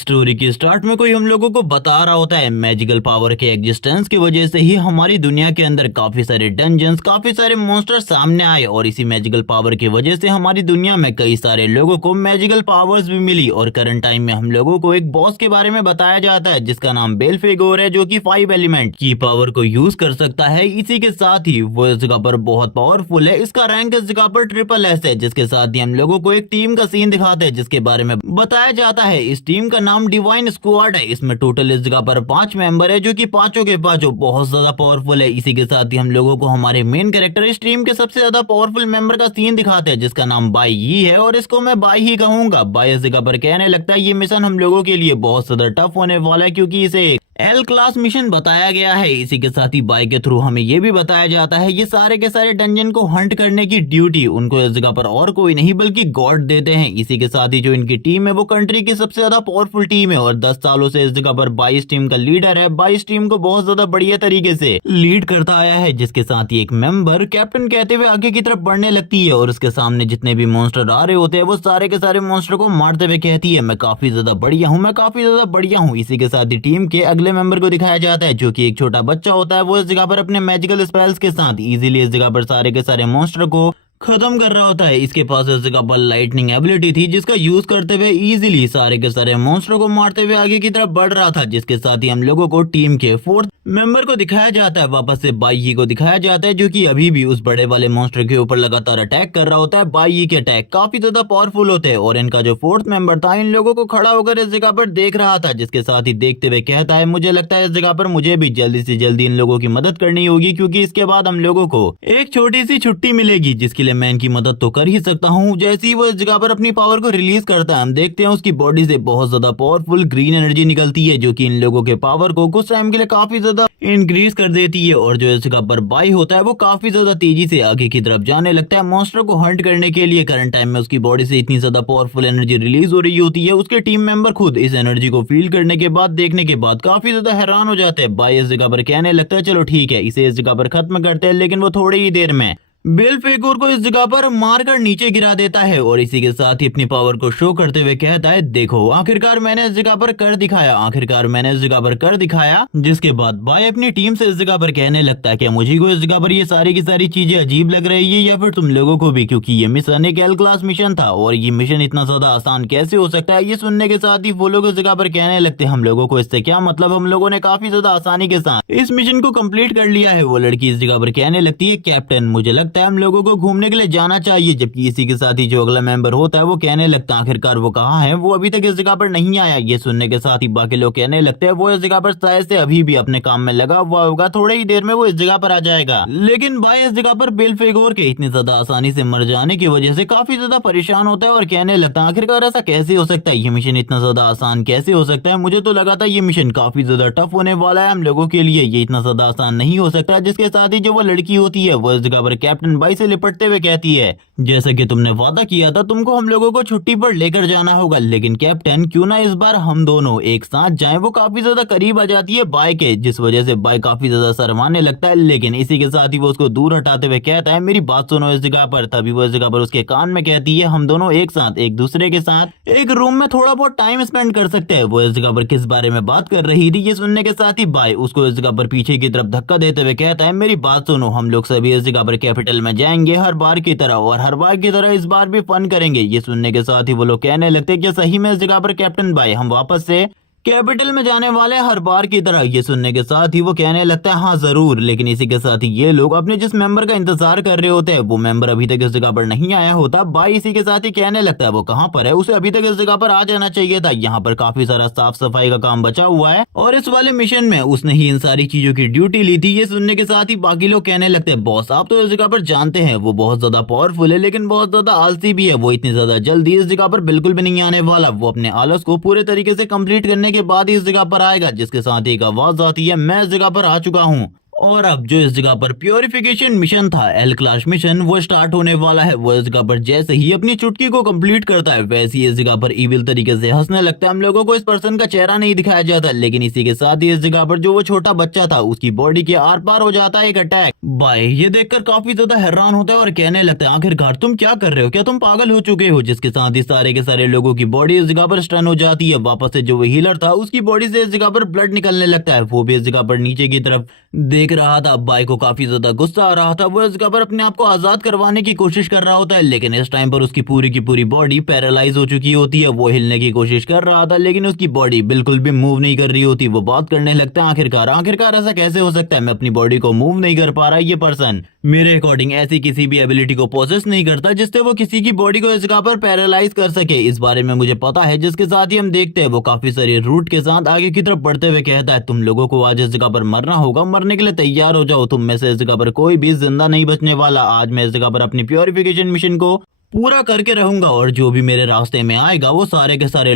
Story की start में कोई हम लोगों को बता रहा होता है मैजिकल पावर के एग्जिस्टेंस की वजह से ही हमारी दुनिया के अंदर काफी सारे डंजन्स, काफी सारे मॉन्स्टर सामने आए और इसी मैजिकल पावर की वजह से हमारी दुनिया में कई सारे लोगों को मैजिकल पावर्स भी मिली। और करंट टाइम में हम लोगों को एक बॉस के बारे में बताया जाता है जिसका नाम बेल्फेगोर है, जो कि 5 एलिमेंट की पावर को यूज कर सकता है। इसी के साथ ही वो इस जगह पर बहुत पावरफुल है। इसका रैंक इस जगह पर SSS है, जिसके साथ ही हम लोगों को एक टीम का सीन दिखाते हैं जिसके बारे में बताया जाता है। इस टीम का नाम डिवाइन स्क्वाड है। इसमें टोटल इस जगह पर 5 मेंबर है, जो कि पांचों के पांचों बहुत ज्यादा पावरफुल है। इसी के साथ ही हम लोगों को हमारे मेन कैरेक्टर इस टीम के सबसे ज्यादा पावरफुल मेंबर का सीन दिखाते हैं जिसका नाम बाई ही है, और इसको मैं बाई ही कहूंगा। बाई इस जगह पर कहने लगता है ये मिशन हम लोगों के लिए बहुत ज्यादा टफ होने वाला है, क्योंकि इसे एल क्लास मिशन बताया गया है। इसी के साथ ही बाई के थ्रू हमें ये भी बताया जाता है ये सारे के सारे डंजन को हंट करने की ड्यूटी उनको इस जगह पर और कोई नहीं बल्कि गॉड देते हैं। इसी के साथ ही जो इनकी टीम है वो कंट्री की सबसे ज्यादा पावरफुल टीम है और 10 सालों से इस जगह पर 22 टीम का लीडर है। 22 टीम को बहुत ज्यादा बढ़िया तरीके से लीड करता आया है, जिसके साथ ही एक मेंबर कैप्टन कहते हुए आगे की तरफ बढ़ने लगती है और उसके सामने जितने भी मॉन्स्टर आ रहे होते हैं वो सारे के सारे मॉन्स्टर को मारते हुए कहती है मैं काफी ज्यादा बढ़िया हूँ, मैं काफी ज्यादा बढ़िया हूँ। इसी के साथ ही टीम के अगले मेंबर को दिखाया जाता है जो कि एक छोटा बच्चा होता है। वो इस जगह पर अपने मैजिकल स्पेल्स के साथ इजीली इस जगह पर सारे के सारे मॉन्स्टर को खत्म कर रहा होता है। इसके पास इस जगह पर लाइटनिंग एबिलिटी थी जिसका यूज करते हुए इजीली सारे के सारे मॉन्स्टर को मारते हुए आगे की तरफ बढ़ रहा था। जिसके साथ ही हम लोगों को टीम के 4th मेंबर को दिखाया जाता है, वापस से बाई ही को दिखाया जाता है, जो कि अभी भी उस बड़े वाले मॉन्स्टर के ऊपर लगातार अटैक कर रहा होता है। बाई ही के अटैक काफी ज्यादा पावरफुल होते हैं और इनका जो 4th मेंबर था इन लोगों को खड़ा होकर इस जगह पर देख रहा था, जिसके साथ ही देखते हुए कहता है मुझे लगता है इस जगह पर मुझे भी जल्दी से जल्दी इन लोगों की मदद करनी होगी, क्योंकि इसके बाद हम लोगों को एक छोटी सी छुट्टी मिलेगी जिसके लिए मैं इनकी मदद तो कर ही सकता हूँ। जैसे ही वो इस जगह पर अपनी पावर को रिलीज करता है हम देखते हैं उसकी बॉडी से बहुत ज्यादा पावरफुल ग्रीन एनर्जी निकलती है, जो कि इन लोगों के पावर को कुछ टाइम के लिए काफी ज्यादा इंक्रीज कर देती है। और जो इस जगह पर बाई होता है वो काफी ज्यादा तेजी से आगे की तरफ जाने लगता है मॉन्स्टर को हंट करने के लिए। करंट टाइम में उसकी बॉडी से इतनी ज्यादा पावरफुल एनर्जी रिलीज हो रही होती है, उसके टीम मेंबर खुद इस एनर्जी को फील करने के बाद देखने के बाद काफी ज्यादा हैरान हो जाते हैं। बाई इस जगह पर कहने लगता है चलो ठीक है इसे इस जगह पर खत्म करते हैं, लेकिन वो थोड़ी ही देर में बेल्फेगोर को इस जगह पर मारकर नीचे गिरा देता है और इसी के साथ ही अपनी पावर को शो करते हुए कहता है देखो आखिरकार मैंने इस जगह पर कर दिखाया, आखिरकार मैंने इस जगह पर कर दिखाया। जिसके बाद बाय अपनी टीम से इस जगह पर कहने लगता है क्या मुझे को इस जगह पर ये सारी की सारी चीजें अजीब लग रही है या फिर तुम लोगों को भी, क्योंकि ये मिशन एक एल क्लास मिशन था और ये मिशन इतना ज्यादा आसान कैसे हो सकता है। ये सुनने के साथ ही वो लोग इस जगह पर कहने लगते हैं हम लोगों को इससे क्या मतलब, हम लोगों ने काफी ज्यादा आसानी के साथ इस मिशन को कंप्लीट कर लिया है। वो लड़की इस जगह पर कहने लगती है कैप्टन मुझे लगता है हम लोगों को घूमने के लिए जाना चाहिए, जबकि इसी के साथ ही जो अगला मेंबर होता है वो कहने लगता है आखिरकार वो कहाँ है, वो अभी तक इस जगह पर नहीं आया। ये सुनने के साथ ही बाकी लोग कहने लगते हैं वो इस जगह पर शायद से अभी भी अपने काम में लगा हुआ होगा, थोड़ी ही देर में वो इस जगह पर आ जाएगा। लेकिन भाई इस जगह पर बेल्फेगोर के इतनी ज्यादा आसानी से मर जाने की वजह से काफी ज्यादा परेशान होता है और कहने लगता है आखिरकार ऐसा कैसे हो सकता है, ये मिशन इतना ज्यादा आसान कैसे हो सकता है, मुझे तो लगा था ये मिशन काफी ज्यादा टफ होने वाला है हम लोगों के लिए, ये इतना ज्यादा आसान नहीं हो सकता। जिसके साथ ही जो वो लड़की होती है वो इस जगह पर कैप्टन बाई से लिपटते हुए कहती है जैसा कि तुमने वादा किया था तुमको हम लोगों को छुट्टी पर लेकर जाना होगा, लेकिन कैप्टन क्यों ना इस बार हम दोनों एक साथ जाएं। वो काफी ज्यादा करीब आ जाती है बाई के, जिस वजह से बाई काफी ज्यादा शर्माने लगता है, लेकिन इसी के साथ ही वो उसको दूर हटाते हुए कहता है मेरी बात सुनो इस जगह पर। तभी वो इस जगह पर उसके कान में कहती है हम दोनों एक साथ एक दूसरे के साथ एक रूम में थोड़ा बहुत टाइम स्पेंड कर सकते हैं। वो इस जगह पर किस बारे में बात कर रही थी ये सुनने के साथ ही बाई उसको इस जगह पर पीछे की तरफ धक्का देते हुए कहता है मेरी बात सुनो, हम लोग सभी इस जगह पर कैपिटल में जाएंगे हर बार की तरह, और हर बार की तरह इस बार भी फन करेंगे। ये सुनने के साथ ही वो लोग कहने लगते हैं कि सही में इस जगह पर कैप्टन बाई हम वापस से कैपिटल में जाने वाले हर बार की तरह। ये सुनने के साथ ही वो कहने लगता है हाँ जरूर, लेकिन इसी के साथ ही ये लोग अपने जिस मेंबर का इंतजार कर रहे होते हैं वो मेंबर अभी तक इस जगह पर नहीं आया होता। बाई इसी के साथ ही कहने लगता है वो कहाँ पर है, उसे अभी तक इस जगह पर आ जाना चाहिए था, यहाँ पर काफी सारा साफ सफाई का काम बचा हुआ है और इस वाले मिशन में उसने ही इन सारी चीजों की ड्यूटी ली थी। ये सुनने के साथ ही बाकी लोग कहने लगते हैं बॉस आप तो इस जगह पर जानते हैं वो बहुत ज्यादा पावरफुल है लेकिन बहुत ज्यादा आलसी भी है, वो इतनी ज्यादा जल्दी इस जगह पर बिल्कुल भी नहीं आने वाला, वो अपने आलस को पूरे तरीके से कंप्लीट करने के बाद ही इस जगह पर आएगा। जिसके साथ एक आवाज आती है मैं इस जगह पर आ चुका हूँ। और अब जो इस जगह पर प्योरिफिकेशन मिशन था एल क्लास मिशन वो स्टार्ट होने वाला है। वो इस जगह पर जैसे ही अपनी चुटकी को कंप्लीट करता है वैसे ही इस जगह पर इविल तरीके से हंसने लगता है। हम लोगों को इस पर्सन का चेहरा नहीं दिखाया जाता, लेकिन इसी के साथ ही इस जगह पर जो वो छोटा बच्चा था उसकी बॉडी के आर पार हो जाता है एक अटैक भाई ये देखकर काफी ज्यादा हैरान होता है और कहने लगता है आखिरकार तुम क्या कर रहे हो, क्या तुम पागल हो चुके हो। जिसके साथ ही सारे के सारे लोगों की बॉडी इस जगह पर स्टन हो जाती है। वापस से जो वो हीलर था उसकी बॉडी से इस जगह पर ब्लड निकलने लगता है। वो भी इस जगह पर नीचे की तरफ देख रहा था। भाई को काफी ज्यादा गुस्सा आ रहा था। वो इस जगह पर अपने आप को आजाद करवाने की कोशिश कर रहा होता है, लेकिन इस टाइम पर उसकी पूरी की पूरी बॉडी पैरालाइज हो चुकी होती है। वो हिलने की कोशिश कर रहा था लेकिन उसकी बॉडी बिल्कुल भी मूव नहीं कर रही होती। वो बात करने लगता है आखिरकार आखिरकार ऐसा कैसे हो सकता है, मैं अपनी बॉडी को मूव नहीं कर पा रहा। ये पर्सन मेरे अकॉर्डिंग ऐसी किसी भी एबिलिटी को पोजेस नहीं करता जिससे वो किसी की बॉडी को इस जगह पर पैरालाइज कर सके। इस बारे में मुझे पता है। जिसके साथ ही हम देखते हैं वो काफी सारी रूट के साथ आगे की तरफ बढ़ते हुए कहता है तुम लोगों को आज इस जगह पर मरना होगा, मरने के लिए तैयार हो जाओ। तुम में से इस जगह पर कोई भी जिंदा नहीं बचने वाला। आज मैं इस जगह पर अपनी प्योरिफिकेशन मिशन को पूरा करके रहूंगा और जो भी मेरे रास्ते में आएगा वो सारे के सारे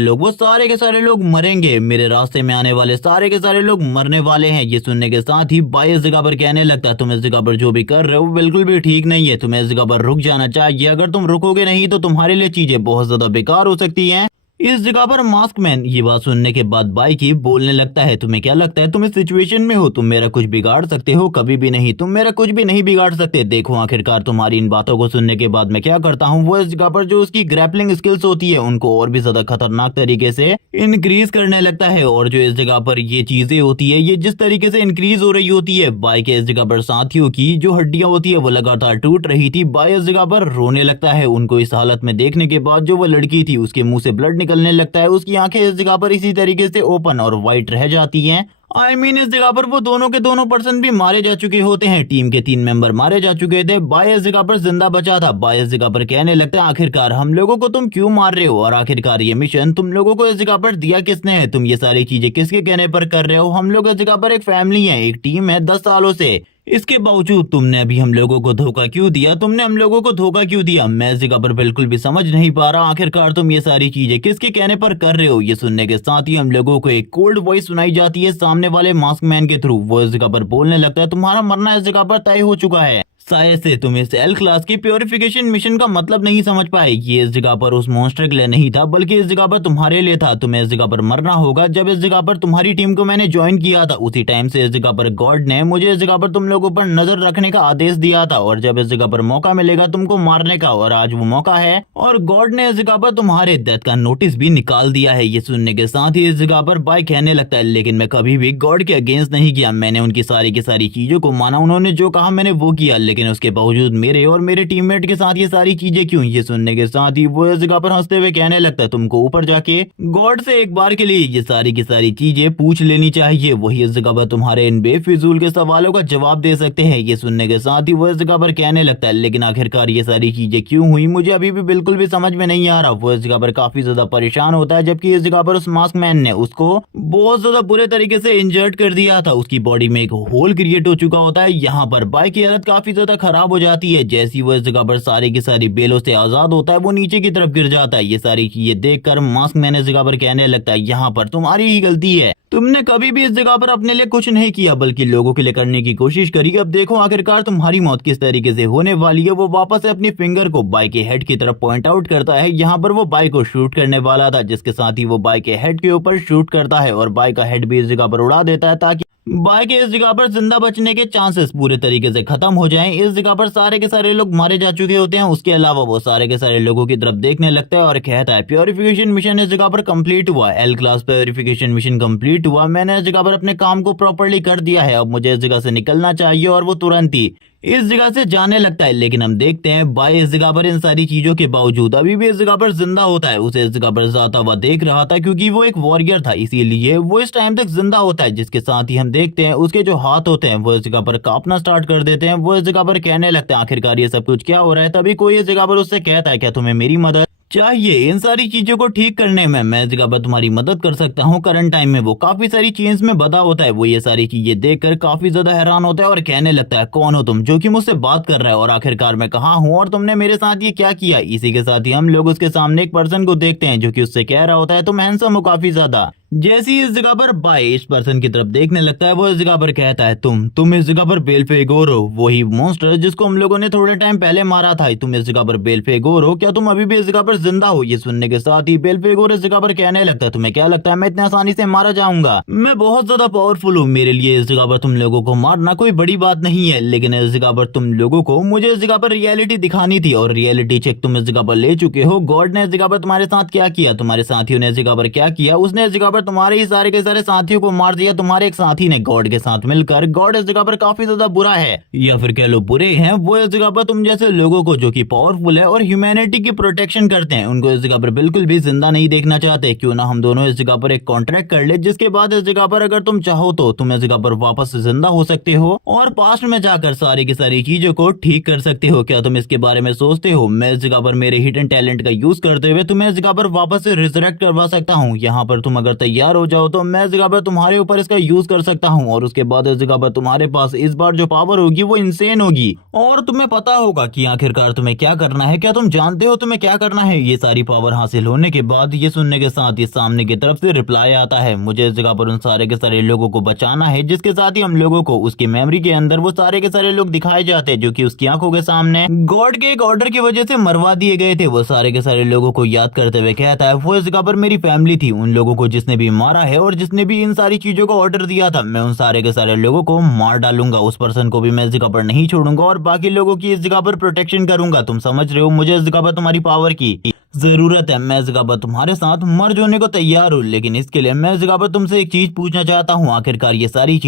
लोग मरेंगे। मेरे रास्ते में आने वाले सारे के सारे लोग मरने वाले हैं। ये सुनने के साथ ही भाई इस जगह पर कहने लगता है तुम इस जगह पर जो भी कर रहे हो बिल्कुल भी ठीक नहीं है। तुम्हें इस जगह पर रुक जाना चाहिए। अगर तुम रुकोगे नहीं तो तुम्हारे लिए चीजें बहुत ज्यादा बेकार हो सकती हैं। इस जगह पर मास्क मैन ये बात सुनने के बाद बाइकी बोलने लगता है तुम्हें क्या लगता है तुम इस सिचुएशन में हो, तुम मेरा कुछ बिगाड़ सकते हो? कभी भी नहीं, तुम मेरा कुछ भी नहीं बिगाड़ सकते। देखो आखिरकार तुम्हारी इन बातों को सुनने के बाद मैं क्या करता हूँ। वो इस जगह पर जो उसकी ग्रैपलिंग स्किल्स होती है उनको और भी ज्यादा खतरनाक तरीके से इंक्रीज करने लगता है। और जो इस जगह पर ये चीजें होती है ये जिस तरीके से इंक्रीज हो रही होती है, बाई के इस जगह पर साथियों की जो हड्डियां होती है वो लगातार टूट रही थी। बाई इस जगह पर रोने लगता है। उनको इस हालत में देखने के बाद जो वो लड़की थी उसके मुंह से ब्लड निकलने लगता है। उसकी आंखें इस जगह पर इसी तरीके से ओपन और वाइट रह जाती हैं। इस जगह पर वो दोनों के दोनों पर्सन भी मारे जा चुके होते हैं। टीम के 3 मेंबर मारे जा चुके थे। बाय इस जगह पर जिंदा बचा था। बाय इस जगह पर कहने लगता है आखिरकार हम लोगों को तुम क्यों मार रहे हो और आखिरकार ये मिशन तुम लोगों को इस जगह पर दिया किसने है? तुम ये सारी चीजें किसके कहने पर कर रहे हो? हम लोग इस जगह पर एक फैमिली है, एक टीम है 10 सालों से। इसके बावजूद तुमने अभी हम लोगों को धोखा क्यों दिया? तुमने हम लोगों को धोखा क्यों दिया? मैं इस जगह पर बिल्कुल भी समझ नहीं पा रहा। आखिरकार तुम ये सारी चीजें किसके कहने पर कर रहे हो? ये सुनने के साथ ही हम लोगों को एक कोल्ड वॉइस सुनाई जाती है सामने वाले मास्क मैन के थ्रू। वो इस जगह पर बोलने लगता है तुम्हारा मरना इस जगह पर तय हो चुका है। शायद से तुम इस एल क्लास की प्योरिफिकेशन मिशन का मतलब नहीं समझ पाए। ये इस जगह पर उस मॉन्स्टर के लिए नहीं था बल्कि इस जगह पर तुम्हारे लिए था। तुम्हें इस जगह पर मरना होगा। जब इस जगह पर तुम्हारी टीम को मैंने ज्वाइन किया था उसी टाइम से इस जगह पर गॉड ने मुझे इस जगह पर तुम लोगों पर नजर रखने का आदेश दिया था और जब इस जगह पर मौका मिलेगा तुमको मारने का और आज वो मौका है और गॉड ने इस जगह पर तुम्हारे डेथ का नोटिस भी निकाल दिया है। ये सुनने के साथ ही इस जगह पर बाय कहने लगता है लेकिन मैं कभी भी गॉड के अगेंस्ट नहीं किया। मैंने उनकी सारी की सारी चीजों को माना, उन्होंने जो कहा मैंने वो किया, लेकिन उसके बावजूद मेरे और मेरे टीममेट के साथ ये सारी चीजें क्यों? ये सुनने के साथ ही वो इस जगह पर हंसते हुए कहने लगता है तुमको ऊपर जाके गॉड से एक बार के लिए ये सारी की सारी चीजें पूछ लेनी चाहिए। वही इस जगह पर तुम्हारे इन बेफिजूल के सवालों का जवाब दे सकते हैं। ये सुनने के साथ ही वो इस जगह पर कहने लगता है लेकिन आखिरकार ये सारी चीजें क्यों हुई मुझे अभी भी बिल्कुल भी समझ में नहीं आ रहा। वो इस जगह पर काफी ज्यादा परेशान होता है जबकि इस जगह पर उस मास्क मैन ने उसको बहुत ज्यादा बुरे तरीके से इंजर्ड कर दिया था। उसकी बॉडी में एक होल क्रिएट हो चुका होता है। यहाँ पर बाय की हालत काफी ज्यादा खराब हो जाती है। जैसी वो इस जगह पर सारी की सारी बेलों से आजाद होता है वो नीचे की तरफ गिर जाता है। ये सारी चीजें देखकर मास्क मैन इस जगह पर कहने लगता है यहाँ पर तुम्हारी ही गलती है। तुमने कभी भी इस जगह पर अपने लिए कुछ नहीं किया बल्कि लोगों के लिए करने की कोशिश करी। अब देखो आखिरकार तुम्हारी मौत किस तरीके से होने वाली है। वो वापस से अपनी फिंगर को बाइक के हेड की तरफ पॉइंट आउट करता है। यहाँ पर वो बाइक को शूट करने वाला था जिसके साथ ही वो बाइक के हेड के ऊपर शूट करता है और बाइक का हेड भी इस जगह पर उड़ा देता है ताकि बाइक इस जगह पर जिंदा बचने के चांसेस पूरे तरीके से खत्म हो जाएं। इस जगह पर सारे के सारे लोग मारे जा चुके होते हैं। उसके अलावा वो सारे के सारे लोगों की तरफ देखने लगता है और कहता है प्योरिफिकेशन मिशन इस जगह पर कंप्लीट हुआ। L class purification mission complete हुआ। मैंने इस जगह पर अपने काम को प्रॉपर्ली कर दिया है। अब मुझे इस जगह से निकलना चाहिए और वो तुरंत ही इस जगह से जाने लगता है। लेकिन हम देखते हैं बाय इस जगह पर इन सारी चीजों के बावजूद अभी भी इस जगह पर जिंदा होता है। उसे इस जगह पर जाता हुआ देख रहा था क्योंकि वो एक वॉरियर था, इसीलिए वो इस टाइम तक जिंदा होता है। जिसके साथ ही हम देखते हैं उसके जो हाथ होते हैं वो इस जगह पर कांपना स्टार्ट कर देते हैं। वो इस जगह पर कहने लगते हैं आखिरकार ये सब कुछ क्या हो रहा है। तभी कोई इस जगह पर उससे कहता है क्या तुम्हें मेरी मदद चाहिए इन सारी चीजों को ठीक करने में? मैं इस जगह पर तुम्हारी मदद कर सकता हूँ। करंट टाइम में वो काफी सारी चेंज में बधा होता है। वो ये सारी चीजें देखकर काफी ज्यादा हैरान होता है और कहने लगता है कौन हो तुम जो कि मुझसे बात कर रहा है और आखिरकार मैं कहाँ हूँ और तुमने मेरे साथ ये क्या किया? इसी के साथ ही हम लोग उसके सामने एक पर्सन को देखते हैं जो कि उससे कह रहा होता है तुम हैंडसम हो काफी ज्यादा। जैसे ही इस जगह पर बाई इस पर्सन की तरफ देखने लगता है, वो इस जगह पर कहता है तुम इस जगह पर बेल्फेगोर हो, वही मॉन्स्टर जिसको हम लोगों ने थोड़े टाइम पहले मारा था। तुम इस जगह पर बेल्फेगोर हो, क्या तुम अभी भी इस जगह पर जिंदा हो? ये सुनने के साथ ही बेल्फेगोर इस जगह पर कहने लगता है, तुम्हें क्या लगता है मैं इतनी आसानी से मारा जाऊंगा? मैं बहुत ज्यादा पावरफुल हूँ, मेरे लिए इस जगह पर तुम लोगों को मारना कोई बड़ी बात नहीं है। लेकिन इस जगह पर तुम लोगों को मुझे इस जगह पर रियलिटी दिखानी थी, और रियलिटी चेक तुम इस जगह पर ले चुके हो। गॉड ने इस जगह पर तुम्हारे साथ क्या किया, तुम्हारे साथियों ने इस जगह पर क्या किया? उसने इस जगह पर तुम्हारे ही सारे के सारे साथियों को मार दिया। तुम्हारे एक साथी ने गॉड के साथ मिलकर, गॉड इस जगह पर काफी ज्यादा बुरा है, या फिर कह लो बुरे हैं, वो इस जगह पर तुम जैसे लोगों को जो कि पावरफुल है और ह्यूमैनिटी की प्रोटेक्शन करते हैं, उनको इस जगह पर बिल्कुल भी जिंदा नहीं देखना चाहते। क्यों ना हम दोनों इस जगह पर एक कॉन्ट्रैक्ट कर ले, जिसके बाद इस जगह पर अगर तुम चाहो तो तुम इस जगह पर वापस से जिंदा हो सकते हो और पास्ट में जाकर सारी की सारी चीजों को ठीक कर सकते हो। क्या तुम इसके बारे में सोचते हो? मैं इस जगह पर मेरे हिडन टैलेंट का यूज करते हुए तुम्हें इस जगह पर वापस से रिजरेक्ट करवा सकता हूँ। यहाँ पर तुम अगर तैयार हो जाओ तो मैं इस जगह पर तुम्हारे ऊपर इसका यूज कर सकता हूँ, और उसके बाद इस जगह पर तुम्हारे पास इस बार जो पावर होगी वो इंसेन होगी, और तुम्हें पता होगा कि आखिरकार तुम्हें क्या करना है। क्या तुम जानते हो तुम्हें क्या करना है? ये सारी पावर हासिल होने के बाद ये सुनने के साथ ही सामने की तरफ से रिप्लाई आता है, मुझे इस जगह पर उन सारे के सारे लोगों को बचाना है, जिसके साथ ही हम लोगों को उसकी मेमोरी के अंदर वो सारे के सारे लोग दिखाए जाते हैं जो कि उसकी आंखों के सामने गॉड के एक ऑर्डर की वजह से मरवा दिए गए थे। वो सारे के सारे लोगों को याद करते हुए कहता है, वो इस जगह पर मेरी फैमिली थी, उन लोगों को जिसने भी मारा है और जिसने भी इन सारी चीजों का ऑर्डर दिया था, मैं उन सारे के सारे लोगों को मार डालूंगा। उस पर्सन को भी मैं इस जगह पर नहीं छोड़ूंगा और बाकी लोगों की इस जगह पर प्रोटेक्शन करूंगा। तुम समझ रहे हो? मुझे इस जगह पर तुम्हारी पावर की जरूरत है। मैं इस जगह पर तुम्हारे साथ मर जाने को तैयार हूँ, लेकिन इसके लिए मैं इस जगह पर तुमसे एक चीज पूछना चाहता हूँ। आखिरकार ये सारी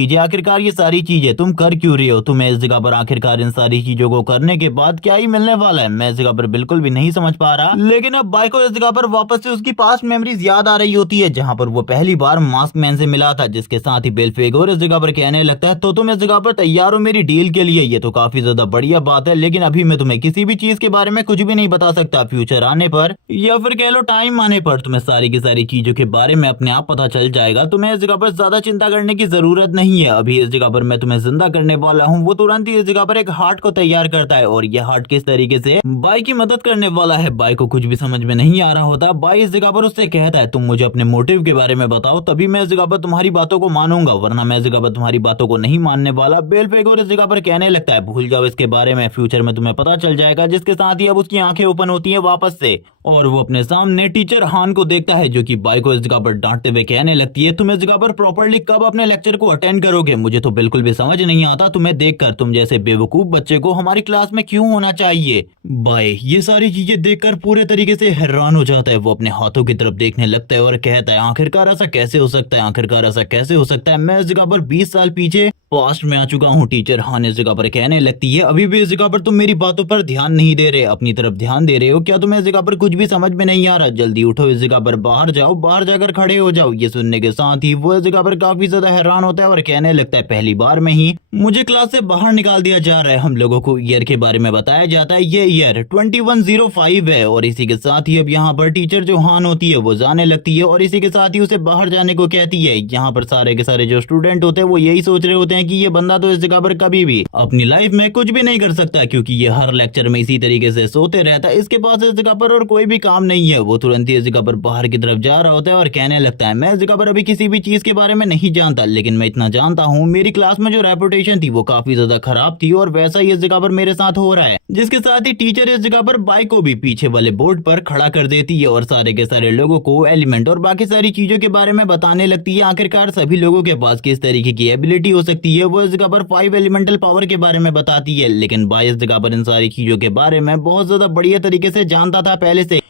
चीजें तुम कर क्यों रहे हो? तुम्हें इस जगह पर आखिरकार इन सारी चीजों को करने के बाद क्या ही मिलने वाला है? मैं इस जगह पर बिल्कुल भी नहीं समझ पा रहा। लेकिन अब बाई को इस जगह पर वापस से उसकी पास्ट मेमोरीज याद आ रही होती है, जहाँ पर वो पहली बार मास्क मैन से मिला था, जिसके साथ ही बेल्फेगोर इस जगह पर कहने लगता है, तो तुम इस जगह पर तैयार हो मेरी डील के लिए? ये तो काफी ज्यादा बढ़िया बात है, लेकिन अभी मैं तुम्हें किसी भी चीज के बारे में कुछ भी नहीं बता सकता। फ्यूचर आने पर या फिर कह लो टाइम आने पर तुम्हें सारी की सारी चीजों के बारे में अपने आप पता चल जाएगा। तुम्हें इस जगह पर ज्यादा चिंता करने की जरूरत नहीं है। अभी इस जगह पर मैं तुम्हें जिंदा करने वाला हूँ। वो तुरंत ही इस जगह पर एक हार्ट को तैयार करता है, और यह हार्ट किस तरीके से बाई की मदद करने वाला है, बाई को कुछ भी समझ में नहीं आ रहा होता। बाई इस जगह पर उससे कहता है, तुम मुझे अपने मोटिव के बारे में बताओ, तभी मैं इस जगह पर तुम्हारी बातों को मानूंगा, वरना मैं इस जगह पर तुम्हारी बातों को नहीं मानने वाला। बेल्फेगोर इस जगह पर कहने लगता है, भूल जाओ इसके बारे में, फ्यूचर में तुम्हें पता चल जाएगा। जिसके साथ ही अब उसकी आंखें ओपन होती है वापस से, और वो अपने सामने टीचर हान को देखता है, जो कि बाई को इस जगह पर डांटते हुए कहने लगती है, तुम इस जगह पर प्रॉपर्ली कब अपने लेक्चर को अटेंड करोगे? मुझे तो बिल्कुल भी समझ नहीं आता तुम्हें देखकर, तुम जैसे बेवकूफ बच्चे को हमारी क्लास में क्यों होना चाहिए? बाई ये सारी चीजें देखकर पूरे तरीके से हैरान हो जाता है। वो अपने हाथों की तरफ देखने लगता है और कहता है, आखिरकार ऐसा कैसे हो सकता है? आखिरकार ऐसा कैसे हो सकता है? मैं इस जगह पर 20 साल पीछे पास्ट में आ चुका हूँ। टीचर हान इस जगह पर कहने लगती है, अभी भी इस जगह पर तुम मेरी बातों पर ध्यान नहीं दे रहे, अपनी तरफ ध्यान दे रहे हो। क्या तुम्हें इस जगह पर कुछ भी समझ में नहीं आ रहा? जल्दी उठो, इस जगह पर बाहर जाओ, बाहर जाकर खड़े हो जाओ। ये सुनने के साथ ही वो इस जगह पर काफी ज्यादा हैरान होता है और कहने लगता है, पहली बार में ही मुझे क्लास से बाहर निकाल दिया जा रहा है। हम लोगों को ईयर के बारे में बताया जाता है, ये ईयर 2105 है, और इसी के साथ ही अब यहाँ पर टीचर जो हान होती है वो जाने लगती है, और इसी के साथ ही उसे बाहर जाने को कहती है। यहाँ पर सारे के सारे जो स्टूडेंट होते हैं वो यही सोच रहे होते हैं कि ये बंदा तो इस जगह पर कभी भी अपनी लाइफ में कुछ भी नहीं कर सकता, क्योंकि ये हर लेक्चर में इसी तरीके से सोते रहता है। इसके पास इस जगह पर और कोई भी काम नहीं है। वो तुरंत ही इस जगह पर बाहर की तरफ जा रहा होता है और कहने लगता है, मैं इस जगह पर अभी किसी भी चीज के बारे में नहीं जानता, लेकिन मैं इतना जानता हूँ, मेरी क्लास में जो रेपुटेशन थी वो काफी ज्यादा खराब थी, और वैसा ही इस जगह पर मेरे साथ हो रहा है। जिसके साथ ही टीचर इस जगह पर बाई को भी पीछे वाले बोर्ड पर खड़ा कर देती है और सारे के सारे लोगों को एलिमेंट और बाकी सारी चीजों के बारे में बताने लगती है। आखिरकार सभी लोगों के पास किस तरीके की एबिलिटी हो सकती है। वो इस जगह पर 5 एलिमेंटल पावर के बारे में बताती है, लेकिन बाई इस जगह पर इन सारी चीजों के बारे में बहुत ज्यादा बढ़िया तरीके से जानता था पहले से।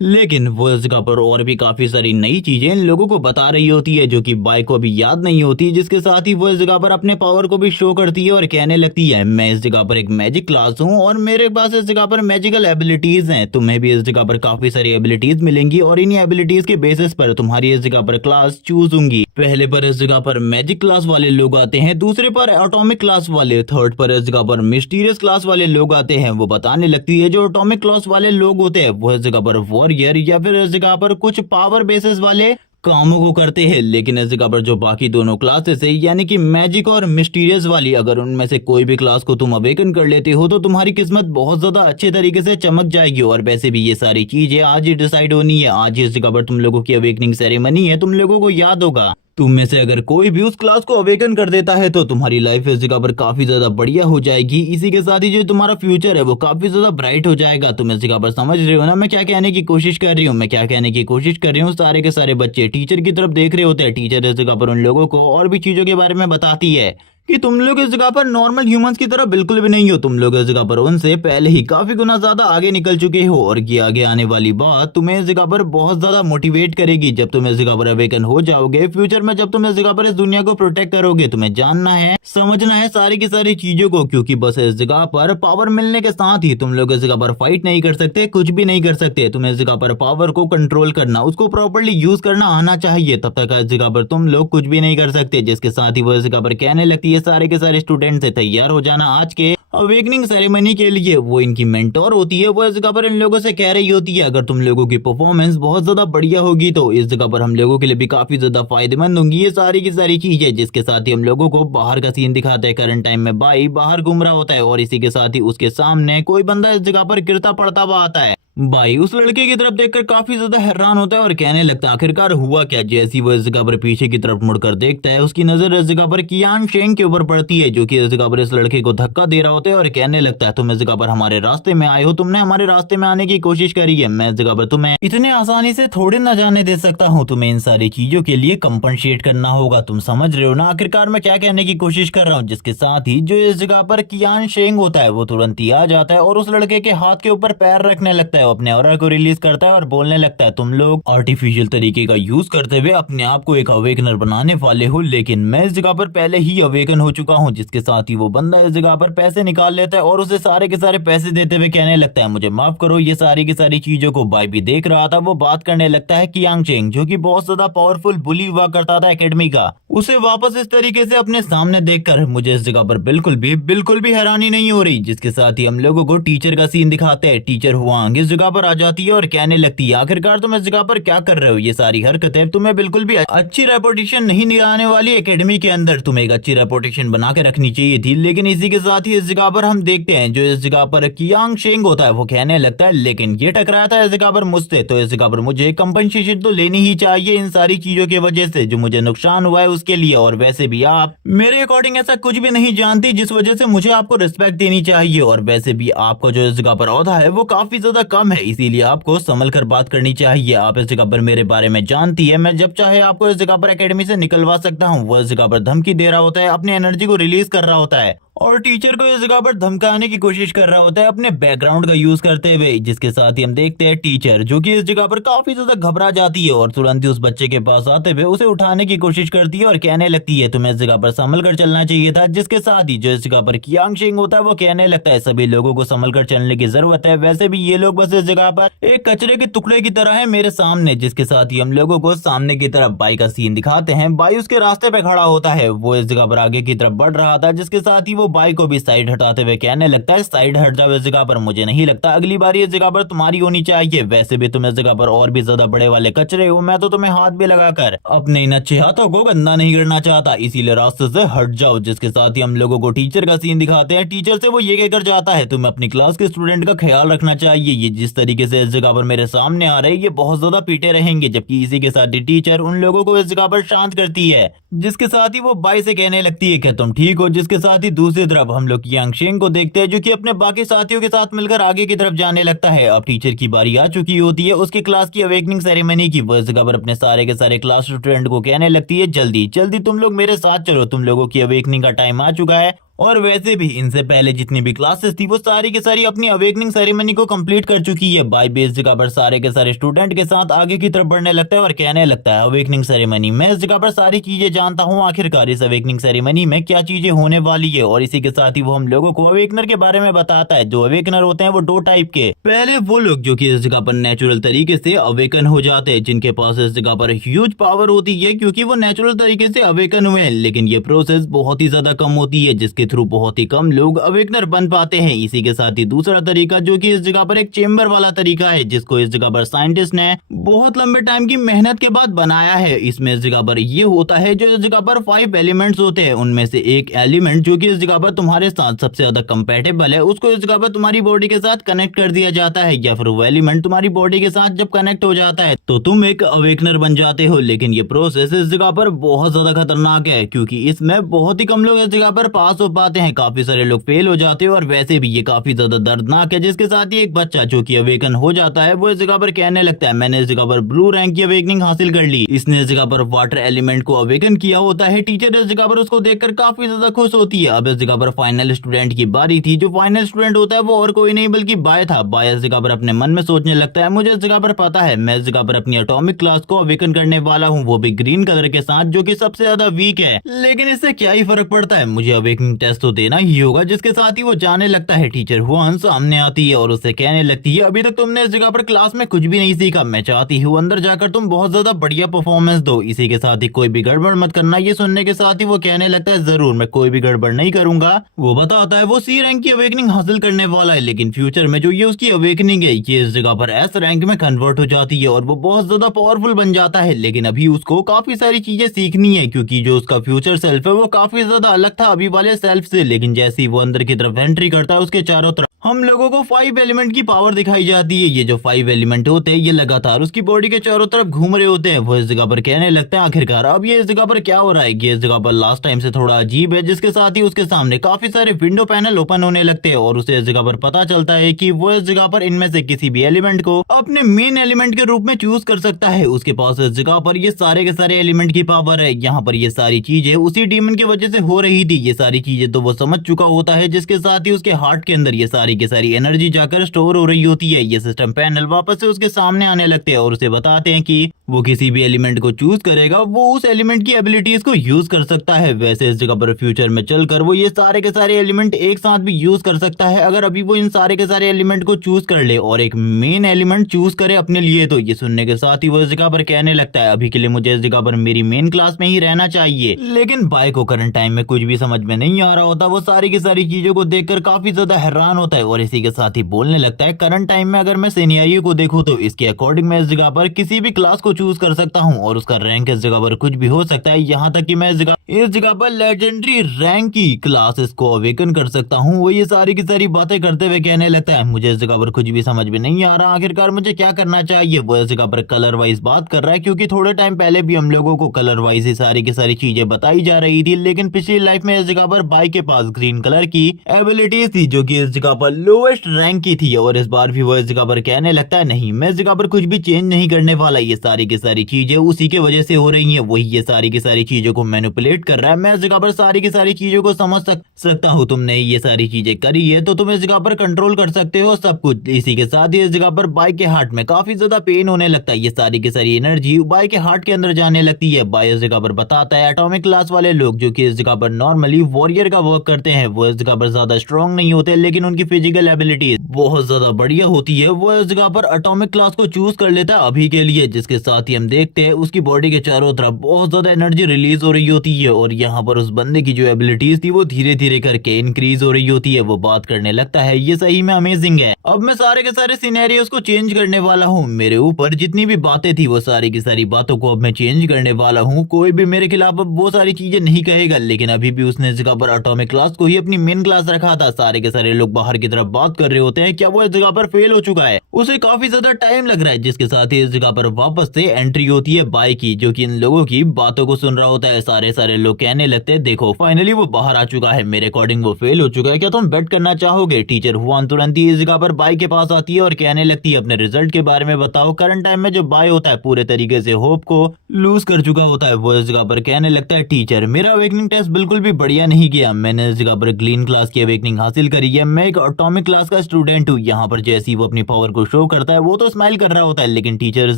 लेकिन वो इस जगह पर और भी काफी सारी नई चीजें इन लोगों को बता रही होती है, जो कि बाई को अभी याद नहीं होती। जिसके साथ ही वो इस जगह पर अपने पावर को भी शो करती है और कहने लगती है, मैं इस जगह पर एक मैजिक क्लास हूँ और मेरे पास इस जगह पर मैजिकल एबिलिटीज हैं। तुम्हें भी इस जगह पर काफी सारी एबिलिटीज मिलेंगी, और इन्हीं एबिलिटीज के बेसिस पर तुम्हारी इस जगह पर क्लास चूज होंगी। पहले पर इस जगह पर मैजिक क्लास वाले लोग आते हैं, दूसरे पर एटॉमिक क्लास वाले, थर्ड पर इस जगह पर मिस्टीरियस क्लास वाले लोग आते हैं। वो बताने लगती है, जो एटॉमिक क्लास वाले लोग होते हैं वो इस जगह पर वॉरियर या फिर इस जगह पर कुछ पावर बेसिस वाले कामों को करते हैं, लेकिन इस जगह पर जो बाकी दोनों क्लासेस है यानी कि मैजिक और मिस्टीरियस वाली, अगर उनमें से कोई भी क्लास को तुम अवेकन कर लेते हो तो तुम्हारी किस्मत बहुत ज्यादा अच्छे तरीके से चमक जाएगी। और वैसे भी ये सारी चीजें आज ही डिसाइड होनी है। आज ही इस जगह पर तुम लोगों की अवेकनिंग सेरेमनी है। तुम लोगों को याद होगा, तुम में से अगर कोई भी उस क्लास को अवेकन कर देता है तो तुम्हारी लाइफ इस जगह पर काफी ज्यादा बढ़िया हो जाएगी। इसी के साथ ही जो तुम्हारा फ्यूचर है वो काफी ज्यादा ब्राइट हो जाएगा। तुम इस जगह पर समझ रहे हो ना मैं क्या कहने की कोशिश कर रही हूँ? मैं क्या कहने की कोशिश कर रही हूँ, सारे के सारे बच्चे टीचर की तरफ देख रहे होते हैं। टीचर इस जगह पर उन लोगों को और भी चीजों के बारे में बताती है कि तुम लोग इस जगह पर नॉर्मल ह्यूमंस की तरह बिल्कुल भी नहीं हो। तुम लोग इस जगह पर उनसे पहले ही काफी गुना ज्यादा आगे निकल चुके हो। और ये आगे आने वाली बात तुम्हें इस जगह पर बहुत ज्यादा मोटिवेट करेगी। जब तुम इस जगह पर अवेकन हो जाओगे फ्यूचर में, जब तुम इस जगह पर इस दुनिया को प्रोटेक्ट करोगे, तुम्हें जानना है, समझना है सारी की सारी चीजों को। क्योंकि बस इस जगह पर पावर मिलने के साथ ही तुम लोग इस जगह पर फाइट नहीं कर सकते, कुछ भी नहीं कर सकते। तुम्हें इस जगह पर पावर को कंट्रोल करना, उसको प्रॉपर्ली यूज करना आना चाहिए, तब तक इस जगह पर तुम लोग कुछ भी नहीं कर सकते। जिसके साथ ही वो इस जगह पर कहने लगती है सारे के सारे स्टूडेंट से तैयार हो जाना आज के अवेकनिंग सेरेमनी के लिए। वो इनकी मेंटोर होती है। वो इस जगह पर इन लोगों से कह रही होती है अगर तुम लोगों की परफॉर्मेंस बहुत ज्यादा बढ़िया होगी तो इस जगह पर हम लोगों के लिए भी काफी ज्यादा फायदेमंद होंगी ये सारी की सारी चीजें। जिसके साथ ही हम लोगों को बाहर का सीन दिखाते हैं। करंट टाइम में भाई बाहर घूम रहा होता है और इसी के साथ ही उसके सामने कोई बंदा इस जगह पर गिरता पड़ता हुआ आता है। भाई उस लड़के की तरफ देखकर काफी ज्यादा हैरान होता है और कहने लगता है आखिरकार हुआ क्या। जैसी वो इस जगह पर पीछे की तरफ मुड़कर देखता है, उसकी नजर इस जगह पर कियान शेंग के ऊपर पड़ती है, जो कि इस जगह पर इस लड़के को धक्का दे रहा होता है और कहने लगता है तुम इस जगह पर हमारे रास्ते में आए हो, तुमने हमारे रास्ते में आने की कोशिश करी है, मैं इस जगह पर तुम्हें इतने आसानी से थोड़े न जाने दे सकता हूँ, तुम्हें इन सारी चीजों के लिए कंपनसेट करना होगा। तुम समझ रहे हो ना आखिरकार मैं क्या कहने की कोशिश कर रहा हूँ। जिसके साथ ही जो इस जगह पर कियान शेंग होता है वो तुरंत ही आ जाता है और उस लड़के के हाथ के ऊपर पैर रखने लगता है, अपने ऑरा को रिलीज करता है और बोलने लगता है तुम लोग आर्टिफिशियल तरीके का यूज करते हुए अपने आप को एक अवेकनर बनाने वाले हो, लेकिन मैं इस जगह पर पहले ही अवेकन हो चुका हूं। जिसके साथ ही वो बंदा इस जगह पर पैसे निकाल लेता है और उसे सारे के सारे पैसे देते हुए कहने लगता है मुझे माफ करो, ये सारी की सारी चीजों को भाई भी देख रहा था। वो बात करने लगता है कियांग चेंग, जो कि बहुत ज्यादा पावरफुल बुली हुआ करता था एकेडमी का, उसे वापस इस तरीके से अपने सामने देखकर मुझे इस जगह पर बिल्कुल भी हैरानी नहीं हो रही। जिसके साथ ही हम लोगों को टीचर का सीन दिखाते हैं। टीचर हुआंग इस जगह पर आ जाती है और कहने लगती है आखिरकार तुम इस जगह पर क्या कर रहे हो, ये सारी हरकतें तुम्हें बिल्कुल भी अच्छी रेपुटेशन नहीं दिलाने वाली। एकेडमी के अंदर तुम्हें एक अच्छी रेपुटेशन बना के रखनी चाहिए थी। लेकिन इसी के साथ ही इस जगह पर हम देखते हैं जो इस जगह पर कियांग शेंग होता है वो कहने लगता है लेकिन ये टकराया था इस जगह पर मुझसे, तो इस जगह पर मुझे कंपनसेशन तो लेनी ही चाहिए इन सारी चीजों की वजह से जो मुझे नुकसान हुआ है उसके लिए। और वैसे भी आप मेरे अकॉर्डिंग ऐसा कुछ भी नहीं जानती जिस वजह से मुझे आपको रिस्पेक्ट देनी चाहिए। और वैसे भी आपका जो इस जगह पर औहदा है वो काफी ज्यादा कम है, इसीलिए आपको संभल कर बात करनी चाहिए। आप इस जगह पर मेरे बारे में जानती है, मैं जब चाहे आपको इस जगह पर एकेडमी से निकलवा सकता हूँ। वो इस जगह पर धमकी दे रहा होता है, अपनी एनर्जी को रिलीज कर रहा होता है और टीचर को इस जगह पर धमकाने की कोशिश कर रहा होता है अपने बैकग्राउंड का यूज करते हुए। जिसके साथ ही हम देखते हैं टीचर जो कि इस जगह पर काफी ज्यादा घबरा जाती है और तुरंत ही उस बच्चे के पास आते हुए उसे उठाने की कोशिश करती है और कहने लगती है तुम्हें इस जगह पर संभल कर चलना चाहिए था। जिसके साथ ही जो इस जगह पर कियांग शेंग होता है वो कहने लगता है सभी लोगों को संभल कर चलने की जरूरत है, वैसे भी ये लोग बस इस जगह पर एक कचरे के टुकड़े की तरह है मेरे सामने। जिसके साथ ही हम लोगों को सामने की तरफ बाई का सीन दिखाते हैं। बाई उसके रास्ते पे खड़ा होता है, वो इस जगह पर आगे की तरफ बढ़ रहा था। जिसके साथ ही वो बाई को भी साइड हटाते हुए कहने लगता है साइड हट जाओ इस जगह पर, मुझे नहीं लगता अगली बार इस जगह पर तुम्हारी होनी चाहिए, वैसे भी तुम इस जगह पर और भी ज्यादा बड़े वाले कचरे हो, मैं तो तुम्हें हाथ भी लगाकर अपने इन अच्छे हाथों को गंदा नहीं करना चाहता, इसीलिए रास्ते से हट जाओ। जिसके साथ ही हम लोगों को टीचर का सीन दिखाते हैं। टीचर से वो ये कहकर जाता है तुम्हें अपनी क्लास के स्टूडेंट का ख्याल रखना चाहिए, ये जिस तरीके से इस जगह पर मेरे सामने आ रहे हैं ये बहुत ज्यादा पीटे रहेंगे। जबकि इसी के साथ ही टीचर उन लोगों को इस जगह पर शांत करती है। जिसके साथ ही वो बाई से कहने लगती है क्या तुम ठीक हो। जिसके साथ ही दूसरी तरफ हम लोग कियांग शेंग को देखते हैं जो कि अपने बाकी साथियों के साथ मिलकर आगे की तरफ जाने लगता है। अब टीचर की बारी आ चुकी होती है उसकी क्लास की अवेकनिंग सेरेमनी की। वो इस जगह पर अपने सारे के सारे क्लास स्टूडेंट को कहने लगती है जल्दी जल्दी तुम लोग मेरे साथ चलो, तुम लोगों की अवेकनिंग का टाइम आ चुका है। और वैसे भी इनसे पहले जितनी भी क्लासेस थी वो सारी की सारी अपनी अवेकनिंग सेरेमनी को कंप्लीट कर चुकी है। बाई भी इस जगह पर सारे के सारे स्टूडेंट के साथ आगे की तरफ बढ़ने लगता है और कहने लगता है अवेकनिंग सेरेमनी, मैं इस जगह पर सारी चीजें जानता हूँ, आखिरकार इस अवेकनिंग सेरेमनी में क्या चीजें होने वाली है। और इसी के साथ ही वो हम लोगों को अवेकनर के बारे में बताता है। जो अवेकनर होते हैं वो दो टाइप के, पहले वो लोग जो कि इस जगह पर नेचुरल तरीके से अवेकन हो जाते हैं, जिनके पास इस जगह पर ह्यूज पावर होती है क्योंकि वो नेचुरल तरीके से अवेकन हुए हैं, लेकिन ये प्रोसेस बहुत ही ज्यादा कम होती है जिसके थ्रू बहुत ही कम लोग अवेकनर बन पाते हैं। इसी के साथ ही दूसरा तरीका जो कि इस जगह पर एक चेम्बर वाला तरीका है, जिसको इस जगह पर साइंटिस्ट ने बहुत लंबे टाइम की मेहनत के बाद बनाया है। इसमें इस जगह पर ये होता है, जो इस जगह पर 5 एलिमेंट्स होते हैं, उनमें से एक एलिमेंट जो कि इस जगह पर तुम्हारे साथ सबसे ज्यादा कंपेटेबल है, उसको इस जगह पर तुम्हारी बॉडी के साथ कनेक्ट कर दिया जाता है, या फिर वो एलिमेंट तुम्हारी बॉडी के साथ जब कनेक्ट हो जाता है तो तुम एक अवेकनर बन जाते हो। लेकिन ये प्रोसेस इस जगह पर बहुत ज्यादा खतरनाक है, क्योंकि इसमें बहुत ही कम लोग इस जगह पर पास हो पाते हैं, काफी सारे लोग फेल हो जाते हैं। और वैसे भी ये काफी ज्यादा दर्दनाक है, जिसके साथ ही एक बच्चा जो कि अवेकन हो जाता है वो इस जगह पर कहने लगता है, मैंने इस जगह पर ब्लू रैंक की अवेकनिंग हासिल कर ली। इसने इस जगह पर वाटर एलिमेंट को अवेकन किया होता है। टीचर इस जगह पर उसको देखकर काफी ज्यादा खुश होती है। अब इस जगह पर फाइनल स्टूडेंट की बारी थी। जो फाइनल स्टूडेंट होता है वो और कोई नहीं बल्कि बाय था। बाय इस जगह पर अपने मन में सोचने लगता है, मुझे इस जगह पर पता है, मैं इस जगह पर अपनी एटॉमिक क्लास को अवेकन करने वाला हूँ, वो भी ग्रीन कलर के साथ, जो कि सबसे ज्यादा वीक है। लेकिन इससे क्या ही फर्क पड़ता है, मुझे अवेकनिंग टेस्ट तो देना ही होगा। जिसके साथ ही वो जाने लगता है। टीचर हुआन सामने आती है और उससे कहने लगती है, अभी तक तुमने इस जगह पर क्लास में कुछ भी नहीं सीखा, मैं चाहती हूँ अंदर जाकर तुम बहुत ज्यादा बढ़िया परफॉर्मेंस दो। इसी के साथ ही कोई भी गड़बड़ मत करना। ये सुनने के साथ ही वो कहने लगता है, जरूर, मैं कोई भी गड़बड़ नहीं करूंगा। वो बताता है वो सी रैंक की अवेकनिंग हासिल करने वाला है, लेकिन फ्यूचर में जो ये उसकी अवेकनिंग है ये इस जगह पर एस रैंक में कन्वर्ट हो जाती है और वो बहुत ज्यादा पावरफुल बन जाता है। लेकिन अभी उसको काफी सारी चीजें सीखनी है, क्योंकि जो उसका फ्यूचर सेल्फ है वो काफी ज्यादा अलग था अभी वाले सेल्फ से। लेकिन जैसे ही वो अंदर की तरफ एंट्री करता है, उसके चारों तरफ हम लोगों को 5 एलिमेंट की पावर दिखाई जाती है। ये जो 5 एलिमेंट होते हैं ये लगातार उसकी बॉडी के चारों तरफ घूम रहे होते हैं। वो इस जगह पर कहने लगता है, आखिरकार अब ये इस जगह पर क्या हो रहा है, ये इस जगह पर लास्ट टाइम से थोड़ा अजीब है। जिसके साथ ही उसके सामने काफी सारे विंडो पैनल ओपन होने लगते हैं और उसे इस जगह पर पता चलता है कि वो इस जगह पर इनमें से किसी भी एलिमेंट को अपने मेन एलिमेंट के रूप में चूज कर सकता है। उसके पास इस जगह पर ये सारे के सारे एलिमेंट की पावर है। यहाँ पर ये सारी चीजें उसी डीमन की वजह से हो रही थी। ये सारी चीजें तो वो समझ चुका होता है। जिसके साथ ही उसके हार्ट के अंदर ये सारी की सारी एनर्जी जाकर स्टोर हो रही होती है। ये सिस्टम पैनल वापस से उसके सामने आने लगते हैं और उसे बताते हैं कि वो किसी भी एलिमेंट को चूज करेगा, वो उस एलिमेंट की एबिलिटीज को यूज कर सकता है। वैसे इस जगह पर फ्यूचर में चलकर वो ये सारे के सारे एलिमेंट एक साथ भी यूज कर सकता है। अगर अभी वो इन सारे के सारे एलिमेंट को चूज कर ले और एक मेन एलिमेंट चूज करे अपने लिए, तो ये सुनने के साथ ही वो इस जगह पर कहने लगता है, अभी के लिए मुझे इस जगह पर मेरी मेन क्लास में ही रहना चाहिए। लेकिन बाय को करंट टाइम में कुछ भी समझ में नहीं आ रहा होता। वो सारी की सारी चीजों को देखकर काफी ज्यादा हैरान होता है और इसी के साथ ही बोलने लगता है, करंट टाइम में अगर मैं सिनेरियो को देखूं तो इसके अकॉर्डिंग मैं इस जगह पर किसी भी क्लास को चूज कर सकता हूं और उसका रैंक इस जगह पर कुछ भी हो सकता है। यहाँ तक कि मैं इस जगह पर लेजेंडरी रैंक की क्लासेस को अवेकन कर सकता हूँ। वो ये सारी की सारी बातें करते हुए कहने लगता है, मुझे इस जगह पर कुछ भी समझ में नहीं आ रहा, आखिरकार मुझे क्या करना चाहिए। वो इस जगह पर कलर वाइज बात कर रहा है, क्योंकि थोड़े टाइम पहले भी हम लोगों को कलर वाइज ही सारी की सारी चीजें बताई जा रही थी। लेकिन पिछली लाइफ में इस जगह पर बाई के पास ग्रीन कलर की एबिलिटीज थी, जो कि इस जगह पर लोएस्ट रैंक की थी। और इस बार भी वो इस जगह पर कहने लगता है, नहीं, मैं इस जगह पर कुछ भी चेंज नहीं करने वाला, ये सारी की सारी चीजें उसी के वजह से हो रही है, वही ये सारी की सारी चीजों को मैनिपुलेट कर रहा है। मैं इस जगह पर सारी की सारी चीजों को समझ सकता हूँ। तुमने ये सारी चीजें करी है तो तुम इस जगह पर कंट्रोल कर सकते हो सब कुछ। इसी के साथ ही इस जगह पर बाई के हार्ट में काफी ज्यादा पेन होने लगता है। ये सारी की सारी एनर्जी बाई के हार्ट के अंदर जाने लगती है। बाई इस जगह पर बताता है, एटॉमिक क्लास वाले लोग जो कि इस जगह पर नॉर्मली वॉरियर का वर्क करते हैं, वो इस जगह पर ज्यादा स्ट्रॉन्ग नहीं होते, लेकिन उनकी फिजिकल एबिलिटी बहुत ज्यादा बढ़िया होती है। वो इस जगह पर एटॉमिक क्लास को चूज कर लेता है अभी के लिए। जिसके साथ ही हम देखते हैं उसकी बॉडी के चारों तरफ बहुत ज्यादा एनर्जी रिलीज हो रही होती है और यहाँ पर उस बंदे की जो एबिलिटीज थी वो धीरे धीरे करके इंक्रीज हो रही होती है। वो बात करने लगता है, ये सही में अमेजिंग है, अब मैं सारे के सारे सिनेरियोस को चेंज करने वाला हूँ। मेरे ऊपर जितनी भी बातें थी वो सारी की सारी बातों को अब मैं चेंज करने वाला हूँ। कोई भी मेरे खिलाफ अब वो सारी चीजें नहीं कहेगा। लेकिन अभी भी उसने इस जगह पर एटॉमिक क्लास को ही अपनी मेन क्लास रखा था। सारे के सारे लोग बाहर की तरफ बात कर रहे होते हैं, क्या वो इस जगह पर फेल हो चुका है, उसे काफी ज्यादा टाइम लग रहा है। जिसके साथ ही इस जगह पर वापस से एंट्री होती है बाई की, जो कि इन लोगों की बातों को सुन रहा होता है। सारे सारे लोग कहने लगते हैं, देखो फाइनली वो बाहर आ चुका है, मेरे अकॉर्डिंग वो फेल हो चुका है, क्या तुम बेट करना चाहोगे। टीचर हुआन तुरंत ही इस जगह पर बाई के पास आती है और कहने लगती है, अपने रिजल्ट के बारे में बताओ। करंट टाइम में जो बाई होता है पूरे तरीके से होप को लूज कर चुका होता है। वो इस जगह पर कहने लगता है, टीचर मेरा अवेकनिंग टेस्ट बिल्कुल भी बढ़िया नहीं गया, मैंने इस जगह पर ग्रीन क्लास की अवेकनिंग हासिल करी है, मैं एक एटॉमिक क्लास का स्टूडेंट हूँ। यहाँ पर जैसे ही वो अपनी पावर को शो करता है वो तो स्माइल कर रहा होता है, लेकिन टीचर इस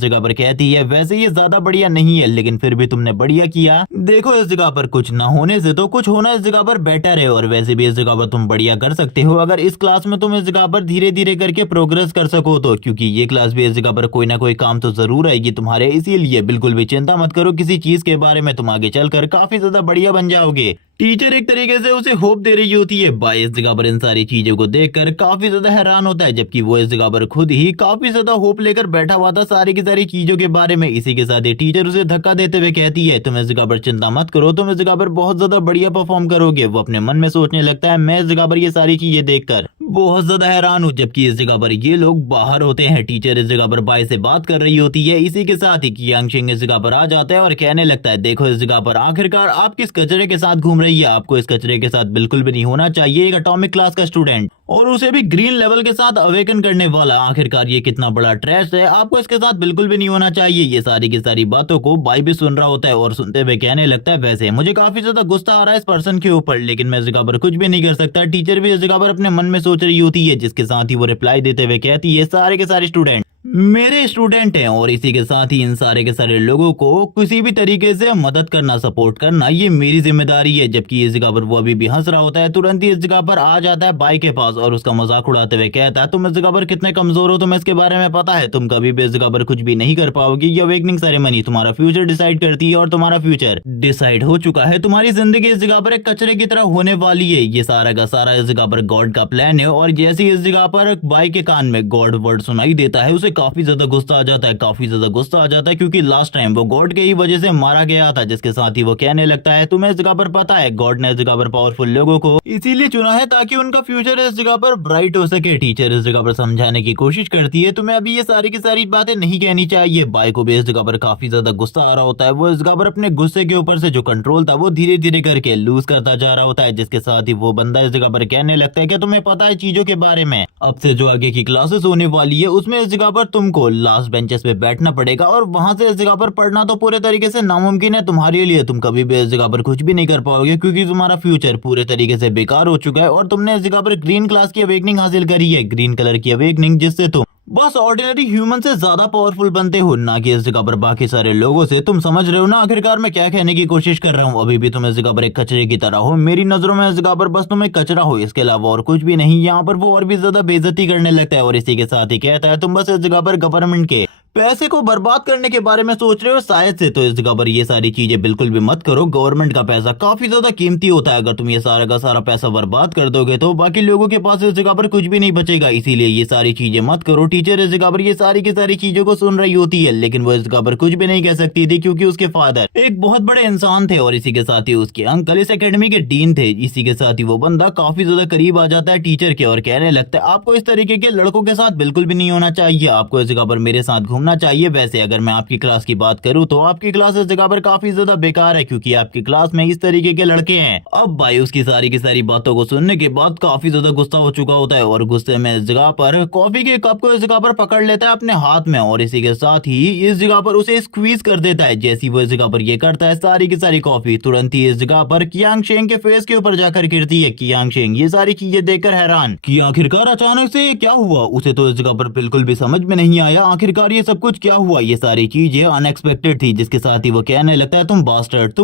जगह पर कहती है, वैसे ये ज्यादा बढ़िया नहीं है, लेकिन फिर भी तुमने बढ़िया किया। देखो इस जगह पर कुछ ना होने से तो कुछ होना इस जगह पर बेटर है, और वैसे भी इस जगह पर तुम बढ़िया कर सकते हो अगर इस क्लास में तुम इस जगह पर धीरे धीरे करके प्रोग्रेस कर सको तो, क्योंकि ये क्लास भी इस जगह पर कोई ना कोई काम तो जरूर आएगी तुम्हारे। इसीलिए बिल्कुल भी चिंता मत करो किसी चीज के बारे में, तुम आगे चलकर काफी ज्यादा बढ़िया बन जाओगे। टीचर एक तरीके से उसे होप दे रही होती है। भाई इस जगह पर इन सारी चीजों को देखकर काफी ज्यादा हैरान होता है, जबकि वो इस जगह पर खुद ही काफी ज्यादा होप लेकर बैठा हुआ था सारी की सारी चीजों के बारे में। इसी के साथ ही टीचर उसे धक्का देते हुए कहती है, तुम इस जगह पर चिंता मत करो, तुम इस जगह पर बहुत ज्यादा बढ़िया परफॉर्म करोगे। वो अपने मन में सोचने लगता है, मैं इस जगह पर ये सारी चीजें देखकर बहुत ज्यादा हैरान हूँ। जबकि इस जगह पर ये लोग बाहर होते हैं। टीचर इस जगह पर बाई से बात कर रही होती है। इसी के साथ ही कियांग शेंग इस जगह पर आ जाता है और कहने लगता है, देखो इस जगह पर आखिरकार आप किस कचरे के साथ घूम रही है, आपको इस कचरे के साथ बिल्कुल भी नहीं होना चाहिए। एक एटॉमिक क्लास का स्टूडेंट और उसे भी ग्रीन लेवल के साथ अवेकन करने वाला, आखिरकार ये कितना बड़ा ट्रैश है, आपको इसके साथ बिल्कुल भी नहीं होना चाहिए। ये सारी की सारी बातों को बाई भी सुन रहा होता है और सुनते हुए कहने लगता है, वैसे मुझे काफी ज्यादा गुस्सा आ रहा है इस पर्सन के ऊपर, लेकिन मैं इस जगह पर कुछ भी नहीं कर सकता। टीचर भी इस जगह पर अपने मन में सोच रही होती है, जिसके साथ ही वो रिप्लाई देते हुए कहती है, सारे के सारे स्टूडेंट मेरे स्टूडेंट हैं और इसी के साथ ही इन सारे के सारे लोगों को किसी भी तरीके से मदद करना, सपोर्ट करना, ये मेरी जिम्मेदारी है। जबकि इस जगह पर वो अभी भी हंस रहा होता है। तुरंत ही इस जगह पर आ जाता है बाई के पास और उसका मजाक उड़ाते हुए कहता है, तुम इस जगह पर कितने कमजोर हो, तुम्हें इसके बारे में पता है, तुम कभी भी इस जगह पर कुछ भी नहीं कर पाओगी। ये अवेकनिंग सेरेमनी तुम्हारा फ्यूचर डिसाइड करती है और तुम्हारा फ्यूचर डिसाइड हो चुका है। तुम्हारी जिंदगी इस जगह पर एक कचरे की तरह होने वाली है। ये सारा का सारा इस जगह पर गॉड का प्लान है। और जैसे इस जगह पर बाई के कान में गॉड वर्ड सुनाई देता है, उसे काफी ज्यादा गुस्सा आ जाता है, काफी ज्यादा गुस्सा आ जाता है, क्योंकि लास्ट टाइम वो गॉड के ही वजह से मारा गया था। जिसके साथ ही वो कहने लगता है, तुम्हें इस जगह पर पता है, गॉड ने इस जगह पर पावरफुल लोगों को इसीलिए चुना है ताकि उनका फ्यूचर इस जगह पर ब्राइट हो सके। टीचर इस जगह पर समझाने की कोशिश करती है, तुम्हें अभी ये सारी की सारी बातें नहीं कहनी चाहिए। बाई को भी इस जगह पर काफी ज्यादा गुस्सा आ रहा होता है। वो इस जगह पर अपने गुस्से के ऊपर से जो कंट्रोल था वो धीरे धीरे करके लूज करता जा रहा होता है। जिसके साथ ही वो बंदा इस जगह पर कहने लगता है कि तुम्हें पता है चीजों के बारे में, अब से जो आगे की क्लासेस होने वाली है उसमें इस जगह पर तुमको लास्ट बेंचेस पे बैठना पड़ेगा और वहां से इस जगह पर पढ़ना तो पूरे तरीके से नामुमकिन है तुम्हारे लिए। तुम कभी भी इस जगह पर कुछ भी नहीं कर पाओगे, क्योंकि तुम्हारा फ्यूचर पूरे तरीके से बेकार हो चुका है और तुमने इस जगह पर ग्रीन क्लास की अवेकनिंग हासिल करी है, ग्रीन कलर की अवेकनिंग, जिससे तुम बस ऑर्डिनरी ह्यूमन से ज्यादा पावरफुल बनते हो, ना कि इस जगह पर बाकी सारे लोगों से। तुम समझ रहे हो ना आखिरकार मैं क्या कहने की कोशिश कर रहा हूँ। अभी भी तुम इस जगह पर एक कचरे की तरह हो, मेरी नजरों में इस जगह पर बस तुम एक कचरा हो, इसके अलावा और कुछ भी नहीं। यहाँ पर वो और भी ज्यादा बेइज्जती करने लगता है और इसी के साथ ही कहता है, तुम बस इस जगह पर गवर्नमेंट के पैसे को बर्बाद करने के बारे में सोच रहे हो शायद से, तो इस जगह पर ये सारी चीजें बिल्कुल भी मत करो। गवर्नमेंट का पैसा काफी ज्यादा कीमती होता है, अगर तुम ये सारा का सारा पैसा बर्बाद कर दोगे तो बाकी लोगों के पास इस जगह पर कुछ भी नहीं बचेगा, इसीलिए ये सारी चीजें मत करो। टीचर इस जगह पर ये सारी की सारी चीजों को सुन रही होती है, लेकिन वो इस जगह पर कुछ भी नहीं कह सकती थी, क्योंकि उसके फादर एक बहुत बड़े इंसान थे और इसी के साथ ही उसके अंकल इस एकेडमी के डीन थे। इसी के साथ ही वो बंदा काफी ज्यादा करीब आ जाता है टीचर के और कहने लगता है, आपको इस तरीके के लड़कों के साथ बिल्कुल भी नहीं होना चाहिए, आपको इस जगह पर मेरे साथ घूमना चाहिए। वैसे अगर मैं आपकी क्लास की बात करूं तो आपकी क्लास इस जगह पर काफी ज्यादा बेकार है, क्योंकि आपकी क्लास में इस तरीके के लड़के हैं। अब भाई उसकी सारी की सारी बातों को सुनने के बाद काफी ज्यादा गुस्सा हो चुका होता है और गुस्से में इस जगह पर कॉफी के कप को इस जगह पर पकड़ लेता है अपने हाथ में और इसी के साथ ही इस जगह पर उसे स्क्वीज कर देता है। जैसी वो इस जगह पर ये करता है, सारी की सारी कॉफी तुरंत ही इस जगह पर कियांग शेंग के फेस के ऊपर जाकर गिरती है। कियांग शेंग ये सारी चीजें देखकर हैरान कि आखिरकार अचानक से क्या हुआ, उसे तो इस जगह पर बिल्कुल भी समझ में नहीं आया आखिरकार ये सब कुछ क्या हुआ। ये सारी चीजें अनएक्सपेक्टेड थी। जिसके साथ ही वो कहने लगता है, तुम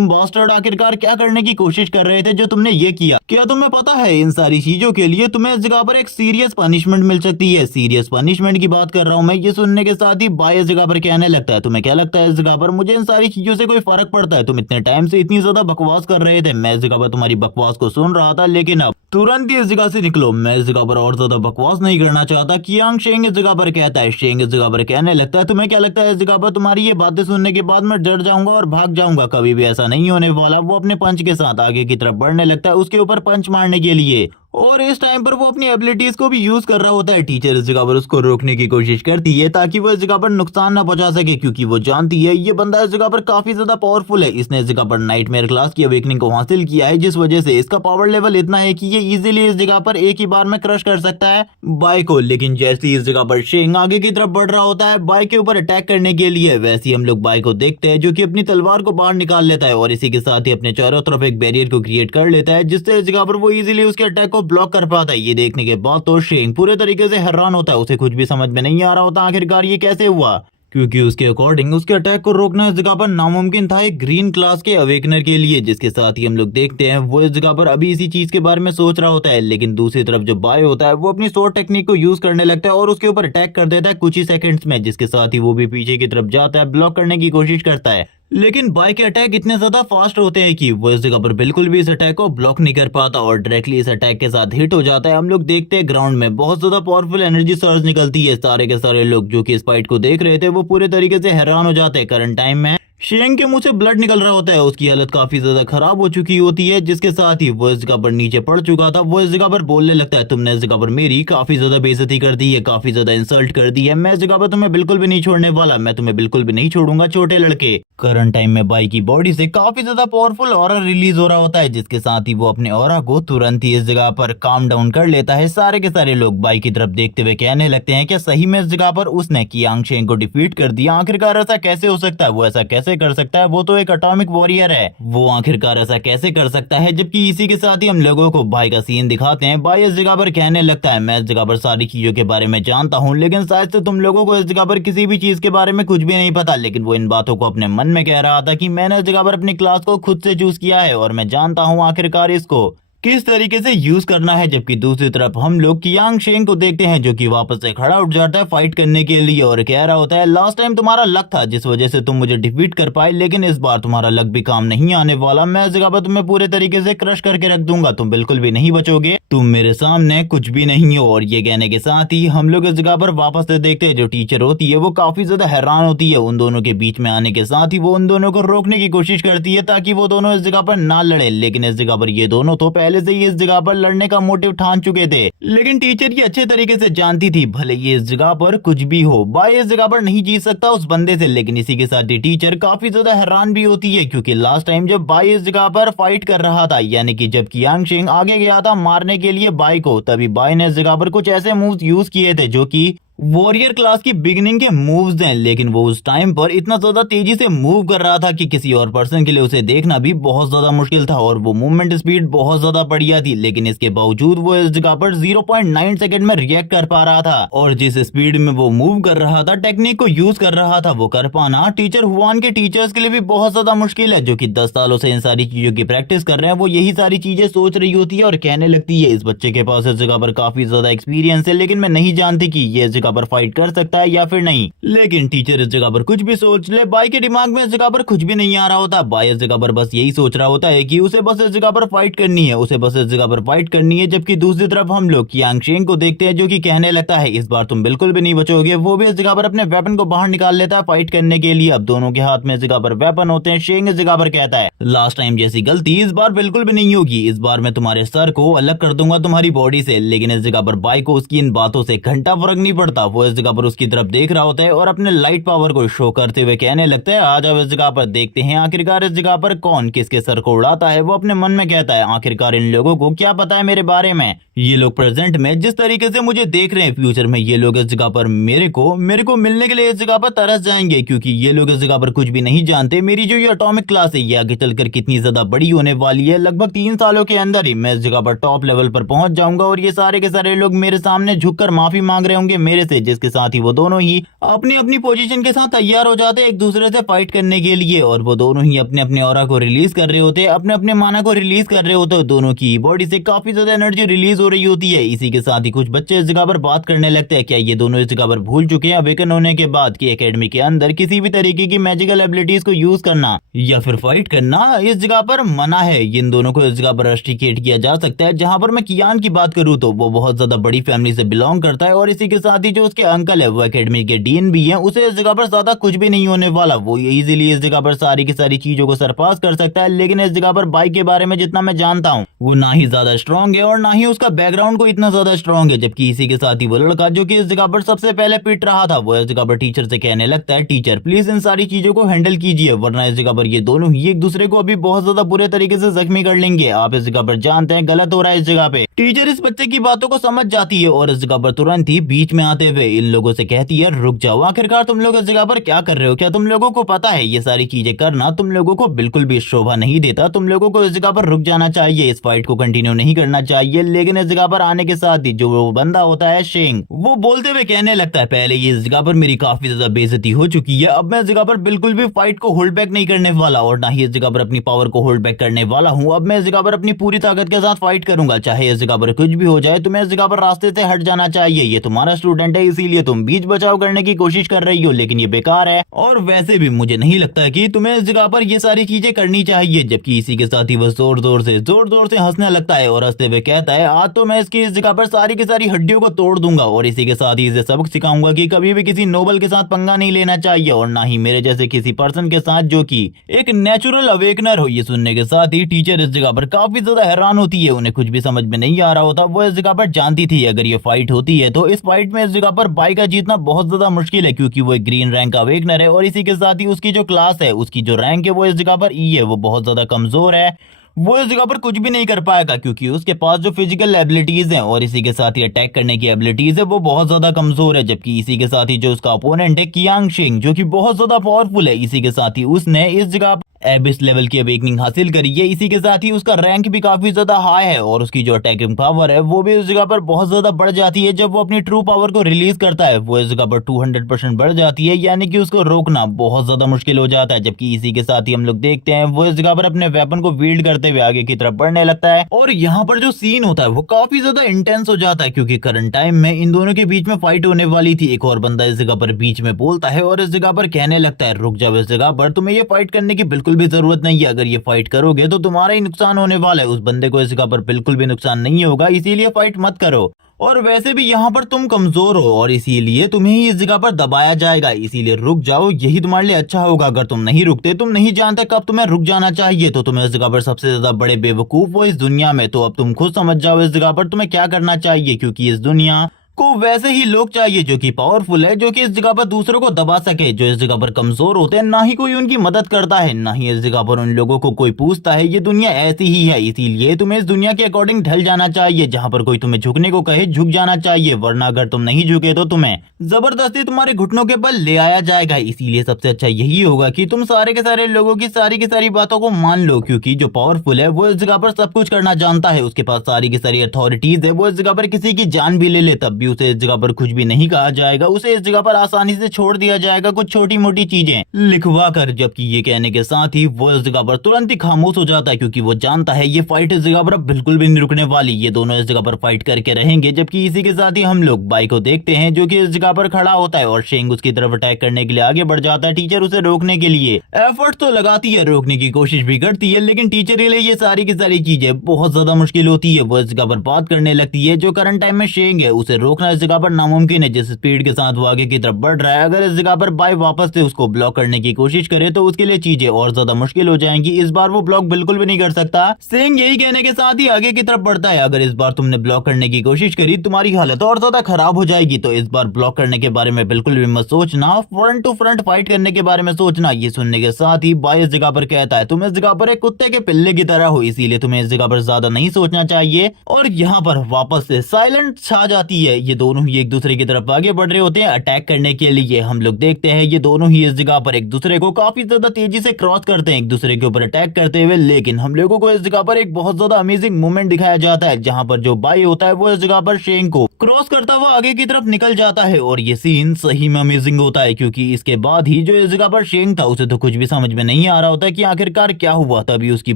बास्टर्ड आखिरकार क्या करने की कोशिश कर रहे थे जो तुमने ये किया। क्या तुम्हें पता है इन सारी चीजों के लिए तुम्हें इस जगह पर एक सीरियस पनिशमेंट मिल सकती है। सीरियस पनिशमेंट की बात कर रहा हूँ मैं। ये सुनने के साथ ही बाई इस जगह पर कहने लगता है, तुम्हें क्या लगता है इस जगह पर मुझे इन सारी चीजों से कोई फर्क पड़ता है? तुम इतने टाइम से इतनी ज्यादा बकवास कर रहे थे, मैं इस जगह पर तुम्हारी बकवास को सुन रहा था, लेकिन अब तुरंत ही इस जगह से निकलो, मैं इस जगह पर और ज्यादा बकवास नहीं करना चाहता। कियांग शेंग इस जगह पर कहता है। शेंग इस जगह पर कहने लगता है, तुम्हें क्या लगता है इस जगह पर तुम्हारी ये बातें सुनने के बाद मैं डर जाऊंगा और भाग जाऊंगा? कभी भी ऐसा नहीं होने वाला। वो अपने पंच के साथ आगे की तरफ बढ़ने लगता है उसके ऊपर पंच मारने के लिए और इस टाइम पर वो अपनी एबिलिटीज को भी यूज कर रहा होता है। टीचर इस जगह पर उसको रोकने की कोशिश करती है ताकि वो इस जगह पर नुकसान ना पहुंचा सके, क्योंकि वो जानती है ये बंदा इस जगह पर काफी ज्यादा पावरफुल है। इसने इस जगह पर नाइटमेयर क्लास की अवेकनिंग को हासिल किया है, जिस वजह से इसका पावर लेवल इतना है कि ये इजीली इस जगह पर एक ही बार में क्रश कर सकता है बाई को। लेकिन जैसे ही इस जगह पर शेंग आगे की तरफ बढ़ रहा होता है बाई के ऊपर अटैक करने के लिए, वैसे ही हम लोग बाई को देखते हैं जो कि अपनी तलवार को बाहर निकाल लेता है और इसी के साथ ही अपने चारों तरफ एक बैरियर को क्रिएट कर लेता है, जिससे इस जगह पर वो इजीली उसके अटैक को ब्लॉक कर पाता है। ये देखने के बाद तो शेंग पूरे तरीके से हैरान होता है, उसे कुछ भी समझ में नहीं आ रहा होता आखिरकार ये कैसे हुआ, क्योंकि उसके अकॉर्डिंग उसके अटैक को रोकना इस जगह पर नामुमकिन था एक ग्रीन क्लास के अवेकनर के लिए। जिसके साथ ही हम लोग देखते हैं वो इस जगह पर अभी इसी चीज के बारे में सोच रहा होता है, लेकिन दूसरी तरफ जो बाय होता है वो अपनी शॉर्ट टेक्निक को यूज करने लगता है और उसके ऊपर अटैक कर देता है कुछ ही सेकंड्स में। जिसके साथ ही वो भी पीछे की तरफ जाता है, ब्लॉक करने की कोशिश करता है। लेकिन बाय के अटैक इतने ज्यादा फास्ट होते हैं कि वो इस जगह पर बिल्कुल भी इस अटैक को ब्लॉक नहीं कर पाता और डायरेक्टली इस अटैक के साथ हिट हो जाता है। हम लोग देखते हैं ग्राउंड में बहुत ज्यादा पावरफुल एनर्जी सर्ज निकलती है। सारे के सारे लोग जो कि इस फाइट को देख रहे थे वो पूरे तरीके से हैरान हो जाते हैं। करंट टाइम में शेंग के मुंह से ब्लड निकल रहा होता है, उसकी हालत काफी ज्यादा खराब हो चुकी होती है, जिसके साथ ही वो इस जगह पर नीचे पड़ चुका था। वो इस जगह पर बोलने लगता है, तुमने इस जगह पर मेरी काफी ज्यादा बेइज्जती कर दी है, काफी ज्यादा इंसल्ट कर दी है। मैं इस जगह पर तुम्हें बिल्कुल भी नहीं छोड़ने वाला, मैं तुम्हें बिल्कुल भी नहीं छोड़ूंगा छोटे लड़के। करंट टाइम में बाई की बॉडी से काफी ज्यादा पावरफुल ऑरा रिलीज हो रहा होता है, जिसके साथ ही वो अपने ऑरा को तुरंत ही इस जगह पर काम डाउन कर लेता है। सारे के सारे लोग बाई की तरफ देखते हुए कहने लगते हैं कि सही में इस जगह पर उसने कियांग शेंग को डिफीट कर दिया। आखिरकार ऐसा कैसे हो सकता है, वो ऐसा कैसे कर सकता है, वो तो एक एटॉमिक वॉरियर है, वो आखिरकार ऐसा कैसे कर सकता है। जबकि इसी के साथ ही हम लोगों को बाई का सीन दिखाते हैं। बाई इस जगह पर कहने लगता है, मैं इस जगह पर सारी चीजों के बारे में जानता हूँ, लेकिन शायद से तुम लोगों को इस जगह पर किसी भी चीज के बारे में कुछ भी नहीं पता। लेकिन वो इन बातों को अपने मन में कह रहा था कि मैंने इस जगह पर अपनी क्लास को खुद से चूज किया है और मैं जानता हूँ आखिरकार इसको किस तरीके से यूज करना है। जबकि दूसरी तरफ हम लोग कियांग शेंग को देखते हैं, जो कि वापस से खड़ा उठ जाता है फाइट करने के लिए और कह रहा होता है, लास्ट टाइम तुम्हारा लक था जिस वजह से तुम मुझे डिफीट कर पाए, लेकिन इस बार तुम्हारा लक भी काम नहीं आने वाला। मैं इस जगह पर तुम्हें पूरे तरीके से क्रश करके रख दूंगा, तुम बिल्कुल भी नहीं बचोगे, तुम मेरे सामने कुछ भी नहीं हो। और ये कहने के साथ ही हम लोग इस जगह पर वापस से देखते हैं, जो टीचर होती है वो काफी ज्यादा हैरान होती है उन दोनों के बीच में आने के साथ ही वो उन दोनों को रोकने की कोशिश करती है ताकि वो दोनों इस जगह पर ना लड़े। लेकिन इस जगह पर ये दोनों तो पहले से ही इस जगह पर लड़ने का मोटिव ठान चुके थे, लेकिन टीचर ये अच्छे तरीके से जानती थी भले ये इस जगह पर कुछ भी हो, बाई इस जगह पर नहीं जीत सकता उस बंदे से। लेकिन इसी के साथ ही टीचर काफी ज्यादा हैरान भी होती है, क्योंकि लास्ट टाइम जब बाई इस जगह पर फाइट कर रहा था, यानी कि जब कियांग शेंग आगे गया था मारने के लिए बाई को, तभी बाई ने इस जगह पर कुछ ऐसे मूव्स यूज किए थे जो कि वॉरियर क्लास की बिगिनिंग के मूव्स हैं। लेकिन वो उस टाइम पर इतना ज्यादा तेजी से मूव कर रहा था कि किसी और पर्सन के लिए उसे देखना भी बहुत ज्यादा मुश्किल था और वो मूवमेंट स्पीड बहुत ज्यादा बढ़िया थी। लेकिन इसके बावजूद वो इस जगह पर 0.9 सेकंड में रिएक्ट कर पा रहा था और जिस स्पीड में वो मूव कर रहा था, टेक्निक को यूज कर रहा था, वो कर पाना टीचर हुआन के टीचर्स के लिए भी बहुत ज्यादा मुश्किल है, जो कि 10 सालों से इन सारी चीजों की प्रैक्टिस कर रहे हैं। वो यही सारी चीजें सोच रही होती है और कहने लगती है, इस बच्चे के पास इस जगह पर काफी ज्यादा एक्सपीरियंस है, लेकिन मैं नहीं जानती कि ये इस जगह पर फाइट कर सकता है या फिर नहीं। लेकिन टीचर इस जगह पर कुछ भी सोच ले, बाई के दिमाग में इस जगह पर कुछ भी नहीं आ रहा होता। बाई इस जगह पर बस यही सोच रहा होता है कि उसे बस इस जगह पर फाइट करनी है, उसे बस इस जगह पर फाइट करनी है। जबकि दूसरी तरफ हम लोग कियांग शेंग को देखते हैं, जो कि कहने लगता है, इस बार तुम बिल्कुल भी नहीं बचोगे। वो भी इस जगह पर अपने वेपन को बाहर निकाल लेता है फाइट करने के लिए। अब दोनों के हाथ में इस जगह पर वेपन होते हैं। शेंग इस जगह पर कहता है, लास्ट टाइम जैसी गलती इस बार बिल्कुल भी नहीं होगी, इस बार मैं तुम्हारे सर को अलग कर दूंगा तुम्हारी बॉडी से। लेकिन इस जगह पर बाई को उसकी इन बातों से घंटा फर्क नहीं पड़ता। वो इस जगह पर उसकी तरफ देख रहा होता है और अपने लाइट पावर को शो करते हुए कहने लगता है, आ जाओ इस जगह पर देखते हैं आखिरकार इस जगह पर कौन किसके सर को उड़ाता है। वो अपने मन में कहता है, आखिरकार इन लोगों को क्या पता है मेरे बारे में, ये लोग प्रेजेंट में जिस तरीके से मुझे देख रहे हैं, फ्यूचर में ये लोग इस जगह पर मेरे को मिलने के लिए इस जगह पर तरस जाएंगे, क्योंकि ये लोग इस जगह पर कुछ भी नहीं जानते। मेरी जो ये एटॉमिक क्लास है ये आगे चलकर कितनी ज्यादा बड़ी होने वाली है। लगभग 3 सालों के अंदर ही मैं इस जगह पर टॉप लेवल पर पहुंच जाऊंगा और ये सारे के सारे लोग मेरे सामने झुककर माफी मांग रहे होंगे मेरे से। जिसके साथ ही वो दोनों ही अपनी अपनी पोजीशन के साथ तैयार हो जाते हैं एक दूसरे से फाइट करने के लिए और वो दोनों ही अपने अपने ऑरा को रिलीज कर रहे होते हैं, अपने अपने माना को रिलीज कर रहे होते हैं। दोनों की बॉडी से काफी ज्यादा एनर्जी रिलीज हो रही होती है। इसी के साथ ही कुछ बच्चे इस जगह पर बात करने लगते हैं, क्या ये दोनों इस जगह पर भूल चुके हैं अवेकन होने के बाद कि एकेडमी के अंदर किसी भी तरीके की मैजिकल एबिलिटीज को यूज करना या फिर फाइट करना इस जगह पर मना है। इन दोनों को इस जगह पर रस्टिकेट किया जा सकता है। जहां पर मैं कियान की बात करूं तो वो बहुत ज्यादा बड़ी फैमिली से बिलोंग करता है और इसी के साथ ही जो उसके अंकल है वो एकेडमी के डीन भी हैं। उसे इस जगह पर ज्यादा कुछ भी नहीं होने वाला, वो इजीली इस जगह पर सारी की सारी चीजों को सरपास कर सकता है। लेकिन इस जगह पर बाइक के बारे में जितना मैं जानता हूँ वो ना ही ज्यादा स्ट्रॉन्ग है और ना ही उसका बैकग्राउंड को इतना ज्यादा स्ट्रॉन्ग है। जबकि इसी के साथ ही वो लड़का जो कि इस जगह पर सबसे पहले पिट रहा था वो इस जगह पर टीचर से कहने लगता है, टीचर प्लीज इन सारी चीजों को हैंडल कीजिए, वरना इस जगह पर ये दोनों ही एक दूसरे को अभी बहुत ज्यादा बुरे तरीके से जख्मी कर लेंगे। आप इस जगह पर जानते हैं गलत हो रहा है इस जगह पे। टीचर इस बच्चे की बातों को समझ जाती है और इस जगह पर तुरंत ही बीच में आते हुए इन लोगों से कहती है, रुक जाओ, आखिरकार तुम लोग इस जगह पर क्या कर रहे हो? क्या तुम लोगों को पता है ये सारी चीजें करना तुम लोगों को बिल्कुल भी शोभा नहीं देता। तुम लोगों को इस जगह पर रुक जाना चाहिए, इस फाइट को कंटिन्यू नहीं करना चाहिए। लेकिन इस जगह पर आने के साथ ही जो वो बंदा होता है शेंग, वो बोलते हुए कहने लगता है, पहले ये इस जगह पर मेरी काफी ज्यादा बेइज्जती हो चुकी है, अब मैं इस जगह पर बिल्कुल भी फाइट को होल्ड बैक नहीं करने वाला और ना ही इस जगह पर अपनी पावर को होल्ड बैक करने वाला हूँ। अब मैं इस जगह पर अपनी पूरी ताकत के साथ फाइट करूंगा, चाहे इस जगह पर कुछ भी हो जाए। तुम्हें इस जगह पर रास्ते से हट जाना चाहिए, ये तुम्हारा स्टूडेंट है, इसीलिए तुम बीच बचाव करने की कोशिश कर रही हो, लेकिन ये बेकार है। और वैसे भी मुझे नहीं लगता कि तुम्हें इस जगह पर ये सारी चीजें करनी चाहिए। जबकि इसी के साथ ही वह जोर जोर से हंसने लगता है और हंसते हुए कहता है, आज तो मैं इसकी इस जगह पर सारी की सारी हड्डियों को तोड़ दूंगा और इसी के साथ ही इसे सबक सिखाऊंगा कि कभी भी किसी नोबल के साथ पंगा नहीं लेना चाहिए और ना ही मेरे जैसे किसी पर्सन के साथ जो कि एक नेचुरल अवेकनर हो। ये सुनने के साथ ही टीचर इस जगह पर काफी ज्यादा हैरान होती है। उन्हें कुछ भी समझ में नहीं आ रहा होता। वो इस जगह पर जानती थी अगर ये फाइट होती है तो इस फाइट में इस जगह पर बाई का जीतना बहुत ज्यादा मुश्किल है, क्योंकि वो एक ग्रीन रैंक का अवेकनर है और इसी के साथ ही उसकी जो क्लास है, उसकी जो रैंक है वो इस जगह पर ई है, वो बहुत ज्यादा कमजोर है। वो इस जगह पर कुछ भी नहीं कर पाएगा क्योंकि उसके पास जो फिजिकल एबिलिटीज हैं और इसी के साथ ही अटैक करने की एबिलिटीज है वो बहुत ज्यादा कमजोर है। जबकि इसी के साथ ही जो उसका अपोनेंट है कियांग शिंग, जो कि बहुत ज्यादा पावरफुल है, इसी के साथ ही उसने इस जगह एबिस लेवल की अवेकनिंग हासिल करी है। इसी के साथ ही उसका रैंक भी काफी ज्यादा हाई है और उसकी जो अटैकिंग पावर है वो भी इस जगह पर बहुत ज्यादा बढ़ जाती है। जब वो अपनी ट्रू पावर को रिलीज करता है वो इस जगह पर 200% बढ़ जाती है, यानी कि उसको रोकना बहुत ज्यादा मुश्किल हो जाता है। जबकि इसी के साथ ही हम लोग देखते हैं वो इस जगह पर अपने वेपन को वील्ड करते हुए आगे की तरफ बढ़ने लगता है और यहाँ पर जो सीन होता है वो काफी ज्यादा इंटेंस हो जाता है, क्योंकि करंट टाइम में इन दोनों के बीच में फाइट होने वाली थी। एक और बंदा इस जगह पर बीच में बोलता है और इस जगह पर कहने लगता है, रुक जाओ, इस जगह पर तुम्हें ये फाइट करने की बिल्कुल भी जरूरत नहीं है। अगर ये फाइट करोगे तो तुम्हारा ही नुकसान होने वाला है। उस बंदे को इस जगह पर बिल्कुल भी नुकसान नहीं होगा, इसीलिए फाइट मत करो। और वैसे भी यहाँ पर तुम कमजोर हो और इसीलिए तुम्हें ही इस जगह पर दबाया जाएगा, इसीलिए रुक जाओ, यही तुम्हारे लिए अच्छा होगा। अगर तुम नहीं रुकते, तुम नहीं जानते कब तुम्हें रुक जाना चाहिए, तो तुम्हें इस जगह पर सबसे ज्यादा बड़े बेवकूफ वो इस दुनिया में। तो अब तुम खुद समझ जाओ इस जगह पर तुम्हें क्या करना चाहिए, क्योंकि इस दुनिया को वैसे ही लोग चाहिए जो कि पावरफुल है, जो कि इस जगह पर दूसरों को दबा सके। जो इस जगह पर कमजोर होते हैं ना ही कोई उनकी मदद करता है, ना ही इस जगह पर उन लोगों को कोई पूछता है। ये दुनिया ऐसी ही है, इसीलिए तुम्हें इस दुनिया के अकॉर्डिंग ढल जाना चाहिए। जहां पर कोई तुम्हें झुकने को कहे झुक जाना चाहिए, वरना अगर तुम नहीं झुके तो तुम्हें जबरदस्ती तुम्हारे घुटनों के बल ले आया जाएगा। इसीलिए सबसे अच्छा यही होगा कि तुम सारे के सारे लोगों की सारी बातों को मान लो, क्योंकि जो पावरफुल है वो इस जगह पर सब कुछ करना जानता है। उसके पास सारी की सारी अथॉरिटीज है। वो इस जगह पर किसी की जान भी ले ले तब भी उसे इस जगह पर कुछ भी नहीं कहा जाएगा। उसे इस जगह पर आसानी से छोड़ दिया जाएगा कुछ छोटी मोटी चीजें लिखवा कर। जबकि ये कहने के साथ ही वो इस जगह पर तुरंत ही खामोश हो जाता है, क्योंकि वो जानता है ये फाइट इस जगह पर बिल्कुल भी नहीं रुकने वाली। ये दोनों इस जगह पर फाइट करके रहेंगे। जबकि इसी के साथ ही हम लोग बाई को देखते हैं जो कि इस जगह पर खड़ा होता है और शेंग उसकी तरफ अटैक करने के लिए आगे बढ़ जाता है। टीचर उसे रोकने के लिए एफर्ट तो लगाती है, रोकने की कोशिश भी करती है, लेकिन टीचर के लिए ये सारी की सारी चीजें बहुत ज्यादा मुश्किल होती है। वो इस जगह पर बात करने लगती है जो करंट टाइम में शेंग है उसे रोकना इस जगह पर नामुमकिन है। जिस स्पीड के साथ वो आगे की तरफ बढ़ रहा है, अगर इस जगह पर बाई वापस से उसको ब्लॉक करने की कोशिश करे तो उसके लिए चीजें और ज्यादा मुश्किल हो जाएंगी। इस बार वो ब्लॉक बिल्कुल भी नहीं कर सकता। शेंग यही कहने के साथ ही आगे की तरफ बढ़ता है, अगर इस बार तुमने ब्लॉक करने की कोशिश करी तुम्हारी हालत और ज्यादा खराब हो जाएगी, तो इस बार ब्लॉक करने के बारे में बिल्कुल भी मत सोचना, फ्रंट टू फ्रंट फाइट करने के बारे में सोचना। ये सुनने के साथ ही बाई इस जगह पर कहता है, तुम इस जगह पर एक कुत्ते के पिल्ले की तरह हो, इसीलिए तुम्हें इस जगह पर ज्यादा नहीं सोचना चाहिए। और यहाँ पर वापस से साइलेंट छा जाती है। ये दोनों ही एक दूसरे की तरफ आगे बढ़ रहे होते हैं अटैक करने के लिए। हम लोग देखते हैं ये दोनों ही इस जगह पर एक दूसरे को काफी ज्यादा तेजी से क्रॉस करते हैं, एक दूसरे के ऊपर अटैक करते हुए। लेकिन हम लोगों को इस जगह पर एक बहुत ज्यादा अमेजिंग मूवमेंट दिखाया जाता है, जहां पर जो बाई होता है वो इस जगह पर शेंग को क्रॉस करता हुआ आगे की तरफ निकल जाता है। और ये सीन सही में अमेजिंग होता है, क्योंकि इसके बाद ही जो इस जगह पर शेंग था उसे तो कुछ भी समझ में नहीं आ रहा होता कि आखिरकार क्या हुआ। तभी उसकी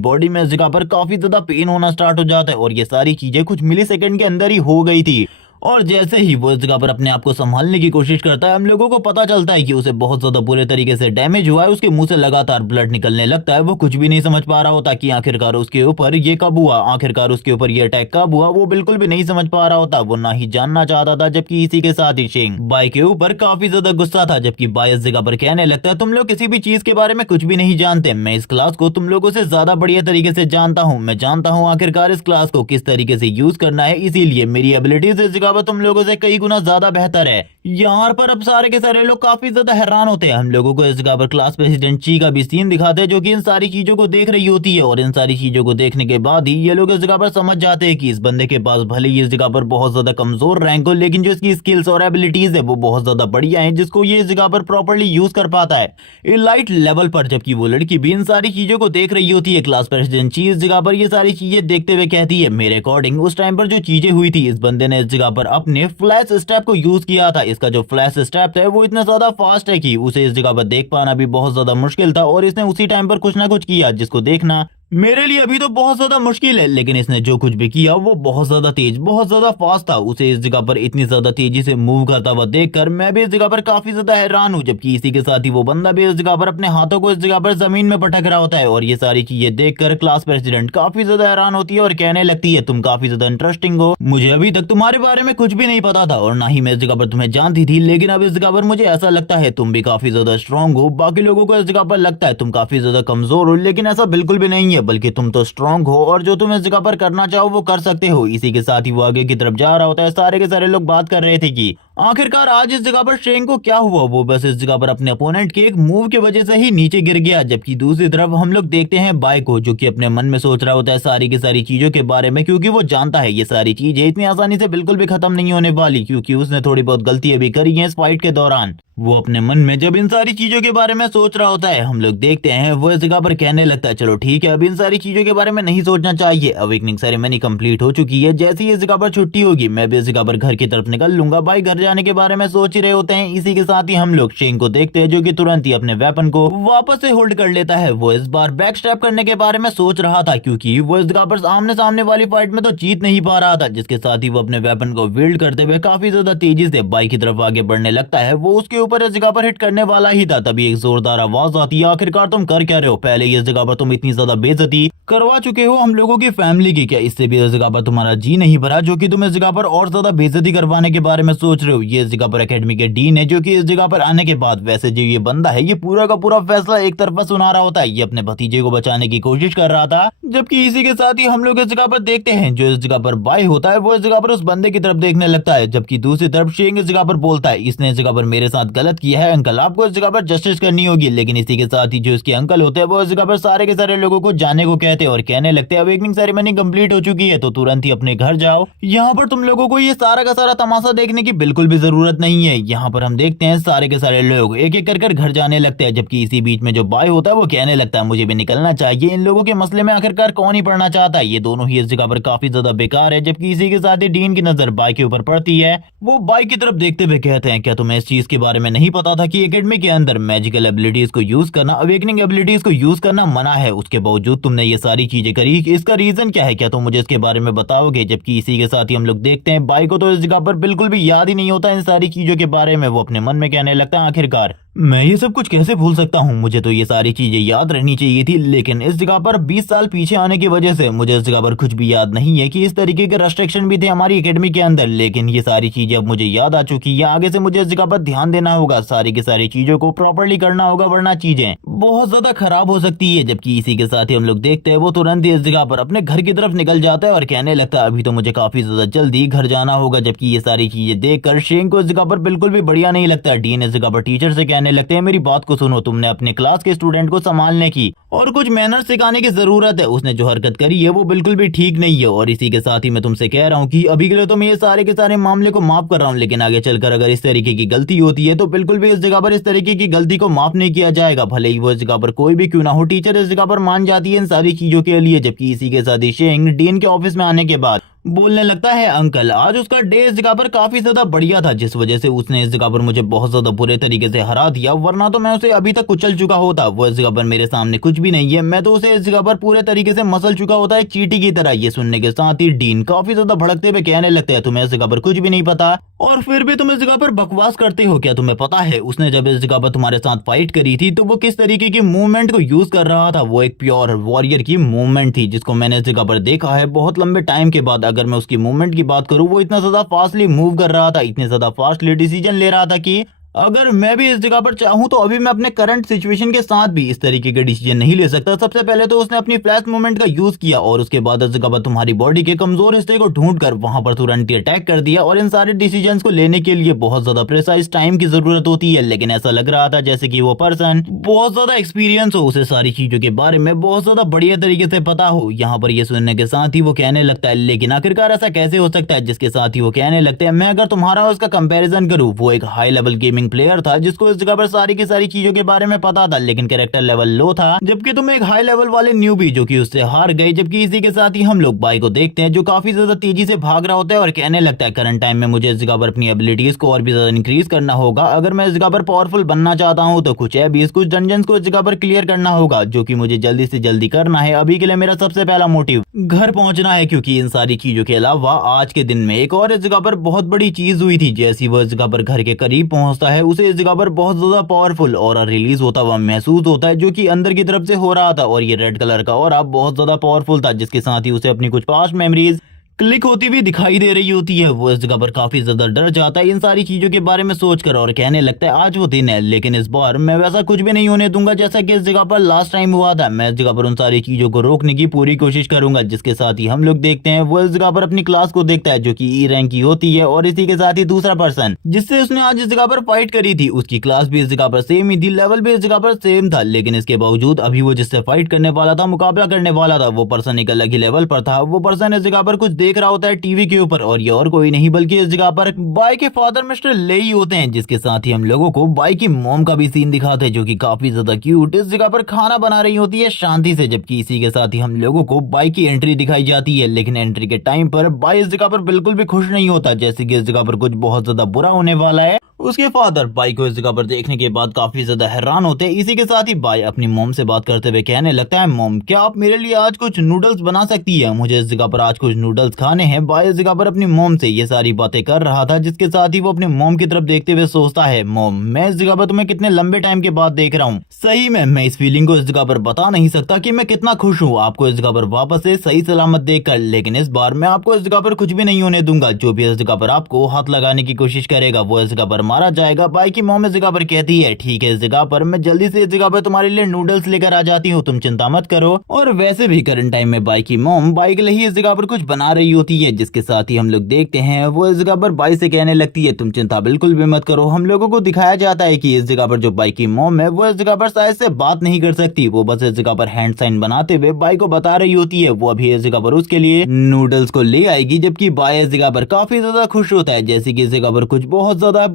बॉडी में इस जगह पर काफी ज्यादा पेन होना स्टार्ट हो जाता है और ये सारी चीजें कुछ मिली सेकेंड के अंदर ही हो गई थी। और जैसे ही वो इस जगह पर अपने आप को संभालने की कोशिश करता है, हम लोगों को पता चलता है कि उसे बहुत ज्यादा बुरे तरीके से डैमेज हुआ है। उसके मुंह से लगातार ब्लड निकलने लगता है। वो कुछ भी नहीं समझ पा रहा होता कि आखिरकार उसके ऊपर ये कब हुआ, आखिरकार उसके ऊपर ये अटैक कब हुआ, वो बिल्कुल भी नहीं समझ पा रहा होता, वो ना ही जानना चाहता था। जबकि इसी के साथ ही शेंग बाई के ऊपर काफी ज्यादा गुस्सा था। जबकि बाई इस जगह पर कहने लगता है, तुम लोग किसी भी चीज के बारे में कुछ भी नहीं जानते, मैं इस क्लास को तुम लोगों से ज्यादा बढ़िया तरीके से जानता हूँ। मैं जानता हूँ आखिरकार इस क्लास को किस तरीके से यूज करना है, इसीलिए मेरी एबिलिटीज इस जगह पर तुम लोगों से कई गुना ज्यादा बेहतर है। यहाँ पर अब सारे के सारे लोग काफी ज्यादा हैरान होते हैं। हम लोगों को इस जगह पर क्लास प्रेसिडेंट ची का भी सीन दिखाते हैं, जो कि इन सारी चीजों को देख रही होती है। और इन सारी चीजों को देखने के बाद ही ये लोग इस जगह पर समझ जाते हैं कि इस बंदे के पास भले ही इस जगह पर बहुत ज्यादा कमजोर रैंक हो, लेकिन जो इसकी स्किल्स और एबिलिटीज है वो बहुत ज्यादा बढ़िया है, जिसको ये इस जगह पर प्रॉपर्ली यूज कर पाता है इलाइट लेवल पर। जबकि वो लड़की भी इन सारी चीजों को देख रही होती है। क्लास प्रेसिडेंट ची इस जगह पर ये सारी चीजें देखते हुए कहती है, मेरे अकॉर्डिंग उस टाइम पर जो चीजें हुई थी, इस बंदे ने इस जगह पर अपने फ्लैश स्टेप को यूज किया था। इसका जो फ्लैश स्टेप है वो इतना ज्यादा फास्ट है कि उसे इस जगह पर देख पाना भी बहुत ज्यादा मुश्किल था। और इसने उसी टाइम पर कुछ ना कुछ किया जिसको देखना मेरे लिए अभी तो बहुत ज्यादा मुश्किल है, लेकिन इसने जो कुछ भी किया वो बहुत ज्यादा तेज, बहुत ज्यादा फास्ट था। उसे इस जगह पर इतनी ज्यादा तेजी से मूव करता हुआ देखकर मैं भी इस जगह पर काफी ज्यादा हैरान हूँ, जबकि इसी के साथ ही वो बंदा भी इस जगह पर अपने हाथों को इस जगह पर जमीन में पटक रहा होता है। और ये सारी चीजें देखकर क्लास प्रेसिडेंट काफी ज्यादा हैरान होती है और कहने लगती है तुम काफी ज्यादा इंटरेस्टिंग हो, मुझे अभी तक तुम्हारे बारे में कुछ भी नहीं पता था और ना ही मैं इस जगह पर तुम्हें जानती थी, लेकिन अब इस जगह पर मुझे ऐसा लगता है तुम भी काफी ज्यादा स्ट्रांग हो। बाकी लोगों को इस जगह पर लगता है तुम काफी ज्यादा कमजोर हो, लेकिन ऐसा बिल्कुल भी नहीं है, बल्कि तुम तो स्ट्रांग हो और जो तुम इस जगह पर करना चाहो वो कर सकते हो। इसी के साथ ही वो आगे की तरफ जा रहा होता है। सारे के सारे लोग बात कर रहे थे कि आखिरकार आज इस जगह पर शेंग को क्या हुआ। वो बस इस जगह पर अपने अपोनेंट के एक मूव की वजह से ही नीचे गिर गया। जबकि दूसरी तरफ हम लोग देखते हैं बाई को, जो कि अपने मन में सोच रहा होता है सारी की सारी चीजों के बारे में, क्योंकि वो जानता है ये सारी चीजें इतनी आसानी से बिल्कुल भी खत्म नहीं होने वाली, क्योंकि उसने थोड़ी बहुत गलतियां भी करी हैं इस फाइट के दौरान। वो अपने मन में जब इन सारी चीजों के बारे में सोच रहा होता है, हम लोग देखते हैं वो इस जगह पर कहने लगता है चलो ठीक है, अब इन सारी चीजों के बारे में नहीं सोचना चाहिए। अवेकनिंग सेरेमनी कंप्लीट हो चुकी है, जैसे ही इस जगह पर छुट्टी होगी मैं भी इस जगह पर घर की तरफ निकल लूंगा। भाई घर जाने के बारे में सोच ही रहे होते हैं। इसी के साथ ही हम लोग शेंग को देखते हैं, जो कि तुरंत ही अपने वेपन को वापस से होल्ड कर लेता है। वो इस बार बैक स्टेप करने के बारे में सोच रहा था, क्योंकि वो इस जगह पर आमने सामने वाली फाइट में तो जीत नहीं पा रहा था। जिसके साथ ही वो अपने वेपन को विल्ड करते हुए काफी ज्यादा तेजी से बाई की तरफ आगे बढ़ने लगता है। वो उसके ऊपर इस जगह पर हिट करने वाला ही था, तभी एक जोरदार आवाज आती है आखिरकार तुम कर क्या रहे हो? पहले इस जगह पर तुम इतनी ज्यादा बेइज्जती करवा चुके हो हम लोगों की फैमिली की, क्या इससे भी इस जगह पर तुम्हारा जी नहीं भरा जो कि तुम इस जगह पर और ज्यादा बेइज्जती करवाने के बारे में सोच रहे हो? ये इस जगह पर एकेडमी के डीन है, जो कि इस जगह पर आने के बाद वैसे जो ये बंदा है ये पूरा का पूरा फैसला एक तरफा सुना रहा होता है। ये अपने भतीजे को बचाने की कोशिश कर रहा था। जबकि इसी के साथ ही हम लोग इस जगह पर देखते हैं जो इस जगह पर बाई होता है वो इस जगह पर उस बंदे की तरफ देखने लगता है, जबकि दूसरी तरफ शेंग इस जगह पर बोलता है इसने इस जगह पर मेरे साथ गलत किया है अंकल, आपको इस जगह पर जस्टिस करनी होगी। लेकिन इसी के साथ ही जो इसके अंकल होते हैं वो इस जगह पर सारे के सारे लोगों को जाने को कहते हैं और कहने लगते हैं अवेकनिंग सेरेमनी कंप्लीट हो चुकी है तो तुरंत ही अपने घर जाओ। यहाँ पर तुम लोगों को ये सारा का सारा तमाशा देखने की बिल्कुल भी जरूरत नहीं है। यहाँ पर हम देखते हैं सारे के सारे लोग एक एक कर घर जाने लगते हैं, जबकि इसी बीच में जो बाय होता है वो कहने लगता है मुझे भी निकलना चाहिए, इन लोगों के मसले में आखिरकार कौन ही पड़ना चाहता है, ये दोनों ही इस जगह पर काफी ज्यादा बेकार है। जबकि इसी के साथ ही डीन की नजर बाय के ऊपर पड़ती है। वो बाय की तरफ देखते हुए कहते हैं क्या तुम्हें इस चीज के बारे में नहीं पता था कि एकेडमी के अंदर मैजिकल एबिलिटीज को यूज करना, अवेकनिंग एबिलिटीज को यूज करना मना है, उसके बावजूद तुमने ये सारी चीजें करी, इसका रीजन क्या है, क्या तुम मुझे इसके बारे में बताओगे? जबकि इसी के साथ ही हम लोग देखते हैं बाई को तो इस जगह पर बिल्कुल भी याद ही नहीं होता इन सारी चीजों के बारे में। वो अपने मन में कहने लगता है आखिरकार मैं ये सब कुछ कैसे भूल सकता हूँ, मुझे तो ये सारी चीजें याद रहनी चाहिए थी, लेकिन इस जगह पर 20 साल पीछे आने की वजह से मुझे इस जगह पर कुछ भी याद नहीं है कि इस तरीके के रेस्ट्रिक्शन भी थे हमारी एकेडमी के अंदर। लेकिन ये सारी चीजें अब मुझे याद आ चुकी है, आगे से मुझे इस जगह पर ध्यान देना होगा, सारी की सारी चीजों को प्रॉपर्ली करना होगा, वरना चीजें बहुत ज्यादा खराब हो सकती है। जबकि इसी के साथ ही हम लोग देखते हैं वो तुरंत ही इस जगह पर अपने घर की तरफ निकल जाता है और कहने लगता है अभी तो मुझे काफी ज्यादा जल्दी घर जाना होगा। जबकि ये सारी चीजें देखकर शेंग को इस जगह पर बिल्कुल भी बढ़िया नहीं लगता। डीन इस जगह पर टीचर से कहने लगते हैं मेरी बात को सुनो, तुमने अपने क्लास के स्टूडेंट को संभालने की और कुछ मैनर्स सिखाने की जरूरत है, उसने जो हरकत करी है वो बिल्कुल भी ठीक नहीं है। और इसी के साथ ही मैं तुमसे कह रहा हूँ कि अभी के लिए तो मैं ये सारे के सारे मामले को माफ कर रहा हूँ, लेकिन आगे चलकर अगर इस तरीके की गलती होती है तो बिल्कुल भी इस जगह पर इस तरीके की गलती को माफ नहीं किया जाएगा, भले ही वो इस जगह पर कोई भी क्यों ना हो। टीचर इस जगह पर मान जाती है इन सारी चीजों के लिए। जबकि इसी के साथ ही शेंग डीन के ऑफिस में आने के बाद बोलने लगता है अंकल आज उसका डे इस जगह पर काफी ज्यादा बढ़िया था, जिस वजह से उसने इस जगह पर मुझे बहुत ज्यादा बुरे तरीके से हरा दिया, वरना तो मैं उसे अभी तक कुचल चुका होता। वो इस जगह पर मेरे सामने कुछ भी नहीं है, मैं तो उसे इस जगह पर पूरे तरीके से मसल चुका होता है चींटी की तरह। ये सुनने के साथ ही डीन काफी ज्यादा भड़कते हुए कहने लगते हैं तुम्हें इस जगह पर कुछ भी नहीं पता और फिर भी तुम इस जगह पर बकवास करते हो। क्या तुम्हें पता है उसने जब इस जगह पर तुम्हारे साथ फाइट करी थी तो वो किस तरीके की मूवमेंट को यूज कर रहा था? वो एक प्योर वॉरियर की मूवमेंट थी, जिसको मैंने इस जगह पर देखा है बहुत लंबे टाइम के बाद। अगर मैं उसकी मूवमेंट की बात करूं, वो इतना ज्यादा फास्टली मूव कर रहा था, इतने ज्यादा फास्टली डिसीजन ले रहा था कि अगर मैं भी इस जगह पर चाहूं तो अभी मैं अपने करंट सिचुएशन के साथ भी इस तरीके के डिसीजन नहीं ले सकता। सबसे पहले तो उसने अपनी फ्लैश मूवमेंट का यूज किया और उसके बाद इस जगह पर तुम्हारी बॉडी के कमजोर हिस्से को ढूंढकर वहां पर तुरंत अटैक कर दिया। और इन सारे डिसीजंस को लेने के लिए बहुत ज्यादा प्रिसाइज टाइम की जरूरत होती है, लेकिन ऐसा लग रहा था जैसे कि वो पर्सन बहुत ज्यादा एक्सपीरियंस हो, उसे सारी चीजों के बारे में बहुत ज्यादा बढ़िया तरीके से पता हो। यहाँ पर ये सुनने के साथ ही वो कहने लगता है लेकिन आखिरकार ऐसा कैसे हो सकता है? जिसके साथ ही वो कहने लगते हैं मैं अगर तुम्हारा उसका कंपेरिजन करूँ, वो एक high level gaming gaming player था जिसको इस जगह पर सारी की सारी चीजों के बारे में पता था, लेकिन कैरेक्टर लेवल लो था, जबकि तुम एक हाई लेवल वाले न्यूबी जो कि उससे हार गई। जबकि इसी के साथ ही हम लोग बाई को देखते हैं जो काफी ज्यादा तेजी से भाग रहा होता है और कहने लगता है करंट टाइम में मुझे इस जगह पर अपनी एबिलिटीज को और भी ज्यादा इंक्रीज करना होगा। अगर मैं इस जगह पर पावरफुल बनना चाहता हूँ तो कुछ एबीज कुछ डंजन्स को इस जगह पर क्लियर करना होगा, जो कि मुझे जल्दी से जल्दी करना है। अभी के लिए मेरा सबसे पहला मोटिव घर पहुंचना है, क्योंकि इन सारी चीजों के अलावा आज के दिन में एक और इस जगह पर बहुत बड़ी चीज हुई थी। जैसी वह इस जगह पर घर के करीब पहुंचता है उसे इस जगह पर बहुत ज्यादा पावरफुल ऑरा रिलीज होता हुआ महसूस होता है, जो कि अंदर की तरफ से हो रहा था। और ये रेड कलर का ऑरा बहुत ज्यादा पावरफुल था, जिसके साथ ही उसे अपनी कुछ पास्ट मेमोरीज क्लिक होती हुई दिखाई दे रही होती है। वो इस जगह पर काफी ज्यादा डर जाता है इन सारी चीजों के बारे में सोचकर और कहने लगता है आज वो दिन है, लेकिन इस बार मैं वैसा कुछ भी नहीं होने दूंगा जैसा कि इस जगह पर लास्ट टाइम हुआ था। मैं इस जगह पर उन सारी चीजों को रोकने की पूरी कोशिश करूंगा। जिसके साथ ही हम लोग देखते हैं वो इस जगह पर अपनी क्लास को देखता है जो कि ई रैंक की होती है, और इसी के साथ ही दूसरा पर्सन जिससे उसने आज इस जगह पर फाइट करी थी उसकी क्लास भी इस जगह पर सेम ही थी, लेवल भी इस जगह पर सेम था। लेकिन इसके बावजूद अभी वो जिससे फाइट करने वाला था, मुकाबला करने वाला था, वो पर्सन एक अलग ही लेवल पर था। वो पर्सन इस जगह पर कुछ देख रहा होता है टीवी के ऊपर, और ये और कोई नहीं बल्कि इस जगह पर बाई के फादर मिस्टर लेई होते हैं। जिसके साथ ही हम लोगों को बाई की मॉम का भी सीन दिखाते हैं जो कि काफी ज्यादा क्यूट इस जगह पर खाना बना रही होती है शांति से। जबकि इसी के साथ ही हम लोगों को बाई की एंट्री दिखाई जाती है, लेकिन एंट्री के टाइम पर बाई इस जगह पर बिल्कुल भी खुश नहीं होता, जैसे कि इस जगह पर कुछ बहुत ज्यादा बुरा होने वाला है। उसके फादर बाई को इस जगह पर देखने के बाद काफी ज्यादा हैरान होते हैं। इसी के साथ ही बाई अपनी मॉम से बात करते हुए कहने लगता है मॉम क्या आप मेरे लिए आज कुछ नूडल्स बना सकती है, मुझे इस जगह पर आज कुछ नूडल्स खाने हैं। बाई इस जगह पर अपनी मॉम से ये सारी बातें कर रहा था, जिसके साथ ही वो अपने मॉम की तरफ देखते हुए सोचता है मॉम मैं इस जगह पर तुम्हें कितने लंबे टाइम के बाद देख रहा हूँ। सही में मैं इस फीलिंग को इस जगह पर बता नहीं सकता कि मैं कितना खुश हूँ आपको इस जगह पर वापस से सही सलामत देखकर। लेकिन इस बार मैं आपको इस जगह पर कुछ भी नहीं होने दूंगा। जो भी इस जगह पर आपको हाथ लगाने की कोशिश करेगा वो इस जगह पर मारा जाएगा। बाई की मॉम इस जगह पर कहती है ठीक है इस जगह पर मैं जल्दी से इस जगह पर तुम्हारे लिए नूडल्स लेकर आ जाती हूँ, तुम चिंता मत करो। और वैसे भी करंट टाइम में बाई की मॉम बाई के लिए ही इस जगह पर कुछ बना रही होती है। जिसके साथ ही हम लोग देखते हैं वो इस जगह पर बाई से कहने लगती है तुम चिंता बिल्कुल भी मत करो। हम लोगों को दिखाया जाता है कि इस जगह पर जो बाई की मॉम है वो इस जगह पर शायद से बात नहीं कर सकती, वो बस इस जगह पर हैंड साइन बनाते हुए बाई को बता रही होती है वो अभी इस जगह पर उसके लिए नूडल्स को ले आएगी। जबकि बाई इस जगह पर काफी ज्यादा खुश होता है जैसे कि इस जगह पर कुछ बहुत ज्यादा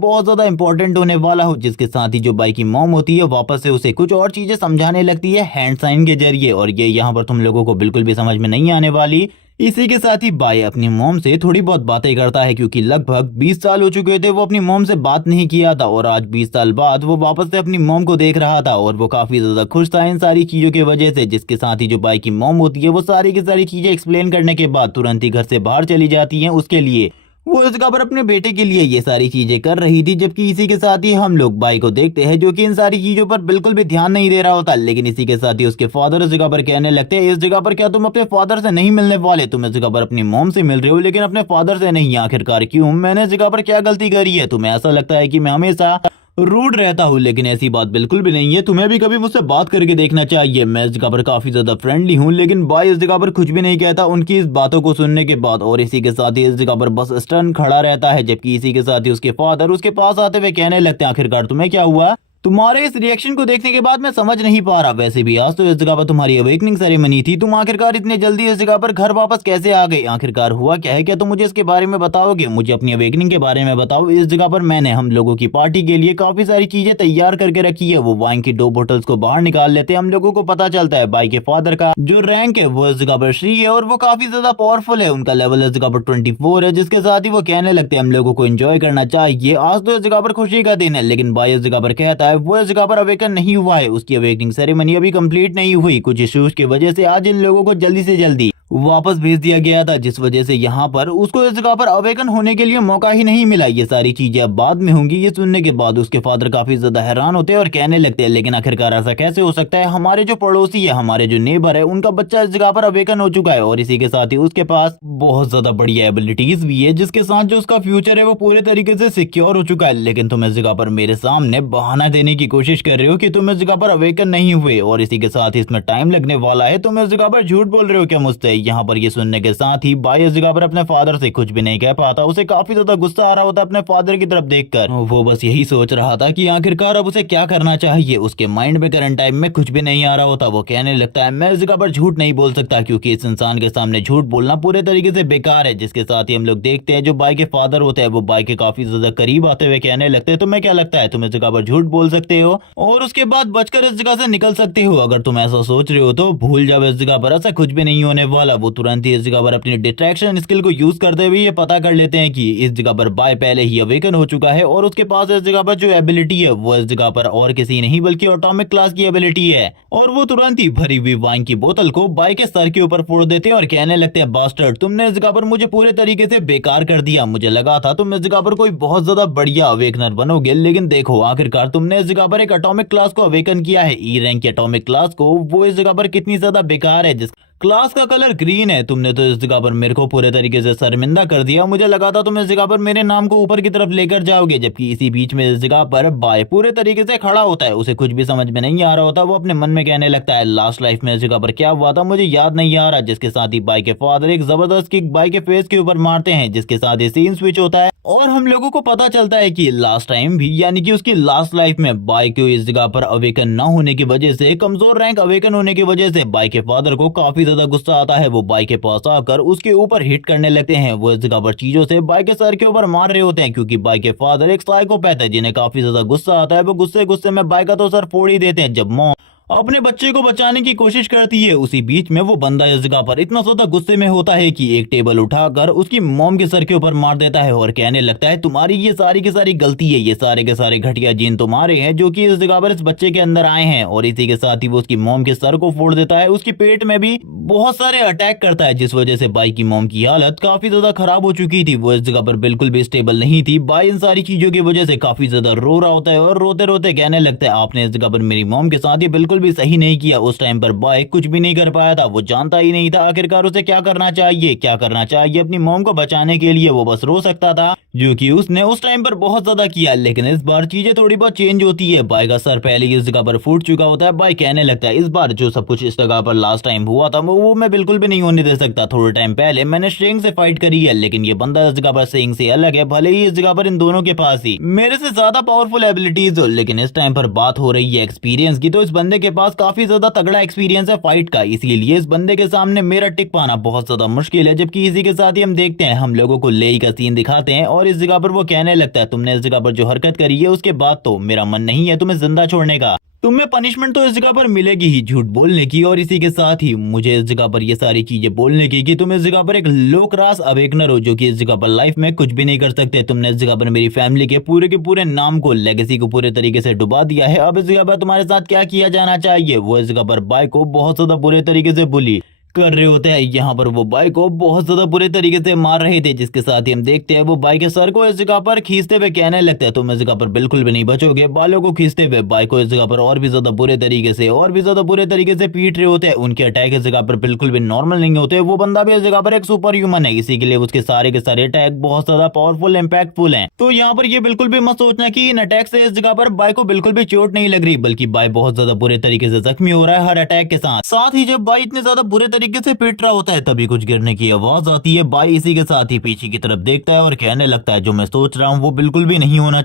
इंपॉर्टेंट होने वाला हो। जिसके साथ ही जो बाई की मॉम होती है वापस से उसे कुछ और चीजें समझाने लगती है हैंड साइन के जरिए, और ये यहाँ पर तुम लोगों को बिल्कुल भी समझ में नहीं आने वाली। इसी के साथ ही बाई अपनी मॉम से थोड़ी बहुत बातें करता है, क्योंकि लगभग 20 साल हो चुके थे वो अपनी मॉम से बात नहीं किया था, और आज 20 साल बाद वो वापस से अपनी मॉम को देख रहा था और वो काफी ज्यादा खुश था इन सारी चीजों की वजह से। जिसके साथ ही जो बाई की मॉम होती है वो सारी की सारी चीजें एक्सप्लेन करने के बाद तुरंत ही घर से बाहर चली जाती है उसके लिए। वो इस जगह पर अपने बेटे के लिए ये सारी चीजें कर रही थी। जबकि इसी के साथ ही हम लोग बाई को देखते हैं जो कि इन सारी चीजों पर बिल्कुल भी ध्यान नहीं दे रहा होता। लेकिन इसी के साथ ही उसके फादर इस जगह पर कहने लगते हैं इस जगह पर क्या तुम अपने फादर से नहीं मिलने वाले, तुम इस जगह पर अपनी मॉम से मिल रहे हो लेकिन अपने फादर से नहीं। आखिरकार क्यों, मैंने इस जगह पर क्या गलती करी है? तुम्हें ऐसा लगता है कि मैं हमेशा रूड रहता हूँ, लेकिन ऐसी बात बिल्कुल भी नहीं है। तुम्हें भी कभी मुझसे बात करके देखना चाहिए। मैं इस जगह पर काफी ज्यादा फ्रेंडली हूँ, लेकिन बाई इस जगह पर कुछ भी नहीं कहता उनकी इस बातों को सुनने के बाद, और इसी के साथ ही इस जगह पर बस स्टन खड़ा रहता है। जबकि इसी के साथ ही उसके फादर उसके पास आते हुए कहने लगते हैं आखिरकार तुम्हें क्या हुआ? तुम्हारे इस रिएक्शन को देखने के बाद मैं समझ नहीं पा रहा। वैसे भी आज तो इस जगह पर तुम्हारी अवेकनिंग सेरेमनी थी, तुम आखिरकार इतने जल्दी इस जगह पर घर वापस कैसे आ गए? आखिरकार हुआ क्या है? क्या तुम मुझे इसके बारे में बताओगे? मुझे अपनी अवेकनिंग के बारे में बताओ। इस जगह पर मैंने हम लोगों की पार्टी के लिए काफी सारी चीजें तैयार करके रखी है। वो वाइन की 2 बोतल्स को बाहर निकाल लेते हैं। हम लोगों को पता चलता है बाई के फादर का जो रैंक है वो इस जगह पर 3 है और वो काफी ज्यादा पावरफुल है। उनका लेवल इस जगह पर 24 है। जिसके साथ ही वो कहने लगते हैं हम लोगों को एंजॉय करना चाहिए, आज तो इस जगह पर खुशी का दिन है। लेकिन बाई इस जगह पर कहता है वो इस जगह पर नहीं हुआ है, उसकी अवेकनिंग सेरेमनी अभी कंप्लीट नहीं हुई। कुछ इश्यूज की वजह से आज इन लोगों को जल्दी से जल्दी वापस भेज दिया गया था, जिस वजह से यहाँ पर उसको इस जगह पर अवेकन होने के लिए मौका ही नहीं मिला। ये सारी चीजें अब बाद में होंगी। ये सुनने के बाद उसके फादर काफी ज्यादा हैरान होते हैं और कहने लगते हैं लेकिन आखिरकार ऐसा कैसे हो सकता है? हमारे जो पड़ोसी है, हमारे जो नेबर है, उनका बच्चा इस जगह पर अवेकन हो चुका है और इसी के साथ ही उसके पास बहुत ज्यादा बढ़िया एबिलिटीज भी है, जिसके साथ जो उसका फ्यूचर है वो पूरे तरीके से सिक्योर हो चुका है। लेकिन तुम इस जगह पर मेरे सामने बहाना देने की कोशिश कर रहे हो कि तुम इस जगह पर अवेकन नहीं हुए, और इसी के साथ ही इसमें टाइम लगने वाला है। तुम इस जगह पर झूठ बोल रहे हो क्या मुझसे? यहाँ पर ये सुनने के साथ ही बाई इस जगह पर अपने फादर से कुछ भी नहीं कह पाता। उसे काफी ज्यादा गुस्सा आ रहा होता है अपने फादर की तरफ देखकर। वो बस यही सोच रहा था कि आखिरकार अब उसे क्या करना चाहिए। उसके माइंड में करंट टाइम में कुछ भी नहीं आ रहा होता। वो कहने लगता है मैं इस जगह पर झूठ नहीं बोल सकता, क्योंकि इस इंसान के सामने झूठ बोलना पूरे तरीके से बेकार है। जिसके साथ ही हम लोग देखते हैं जो बाई के फादर होते हैं वो बाई के काफी ज्यादा करीब आते हुए कहने लगते हैं तुम्हें क्या लगता है तुम इस जगह पर झूठ बोल सकते हो और उसके बाद बचकर इस जगह से निकल सकते हो। अगर तुम ऐसा सोच रहे हो तो भूल जाओ, इस जगह पर ऐसा कुछ भी नहीं होने वाला। वो तुरंत ही इस जगह पर अपनी डिस्ट्रैक्शन स्किल को यूज करते हुए ये पता कर लेते हैं कि इस जगह पर बाय पहले ही अवेकन हो चुका है और उसके पास इस जगह पर जो एबिलिटी है वो इस जगह पर और किसी नहीं बल्कि एटॉमिक क्लास की एबिलिटी है। और वो तुरंत ही भरी हुई वाइन की बोतल को बाय के सर के ऊपर फोड़ देते हैं और कहने लगते हैं बास्टर्ड तुमने इस जगह पर मुझे पूरे तरीके से बेकार कर दिया। मुझे लगा था तुम इस जगह पर कोई बहुत ज्यादा बढ़िया अवेकनर बनोगे, लेकिन देखो आखिरकार तुमने इस जगह पर एक एटॉमिक क्लास को अवेकन किया है। ई रैंक की एटॉमिक क्लास को, वो इस जगह पर कितनी ज्यादा बेकार है। जिस क्लास का कलर ग्रीन है, तुमने तो इस जगह पर मेरे को पूरे तरीके से शर्मिंदा कर दिया। मुझे लगा था तुम इस जगह पर मेरे नाम को ऊपर की तरफ लेकर जाओगे। जबकि इसी बीच में इस जगह पर बाय पूरे तरीके से खड़ा होता है। उसे कुछ भी समझ में नहीं आ रहा होता। वो अपने मन में कहने लगता है लास्ट लाइफ में इस जगह पर क्या हुआ था मुझे याद नहीं आ रहा। जिसके साथ ही बाय के फादर एक जबरदस्त किक बाय के फेस के ऊपर मारते हैं, जिसके साथ ही सीन स्विच होता है और हम लोगों को पता चलता है कि लास्ट टाइम भी यानी कि उसकी लास्ट लाइफ में बाय को इस जगह पर अवेकन न होने की वजह से, कमजोर रैंक अवेकन होने की वजह से बाय के फादर को काफी ज्यादा गुस्सा आता है। वो बाय के पास आकर उसके ऊपर हिट करने लगते हैं। वो इस जगह पर चीजों से बाय के सर के ऊपर मार रहे होते हैं, क्योंकि बाय के फादर एक साइकोपैथ है जिन्हें काफी ज्यादा गुस्सा आता है। वो गुस्से गुस्से में बाय का तो सर फोड़ ही देते हैं। जब मॉम अपने बच्चे को बचाने की कोशिश करती है, उसी बीच में वो बंदा इस जगह पर इतना ज्यादा गुस्से में होता है कि एक टेबल उठाकर उसकी मॉम के सर के ऊपर मार देता है और कहने लगता है तुम्हारी ये सारी की सारी गलती है, ये सारे के सारे घटिया जीन तुम्हारे हैं जो कि इस जगह पर इस बच्चे के अंदर आए हैं। और इसी के साथ ही वो उसकी मॉम के सर को फोड़ देता है। उसकी पेट में भी बहुत सारे अटैक करता है, जिस वजह से बाई की मॉम की हालत काफी ज्यादा खराब हो चुकी थी। वो इस जगह पर बिल्कुल भी स्टेबल नहीं थी। बाई इन सारी चीजों की वजह से काफी ज्यादा रो रहा होता है और रोते रोते कहने लगता है आपने इस जगह पर मेरी मॉम के साथ ही बिल्कुल भी सही नहीं किया। उस टाइम पर बाय कुछ भी नहीं कर पाया था। वो जानता ही नहीं था आखिरकार उसे क्या करना चाहिए अपनी मॉम को बचाने के लिए। वो बस रो सकता था, जो कि उसने उस टाइम पर बहुत ज्यादा किया। लेकिन इस बार चीजें थोड़ी बहुत चेंज होती है। बाय का सर पहले ही इस जगह पर फूट चुका होता है। बाय कहने लगता है इस बार जो सब कुछ इस जगह पर लास्ट टाइम हुआ था वो मैं बिल्कुल भी नहीं होने दे सकता। थोड़े टाइम पहले मैंने स्ट्रिंग से फाइट करी है, लेकिन ये बंदा इस जगह पर स्ट्रिंग से अलग है। भले ही इस जगह पर इन दोनों के पास ही मेरे से ज्यादा पावरफुल एबिलिटीज हो, लेकिन इस टाइम पर बात हो रही है एक्सपीरियंस की, तो इस बंदे के पास काफी ज्यादा तगड़ा एक्सपीरियंस है फाइट का। इसीलिए इस बंदे के सामने मेरा टिक पाना बहुत ज्यादा मुश्किल है। जबकि इसी के साथ ही हम देखते हैं हम लोगों को लेई का सीन दिखाते हैं और इस जगह पर वो कहने लगता है तुमने इस जगह पर जो हरकत करी है उसके बाद तो मेरा मन नहीं है तुम्हें जिंदा छोड़ने का। तुम्हें पनिशमेंट तो इस जगह पर मिलेगी ही झूठ बोलने की, और इसी के साथ ही मुझे इस जगह पर ये सारी चीजें बोलने की कि तुम इस जगह पर एक लो क्लास अवेकनर हो जो कि इस जगह पर लाइफ में कुछ भी नहीं कर सकते। तुमने इस जगह पर मेरी फैमिली के पूरे नाम को, लेगेसी को पूरे तरीके से डुबा दिया है। अब इस जगह पर तुम्हारे साथ क्या किया जाना चाहिए। वो इस जगह पर बाय को बहुत ज्यादा बुरे तरीके से बुली कर रहे होते हैं। यहाँ पर वो बाई को बहुत ज्यादा बुरे तरीके से मार रहे थे, जिसके साथ ही हम देखते हैं वो बाई के सर को इस जगह पर खींचते हुए कहने लगता है तुम इस जगह पर बिल्कुल भी नहीं बचोगे। बालों को खींचते हुए बाई को इस जगह पर और भी ज्यादा बुरे तरीके से पीट रहे होते हैं। उनके अटैक इस जगह पर बिल्कुल भी नॉर्मल नहीं होते। वो बंदा भी इस जगह पर एक सुपर ह्यूमन है, इसी के लिए उसके सारे के सारे अटैक बहुत ज्यादा पावरफुल इम्पैक्टफुल है। तो यहाँ पर ये बिल्कुल भी मत सोचना की इन अटैक से इस जगह पर बाई को बिल्कुल भी चोट नहीं लग रही, बल्कि बाई बहुत ज्यादा बुरे तरीके से जख्मी हो रहा है हर अटैक के साथ ही जब बाई इतने ज्यादा बुरे तरीके से पीट रहा होता है तभी कुछ गिरने की आवाज आती है। बाई इसी के साथ ही पीछे की तरफ देखता है और कहने लगता है जो मैं सोच रहा हूँ वो बिल्कुल भी नहीं होना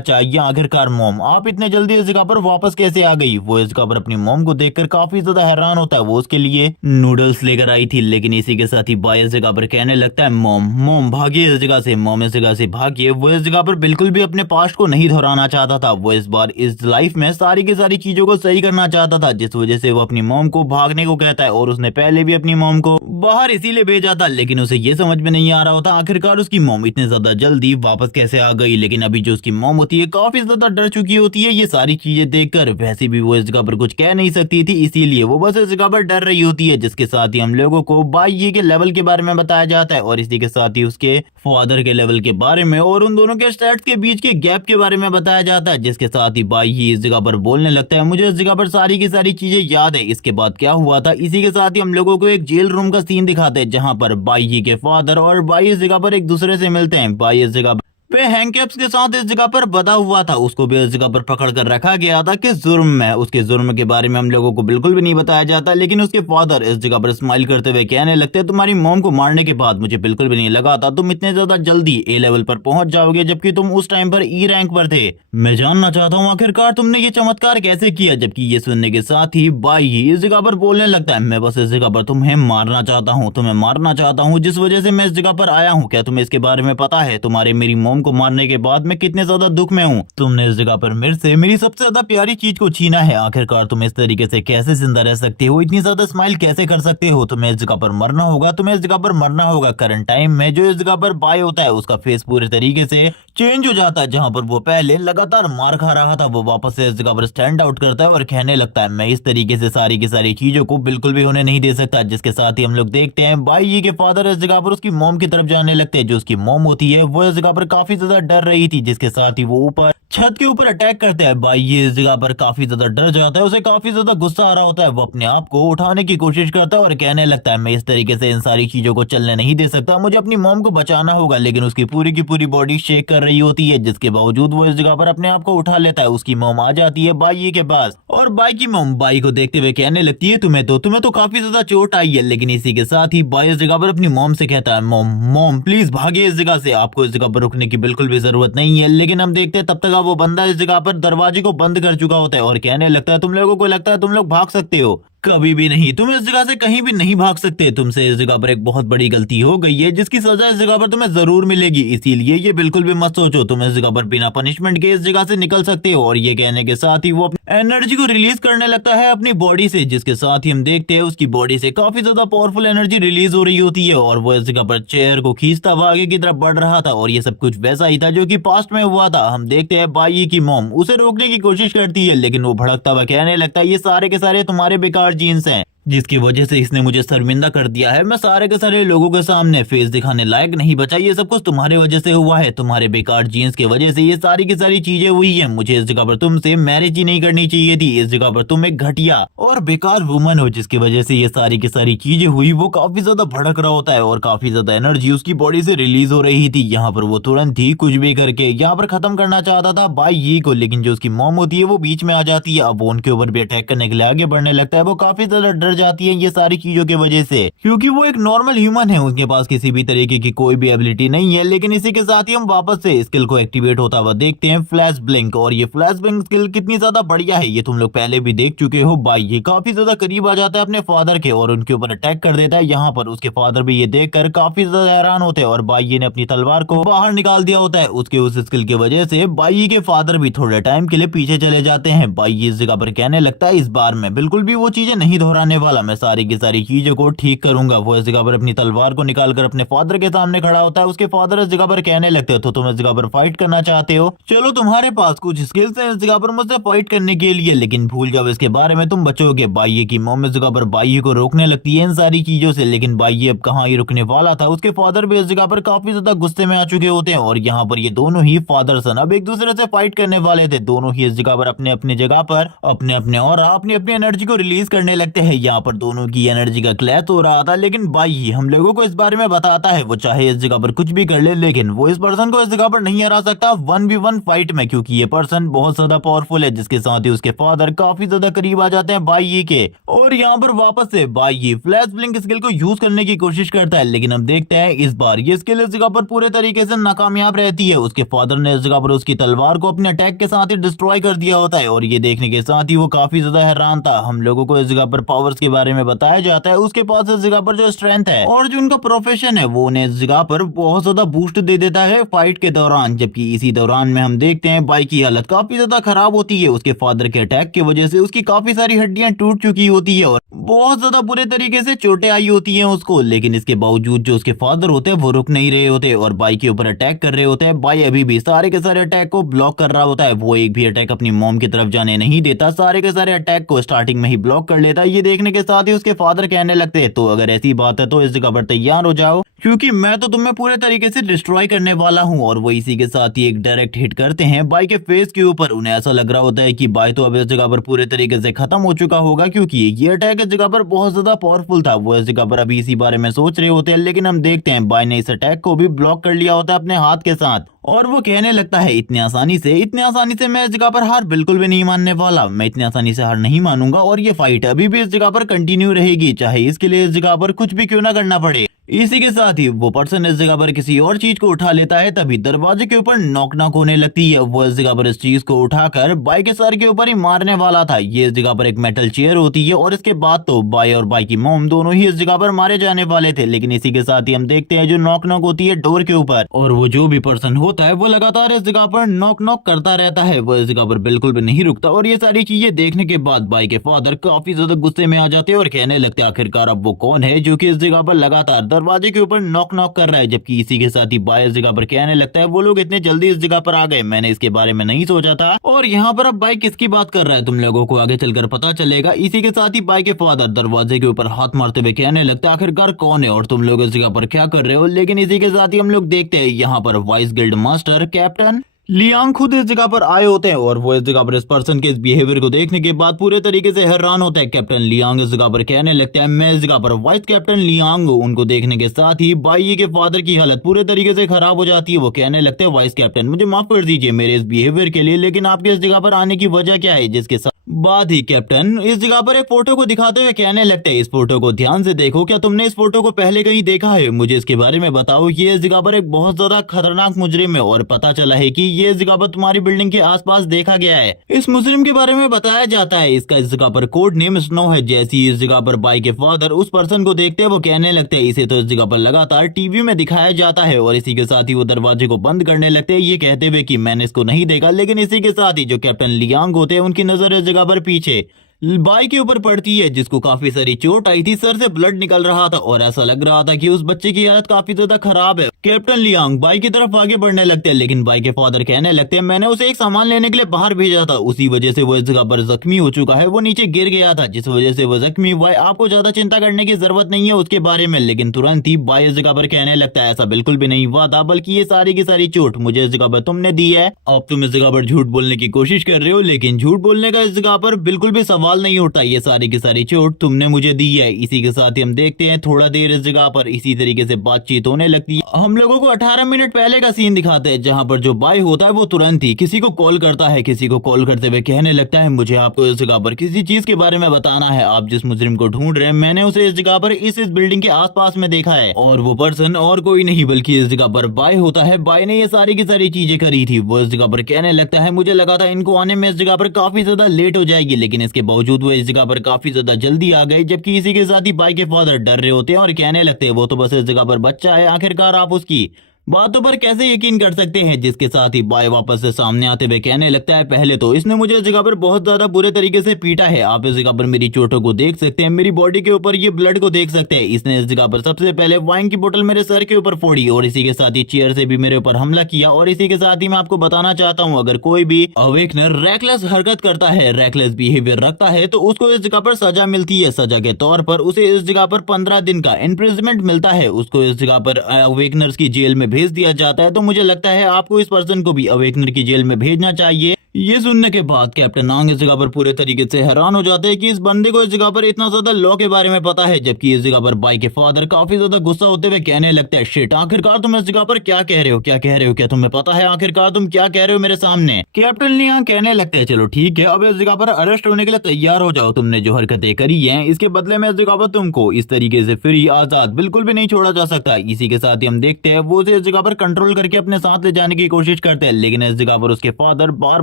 चाहिए, आखिरकार मॉम आप इतने जल्दी इस जगह पर वापस कैसे आ गई। वो इस जगह पर अपनी मॉम को देखकर काफी ज्यादा हैरान होता है। वो उसके लिए नूडल्स लेकर आई थी, लेकिन इसी के साथ ही बाई इस जगह पर कहने लगता है मॉम भागिए इस जगह से, मॉम इस जगह से भागिए। वो इस जगह पर बिल्कुल भी अपने पास्ट को नहीं दोहराना चाहता था। वो इस बार इस लाइफ में सारी की सारी चीजों को सही करना चाहता था, जिस वजह से वो अपनी मॉम को भागने को कहता है। और उसने पहले भी अपनी मॉम को बाहर इसीलिए भेजा था, लेकिन उसे ये समझ में नहीं आ रहा होता आखिरकार उसकी मॉम इतने ज्यादा जल्दी वापस कैसे आ गई। लेकिन अभी जो उसकी मॉम होती है काफी ज्यादा डर चुकी होती है ये सारी चीजें देखकर। वैसे भी वो इस जगह पर कुछ कह नहीं सकती थी, इसीलिए वो बस इस जगह पर डर रही होती है। जिसके साथ ही हम लोगों को बाई जी के लेवल के बारे में बताया जाता है और इसी के साथ ही उसके फादर के लेवल के बारे में और उन दोनों के स्टैट्स के बीच के गैप के बारे में बताया जाता है। जिसके साथ ही बाई ही इस जगह पर बोलने लगता है मुझे इस जगह पर सारी की सारी चीजें याद है, इसके बाद क्या हुआ था। इसी के साथ ही हम लोगों को एक जेल रूम का सीन दिखाते हैं जहां पर बाई जी के फादर और बाई इस जगह पर एक दूसरे से मिलते हैं। बाई इस जगह पे हैंडकैप्स के साथ इस जगह पर बंधा हुआ था। उसको भी इस जगह पर पकड़ कर रखा गया था कि जुर्म में। उसके जुर्म के बारे में हम लोगों को बिल्कुल भी नहीं बताया जाता, लेकिन उसके फादर इस जगह पर स्माइल करते हुए कहने लगते हैं, तुम्हारी मॉम को मारने के बाद मुझे बिल्कुल भी नहीं लगा था तुम इतने ज्यादा जल्दी ए लेवल पर पहुंच जाओगे, जबकि तुम उस टाइम पर ई रैंक पर थे। मैं जानना चाहता हूँ आखिरकार तुमने ये चमत्कार कैसे किया। जबकि ये सुनने के साथ ही बाई इस जगह पर बोलने लगता है, मैं बस इस जगह पर तुम्हें मारना चाहता हूँ, तुम्हें मारना चाहता हूँ, जिस वजह से मैं इस जगह पर आया हूँ। क्या तुम्हें इसके बारे में पता है तुम्हारे मेरी मॉम को मारने के बाद मैं कितने ज्यादा दुख में हूँ। तुमने इस जगह पर मेरे से मेरी सबसे ज्यादा प्यारी चीज को छीना है। आखिरकार तुम इस तरीके से कैसे जिंदा रह सकते हो, इतनी ज्यादा स्माइल कैसे कर सकते हो। तुम्हें इस जगह पर मरना होगा, तुम्हें इस जगह पर मरना होगा। करंट टाइम में जो इस जगह पर बाय होता है उसका फेस पूरे तरीके से चेंज हो जाता है। जहां पर वो पहले लगातार मार खा रहा था वो वापस से इस जगह पर स्टैंड आउट करता है और कहने लगता है, मैं इस तरीके से सारी की सारी चीजों को बिल्कुल भी होने नहीं दे सकता। जिसके साथ ही हम लोग देखते हैं बाई जी के फादर इस जगह पर उसकी मॉम की तरफ जाने लगते हैं। जो उसकी मॉम होती है वो इस जगह पर काफी ज्यादा डर रही थी, जिसके साथ ही वो ऊपर छत के ऊपर अटैक करते हैं। भाई ये इस जगह पर काफी ज्यादा डर जाता है, उसे काफी ज्यादा गुस्सा आ रहा होता है। वो अपने आप को उठाने की कोशिश करता है और कहने लगता है, मैं इस तरीके से इन सारी चीजों को चलने नहीं दे सकता, मुझे अपनी मॉम को बचाना होगा। लेकिन उसकी पूरी की पूरी बॉडी शेक कर रही होती है, जिसके बावजूद वो इस जगह पर अपने आप को उठा लेता है। उसकी मॉम आ जाती है बाई के पास और बाई की मॉम बाई को देखते हुए कहने लगती है, तुम्हें तो काफी ज्यादा चोट आई है। लेकिन इसी के साथ ही बाई इस जगह पर अपनी मॉम से कहता है, मॉम प्लीज भागे इस जगह से, आपको इस जगह पर रुकने की बिल्कुल भी जरूरत नहीं है। लेकिन हम देखते हैं तब तक वो बंदा इस जगह पर दरवाजे को बंद कर चुका होता है और कहने लगता है, तुम लोगों को लगता है तुम लोग भाग सकते हो, कभी भी नहीं, तुम इस जगह से कहीं भी नहीं भाग सकते। तुमसे इस जगह पर एक बहुत बड़ी गलती हो गई है, जिसकी सजा इस जगह पर तुम्हें जरूर मिलेगी। इसीलिए ये बिल्कुल भी मत सोचो तुम इस जगह पर बिना पनिशमेंट के इस जगह से निकल सकते हो। और ये कहने के साथ ही वो अपनी एनर्जी को रिलीज करने लगता है अपनी बॉडी से, जिसके साथ ही हम देखते हैं उसकी बॉडी से काफी ज्यादा पावरफुल एनर्जी रिलीज हो रही होती है और वो इस जगह पर चेयर को खींचता हुआ आगे की तरफ बढ़ रहा था। और ये सब कुछ वैसा ही था जो कि पास्ट में हुआ था। हम देखते हैं बाई की मॉम उसे रोकने की कोशिश करती है, लेकिन वो भड़कता हुआ कहने लगता है, ये सारे के सारे तुम्हारे बेकार जीन्स हैं, जिसकी वजह से इसने मुझे शर्मिंदा कर दिया है। मैं सारे के सारे लोगों के सामने फेस दिखाने लायक नहीं बचा। ये सब कुछ तुम्हारे वजह से हुआ है, तुम्हारे बेकार जीन्स की वजह से ये सारी की सारी चीजें हुई हैं। मुझे इस जगह पर तुमसे मैरिज ही नहीं करनी चाहिए थी। इस जगह पर तुम एक घटिया और बेकार वुमन हो, जिसकी वजह से ये सारी की सारी चीजें हुई। वो काफी ज्यादा भड़क रहा होता है और काफी ज्यादा एनर्जी उसकी बॉडी से रिलीज हो रही थी। यहाँ पर वो तुरंत ही कुछ भी करके यहाँ पर खत्म करना चाहता था बाई ये को, लेकिन जो उसकी मॉम होती है वो बीच में आ जाती है। अब वो उनके ऊपर भी अटैक करने के लिए आगे बढ़ने लगता है। वो काफी ज्यादा डर जाती है ये सारी चीजों की वजह से, क्योंकि वो एक नॉर्मल ह्यूमन है, उसके पास किसी भी तरीके की कोई भी एबिलिटी नहीं है। लेकिन इसी के साथ ही हम वापस से स्किल को एक्टिवेट होता हुआ देखते हैं, फ्लैश ब्लिंक। और ये फ्लैश ब्लिंक स्किल कितनी ज्यादा बढ़िया है ये तुम लोग पहले भी देख चुके हो। बाई ये काफी ज्यादा करीब आ जाता है अपने फादर के और उनके ऊपर अटैक कर देता है। यहाँ पर उसके फादर भी ये देखकर काफी ज्यादा हैरान होते हैं और बाई ने अपनी तलवार को बाहर निकाल दिया होता है। उसके उस स्किल की वजह से बाई के फादर भी थोड़े टाइम के लिए पीछे चले जाते हैं। बाई इस जगह पर कहने लगता है, इस बार मैं बिल्कुल भी वो चीजें नहीं दोहराने वाला, मैं सारी की सारी चीजों को ठीक करूंगा। वो इस जगह पर अपनी तलवार को निकालकर अपने फादर के सामने खड़ा होता है। उसके फादर इस जगह पर कहने लगते हो, तो तुम इस जगह पर फाइट करना चाहते हो, चलो तुम्हारे पास कुछ स्किल्स हैं इस जगह पर मुझसे फाइट करने के लिए, लेकिन भूल जाओ इसके बारे में तुम बचोगे। बाई की मॉम इस जगह पर बाई को रोकने लगती है इन सारी चीजों से, लेकिन बाई अब कहाँ ही रुकने वाला था। उसके फादर भी इस जगह पर काफी ज्यादा गुस्से में आ चुके होते हैं और यहाँ पर ये दोनों ही फादर सन अब एक दूसरे से फाइट करने वाले थे। दोनों ही इस जगह पर अपने अपने जगह पर अपने अपने और अपनी अपनी एनर्जी को रिलीज करने लगते हैं। यहाँ पर दोनों की एनर्जी का क्लैश हो रहा था, लेकिन बाई हम लोगों को इस बारे में बताता है, वो चाहे इस जगह पर कुछ भी कर ले, लेकिन वो इस पर्सन को इस जगह पर नहीं हरा सकता 1v1 फाइट में, क्योंकि ये पर्सन बहुत ज्यादा पावरफुल है। जिसके साथ ही उसके फादर काफी ज्यादा करीब आ जाते हैं बाई के। और यहाँ पर वापस से बाई फ्लैश ब्लिंक स्किल को यूज करने की कोशिश करता है, लेकिन हम देखते हैं इस बार ये स्किल इस जगह पर पूरे तरीके से नाकामयाब रहती है। उसके फादर ने इस जगह पर उसकी तलवार को अपने अटैक के साथ ही डिस्ट्रॉय कर दिया होता है और ये देखने के साथ ही वो काफी ज्यादा हैरान था। हम लोगों को इस जगह पर पावर्स के बारे में बताया जाता है, उसके पास इस जगह पर जो स्ट्रेंथ है और जो उनका प्रोफेशन है वो उन्हें इस जगह पर बहुत ज्यादा बूस्ट दे देता है फाइट के दौरान। जबकि इसी दौरान में हम देखते हैं बाई की हालत काफी ज्यादा खराब होती है। उसके फादर के अटैक की वजह से उसकी काफी सारी हड्डियां टूट चुकी होती है और बहुत ज्यादा बुरे तरीके से चोटें आई होती हैं उसको। लेकिन इसके बावजूद जो उसके फादर होते हैं वो रुक नहीं रहे होते और बाई के ऊपर अटैक कर रहे होते हैं। बाई अभी भी सारे के सारे अटैक को ब्लॉक कर रहा होता है, वो एक भी अटैक अपनी मॉम की तरफ जाने नहीं देता, सारे के सारे अटैक को स्टार्टिंग में ही ब्लॉक कर लेता है। ये देखने के साथ ही उसके फादर कहने लगते हैं, तो अगर ऐसी बात है तो इस जगह पर तैयार हो जाओ, क्योंकि मैं तो तुम्हें पूरे तरीके से डिस्ट्रॉय करने वाला हूँ। और वो इसी के साथ ही एक डायरेक्ट हिट करते हैं बाई के फेस के ऊपर। उन्हें ऐसा लग रहा होता है कि बाई तो अब इस जगह पर पूरे तरीके से खत्म हो चुका होगा, क्योंकि ये अटैक इस जगह पर बहुत ज्यादा पावरफुल था। वो इस जगह पर अभी इसी बारे में सोच रहे होते हैं, लेकिन हम देखते हैं बाई ने इस अटैक को भी ब्लॉक कर लिया होता है अपने हाथ के साथ। और वो कहने लगता है इतनी आसानी से मैं इस जगह पर हार बिल्कुल भी नहीं मानने वाला। मैं इतनी आसानी से हार नहीं मानूंगा और ये फाइट अभी भी इस जगह पर कंटिन्यू रहेगी, चाहे इसके लिए इस जगह पर कुछ भी क्यों ना करना पड़े। इसी के साथ ही वो पर्सन इस जगह पर किसी और चीज को उठा लेता है, तभी दरवाजे के ऊपर नॉक नॉक होने लगती है। वो इस जगह पर इस चीज को उठाकर बाई के सर के ऊपर ही मारने वाला था। ये इस जगह पर एक मेटल चेयर होती है और इसके बाद तो बाई और बाई की मॉम दोनों ही इस जगह पर मारे जाने वाले थे। लेकिन इसी के साथ ही हम देखते हैं जो नॉक नॉक होती है डोर के ऊपर, और वो जो भी पर्सन होता है वो लगातार इस जगह पर नॉक नॉक करता रहता है। वो इस जगह पर बिल्कुल भी नहीं रुकता। और ये सारी चीजें देखने के बाद बाई के फादर काफी ज्यादा गुस्से में आ जाते हैं और कहने लगते हैं आखिरकार अब वो कौन है जो कि इस जगह पर लगातार दरवाजे के ऊपर नॉक नॉक कर रहा है। जबकि इसी के साथ ही बाई इस जगह पर कहने लगता है वो लोग इतने जल्दी इस जगह पर आ गए, मैंने इसके बारे में नहीं सोचा था। और यहाँ पर अब बाई किसकी बात कर रहा है तुम लोगों को आगे चलकर पता चलेगा। इसी के साथ ही बाई के फादर दरवाजे के ऊपर हाथ मारते हुए कहने लगता है आखिरकार कौन है और तुम लोग इस जगह पर क्या कर रहे हो। लेकिन इसी के साथ ही हम लोग देखते हैं यहाँ पर vice guild master captain Liang खुद इस जगह पर आए होते हैं। और वो इस जगह पर इस पर्सन के इस बिहेवियर को देखने के बाद पूरे तरीके से हैरान होता है। कैप्टन लियांग इस जगह पर कहने लगता है मैं इस जगह पर वाइस कैप्टन लियांग हूँ। उनको देखने के साथ ही बाई के फादर की हालत पूरे तरीके से खराब हो जाती है। वो कहने लगते हैं वाइस कैप्टन मुझे माफ कर दीजिए मेरे इस बिहेवियर के लिए, लेकिन आपके इस जगह पर आने की वजह क्या है। जिसके साथ बाद ही कैप्टन इस जगह पर एक फोटो को दिखाते हुए कहने लगते हैं इस फोटो को ध्यान से देखो, क्या तुमने इस फोटो को पहले कहीं देखा है, मुझे इसके बारे में बताओ। ये इस जगह पर एक बहुत ज्यादा खतरनाक मुजरिम है और पता चला है कि ये इस जगह पर तुम्हारी बिल्डिंग के आसपास देखा गया है। इस मुजरिम के बारे में बताया जाता है इसका इस जगह पर कोड नेम स्नो है। जैसी इस जगह पर बाई के फादर उस पर्सन को देखते हैं वो कहने लगते हैं इसे तो इस जगह पर लगातार टीवी में दिखाया जाता है। और इसी के साथ ही वो दरवाजे को बंद करने लगते हैं ये कहते हुए कि मैंने इसको नहीं देखा। लेकिन इसी के साथ ही जो कैप्टन लियांग होते हैं उनकी नजर इस जगह पर पीछे बाई के ऊपर पड़ती है जिसको काफी सारी चोट आई थी, सर से ब्लड निकल रहा था और ऐसा लग रहा था कि उस बच्चे की हालत काफी ज्यादा खराब है। कैप्टन लियांग बाई की तरफ आगे बढ़ने लगते हैं, लेकिन बाई के फादर कहने लगते हैं मैंने उसे एक सामान लेने के लिए बाहर भेजा था, उसी वजह से वो इस जगह पर जख्मी हो चुका है, वो नीचे गिर गया था जिस वजह से वो जख्मी हुआ है, आपको ज्यादा चिंता करने की जरूरत नहीं है उसके बारे में। लेकिन तुरंत ही बाई इस जगह पर कहने लगता है ऐसा बिल्कुल भी नहीं हुआ था, बल्कि ये सारी की सारी चोट मुझे इस जगह पर तुमने दी है। अब तुम इस जगह पर झूठ बोलने की कोशिश कर रहे हो, लेकिन झूठ बोलने का इस जगह पर बिल्कुल भी सवाल नहीं उठता, ये सारी की सारी चोट तुमने मुझे दी है। इसी के साथ ही हम देखते हैं थोड़ा देर इस जगह पर इसी तरीके से बातचीत होने लगती है। हम लोगों को 18 मिनट पहले का सीन दिखाते हैं जहां पर जो बाई होता है वो तुरंत ही किसी को कॉल करता है, किसी को कॉल करते हुए कहने लगता है मुझे आपको इस जगह पर किसी चीज के बारे में बताना है, आप जिस मुजरिम को ढूंढ रहे हैं मैंने उसे इस जगह पर इस बिल्डिंग के आसपास में देखा है। और वो पर्सन और कोई नहीं बल्कि इस जगह पर बाई होता है। बाई ने ये सारी की सारी चीजें करी थी। वो इस जगह पर कहने लगता है मुझे लगा था इनको आने में इस जगह पर काफी ज्यादा लेट हो जाएगी, लेकिन इसके बावजूद वो इस जगह पर काफी ज्यादा जल्दी आ गए। जबकि इसी के साथ ही बाई के फादर डर रहे होते हैं और कहने लगते हैं वो तो बस इस जगह पर बच्चा है, आखिरकार आप उसकी बातों पर कैसे यकीन कर सकते हैं। जिसके साथ ही बाई वापस से सामने आते हुए कहने लगता है पहले तो इसने मुझे इस जगह पर बहुत ज्यादा बुरे तरीके से पीटा है, आप इस जगह पर मेरी चोटों को देख सकते हैं, मेरी बॉडी के ऊपर ये ब्लड को देख सकते हैं। इसने इस जगह पर सबसे पहले वाइन की बोतल मेरे सर के ऊपर फोड़ी और इसी के साथ ही चेयर से भी मेरे ऊपर हमला किया। और इसी के साथ ही मैं आपको बताना चाहता हूँ अगर कोई भी अवेकनर रैकलेस हरकत करता है, रैकलेस बिहेवियर रखता है तो उसको इस जगह पर सजा मिलती है। सजा के तौर पर उसे इस जगह पर 15 दिन का इम्प्रिजमेंट मिलता है, उसको इस जगह पर अवेकनर्स की जेल में भेज दिया जाता है। तो मुझे लगता है आपको इस पर्सन को भी अवेकनर की जेल में भेजना चाहिए। ये सुनने के बाद कैप्टन नांग इस जगह पर पूरे तरीके से हैरान हो जाते हैं कि इस बंदे को इस जगह पर इतना ज्यादा लॉ के बारे में पता है। जबकि इस जगह पर बाई के फादर काफी ज्यादा गुस्सा होते हुए कहने लगते हैं शिट, आखिरकार तुम इस जगह पर क्या कह रहे हो, क्या कह रहे हो, क्या तुम्हें पता है आखिरकार तुम क्या कह रहे हो मेरे सामने। कैप्टन लियांग कहने लगते हैं चलो ठीक है, अब इस जगह पर अरेस्ट होने के लिए तैयार हो जाओ, तुमने जो हरकतें करी है इसके बदले में इस जगह पर तुमको इस तरीके से फ्री आजाद बिल्कुल भी नहीं छोड़ा जा सकता। इसी के साथ ही हम देखते हैं वो उसे इस जगह पर कंट्रोल करके अपने साथ ले जाने की कोशिश करते हैं, लेकिन इस जगह पर उसके फादर बार